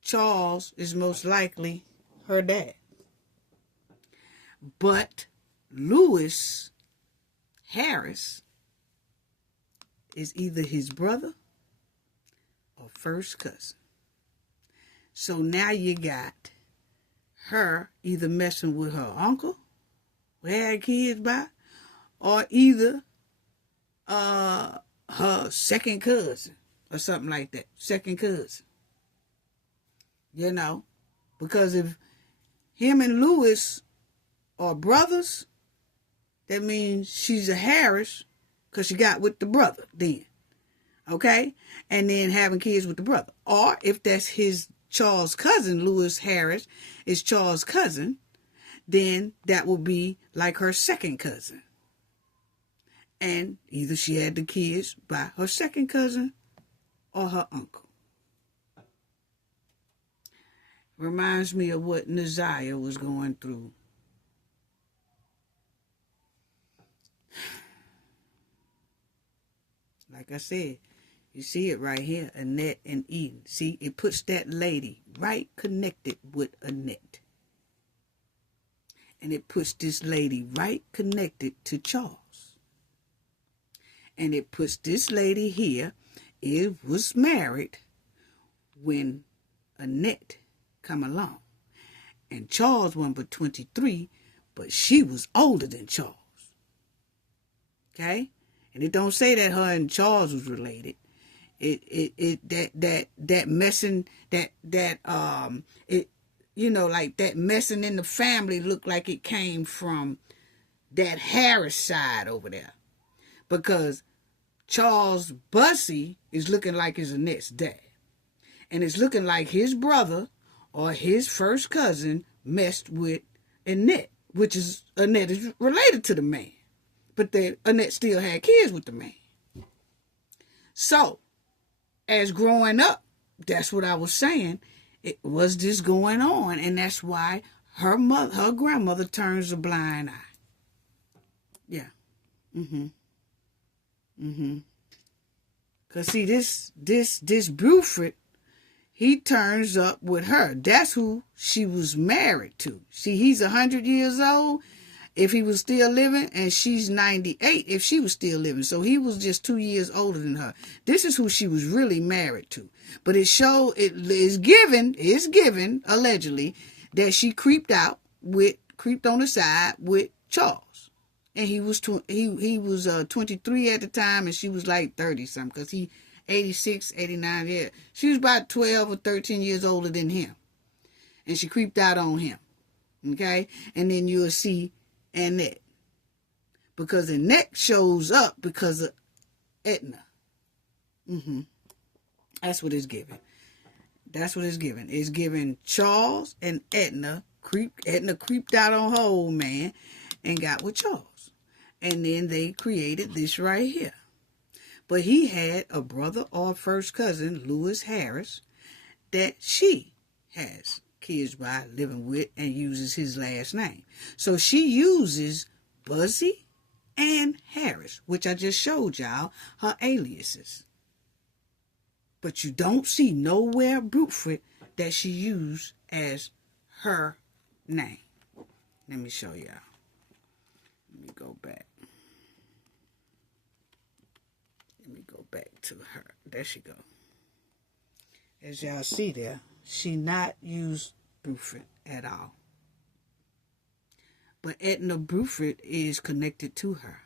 Charles is most likely her dad. But Lewis Harris is either his brother or first cousin. So now you got her either messing with her uncle, who had kids by, or either her second cousin or something like that. Second cousin. You know, because if him and Lewis are brothers, that means she's a Harris because she got with the brother then. Okay? And then having kids with the brother. Or if that's his Charles' cousin, Lewis Harris is Charles' cousin, then that will be like her second cousin. And either she had the kids by her second cousin or her uncle. Reminds me of what Naziah was going through. Like I said, you see it right here, Annette and Eden. See, it puts that lady right connected with Annette. And it puts this lady right connected to Charles. And it puts this lady here. It was married when Annette come along. And Charles wasn't but 23, but she was older than Charles. Okay? And it don't say that her and Charles was related. That messing that messing in the family looked like it came from that Harris side over there. Because Charles Bussey is looking like his Annette's dad. And it's looking like his brother or his first cousin messed with Annette, which is Annette is related to the man. But Annette still had kids with the man. So, as growing up, that's what I was saying. It was this going on, and that's why her grandmother turns a blind eye. Yeah. Cause see, this Buford, he turns up with her. That's who she was married to. See, he's 100 years old if he was still living, and she's 98 if she was still living. So he was just 2 years older than her. This is who she was really married to. But it is given allegedly that she creeped on the side with Charles. And he was 23 at the time, and she was like 30 something, because he 86, 89, yeah. She was about 12 or 13 years older than him. And she creeped out on him. Okay? And then you'll see Annette. Because Annette shows up because of Edna. That's what it's giving. That's what it's giving. It's giving Charles and Edna creeped out on her old man and got with Charles. And then they created this right here. But he had a brother or first cousin, Lewis Harris, that she has kids by, living with, and uses his last name. So she uses Buzzy and Harris, which I just showed y'all, her aliases. But you don't see nowhere Buford that she used as her name. Let me show y'all. Let me go back. Let me go back to her. There she go. As y'all see there, she not used Buford at all. But Edna Buford is connected to her.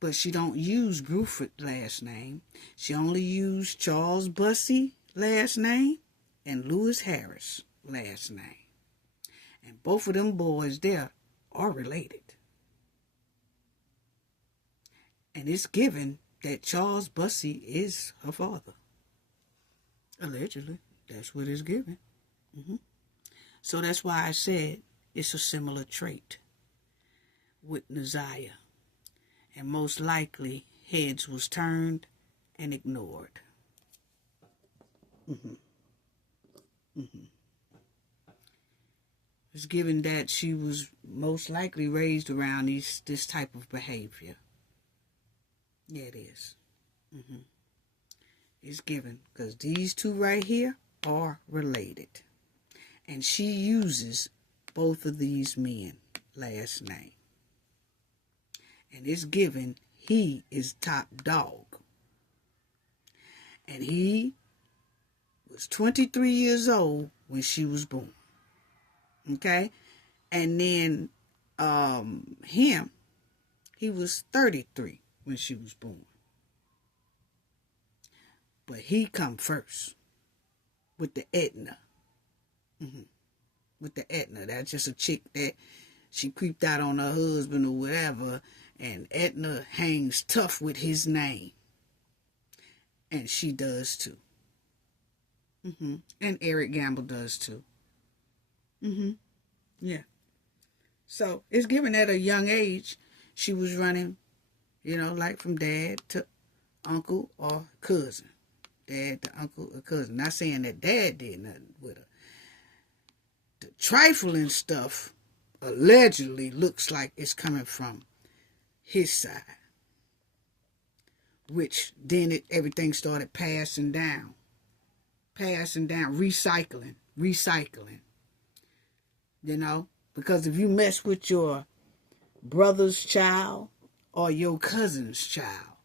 But she don't use Buford last name. She only used Charles Bussey last name and Lewis Harris last name. And both of them boys there are related. And it's given that Charles Bussey is her father. Allegedly. That's what it's given. So that's why I said it's a similar trait with Naziah. And most likely, heads was turned and ignored. It's given that she was most likely raised around this type of behavior. Yeah, it is. It's given because these two right here are related. And she uses both of these men last name. And it's given he is top dog. And he was 23 years old when she was born. Okay? And then he was 33 when she was born. But he come first with the Edna. With the Edna. That's just a chick that she creeped out on her husband or whatever. And Edna hangs tough with his name. And she does too. And Eric Gamble does too. Yeah. So it's given at a young age, she was running, like from dad to uncle or cousin. Dad to uncle or cousin. Not saying that dad did nothing with her. The trifling stuff allegedly looks like it's coming from his side. Which then everything started passing down. Recycling. Because if you mess with your brother's child or your cousin's child.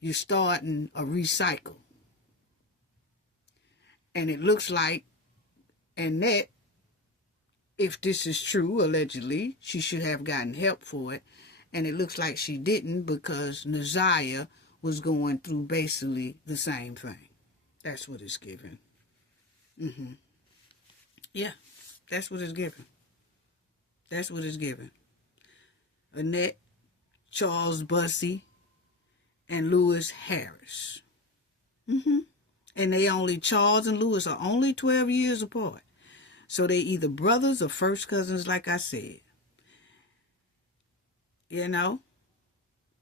You're starting a recycle. And it looks like Annette, if this is true, allegedly, she should have gotten help for it. And it looks like she didn't because Naziah was going through basically the same thing. That's what it's given. Yeah, that's what it's given. That's what it's given. Annette, Charles Bussey, and Lewis Harris. And Charles and Lewis are only 12 years apart. So they either brothers or first cousins, like I said. You know,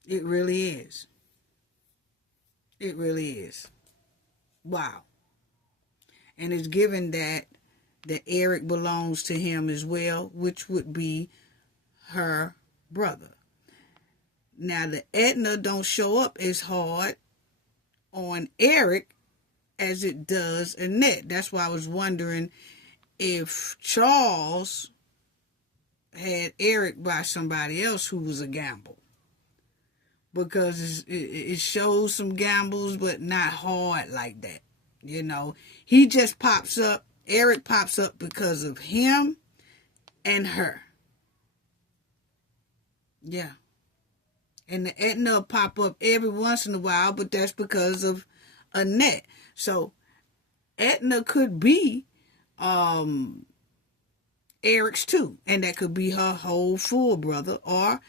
it really is. It really is. Wow. And it's given that Eric belongs to him as well, which would be her brother. Now, the Edna don't show up as hard on Eric as it does Annette. That's why I was wondering if Charles had Eric by somebody else who was a gamble. Because it shows some gambles, but not hard like that. You know, he just pops up. Eric pops up because of him and her. Yeah. And the Edna will pop up every once in a while, but that's because of Annette. So Edna could be Eric's too, and that could be her whole full brother, or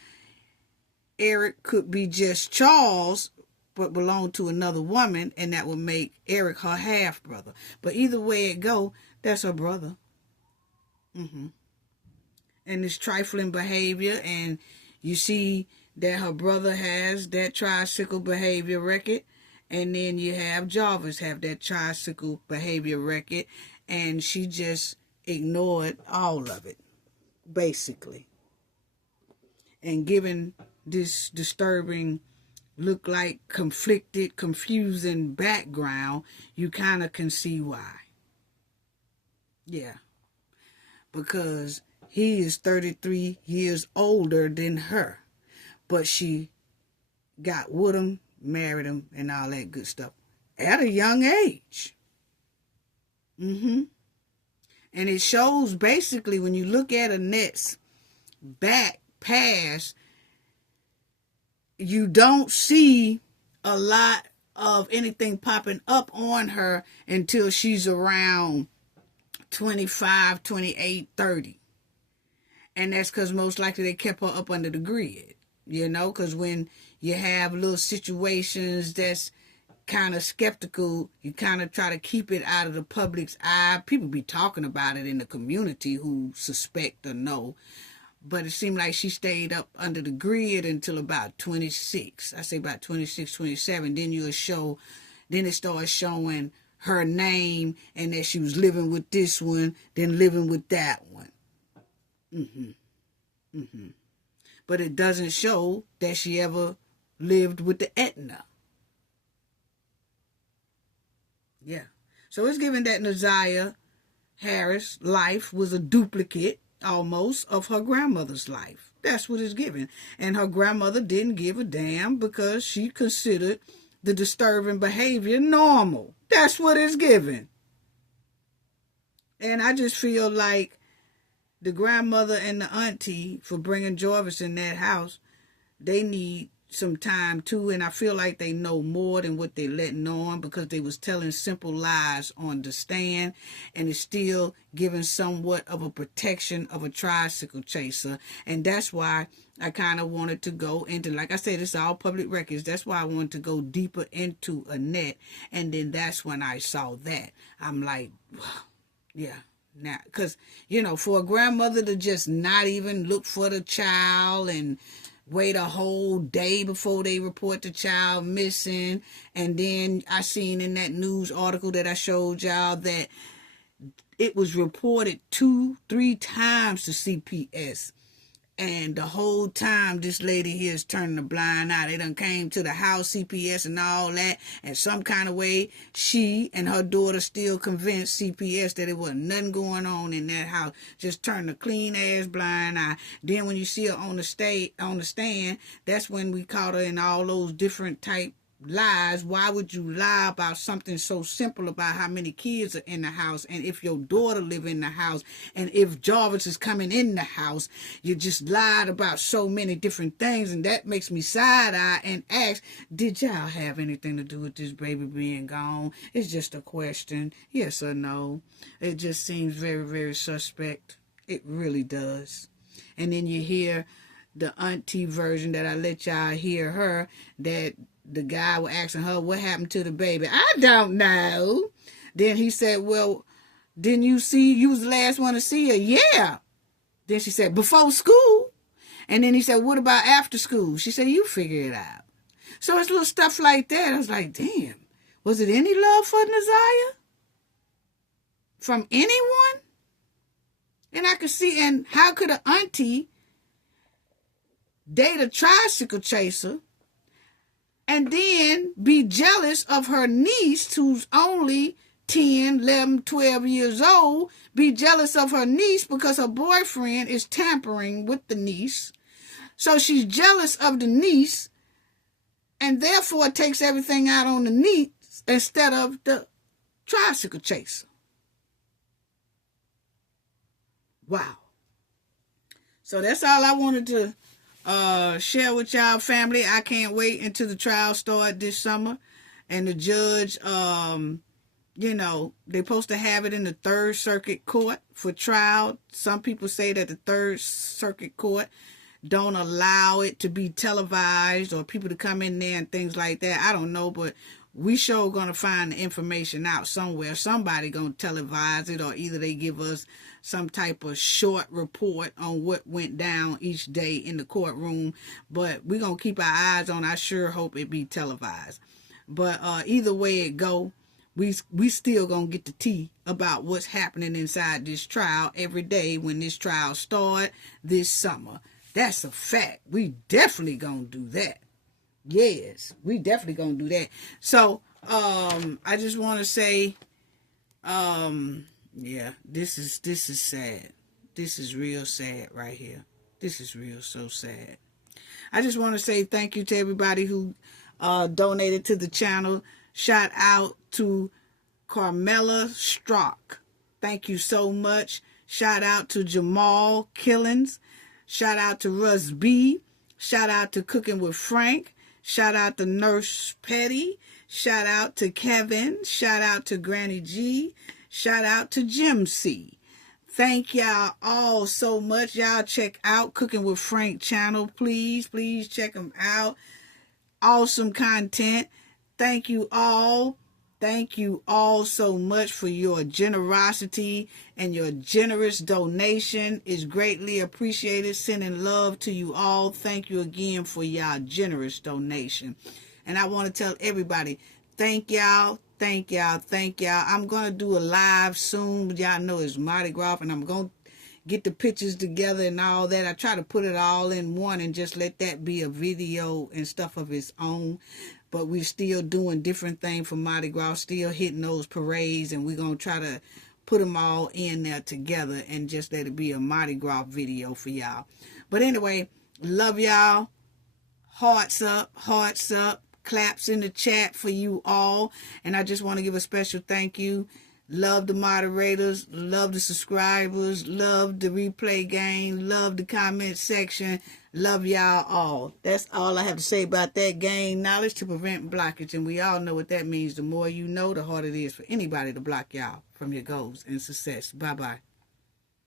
Eric could be just Charles but belong to another woman, and that would make Eric her half brother. But either way it go, that's her brother. And this trifling behavior, and you see that her brother has that tricycle behavior record, and then you have Jarvis have that tricycle behavior record, and she just ignored all of it, basically. And given this disturbing, look like conflicted, confusing background, you kind of can see why. Yeah. Because he is 33 years older than her. But she got with him, married him, and all that good stuff at a young age. And it shows basically when you look at Annette's back past, you don't see a lot of anything popping up on her until she's around 25, 28, 30. And that's because most likely they kept her up under the grid, you know, because when you have little situations that's kind of skeptical, you kind of try to keep it out of the public's eye. People be talking about it in the community who suspect or know. But it seemed like she stayed up under the grid until about 26. I say about 26, 27. Then it started showing her name and that she was living with this one, then living with that one. But it doesn't show that she ever lived with the Edna. Yeah. So it's given that Naziah Harris' life was a duplicate almost of her grandmother's life. That's what it's given. And her grandmother didn't give a damn because she considered the disturbing behavior normal. That's what it's given. And I just feel like the grandmother and the auntie, for bringing Jarvis in that house, they need some time too, and I feel like they know more than what they letting on, because they was telling simple lies on the stand, and it's still giving somewhat of a protection of a tricycle chaser. And that's why I kind of wanted to go into, like I said, it's all public records. That's why I wanted to go deeper into Annette, and then that's when I saw that. I'm like, yeah. Now, because, you know, for a grandmother to just not even look for the child and wait a whole day before they report the child missing. And then I seen in that news article that I showed y'all that it was reported 2-3 times to CPS And the whole time, this lady here is turning a blind eye. They done came to the house, CPS and all that. And some kind of way, she and her daughter still convinced CPS that there wasn't nothing going on in that house. Just turned a clean-ass blind eye. Then when you see her on the stand, that's when we caught her in all those different type lies. Why would you lie about something so simple about how many kids are in the house, and if your daughter live in the house, and if Jarvis is coming in the house? You just lied about so many different things, and that makes me side-eye and ask, did y'all have anything to do with this baby being gone? It's just a question, yes or no. It just seems very, very suspect. It really does. And then you hear the auntie version that I let y'all hear her, that the guy was asking her, what happened to the baby? I don't know. Then he said, well, didn't you see, you was the last one to see her? Yeah. Then she said, before school. And then he said, what about after school? She said, you figure it out. So it's little stuff like that. I was like, damn, was it any love for Naziah from anyone? And I could see, and how could an auntie date a tricycle chaser and then be jealous of her niece, who's only 10, 11, 12 years old, be jealous of her niece because her boyfriend is tampering with the niece. So she's jealous of the niece, and therefore takes everything out on the niece instead of the tricycle chaser. Wow. So that's all I wanted to share with y'all, family. I can't wait until the trial start this summer, and the judge, you know, they're supposed to have it in the Third Circuit Court for trial. Some people say that the Third Circuit Court don't allow it to be televised or people to come in there and things like that. I don't know, but we sure gonna find the information out somewhere. Somebody gonna televise it, or either they give us some type of short report on what went down each day in the courtroom. But we're gonna keep our eyes on. I sure hope it be televised. But either way it go, we still gonna get the tea about what's happening inside this trial every day when this trial start this summer. That's a fact. We definitely gonna do that. Yes, we definitely gonna do that. So, I just want to say, yeah, this is sad. This is real sad right here. This is real so sad. I just want to say thank you to everybody who donated to the channel. Shout out to Carmela Strock. Thank you so much. Shout out to Jamal Killings. Shout out to Russ B. Shout out to Cooking with Frank. Shout out to Nurse Petty. Shout out to Kevin. Shout out to Granny G. Shout out to Jim C. Thank y'all all so much. Y'all check out Cooking with Frank channel. Please check them out. Awesome content. Thank you all. Thank you all so much for your generosity and your generous donation. Is greatly appreciated. Sending love to you all. Thank you again for y'all generous donation. And I want to tell everybody, thank y'all. Thank y'all. Thank y'all. I'm going to do a live soon. Y'all know it's Mardi Gras, and I'm going to get the pictures together and all that. I try to put it all in one and just let that be a video and stuff of its own. But we're still doing different things for Mardi Gras, still hitting those parades, and we're going to try to put them all in there together and just let it be a Mardi Gras video for y'all. But anyway, love y'all. Hearts up, claps in the chat for you all. And I just want to give a special thank you. Love the moderators, love the subscribers, love the replay gang, love the comment section. Love y'all all. That's all I have to say about that. Gain knowledge to prevent blockage. And we all know what that means. The more you know, the harder it is for anybody to block y'all from your goals and success. Bye-bye.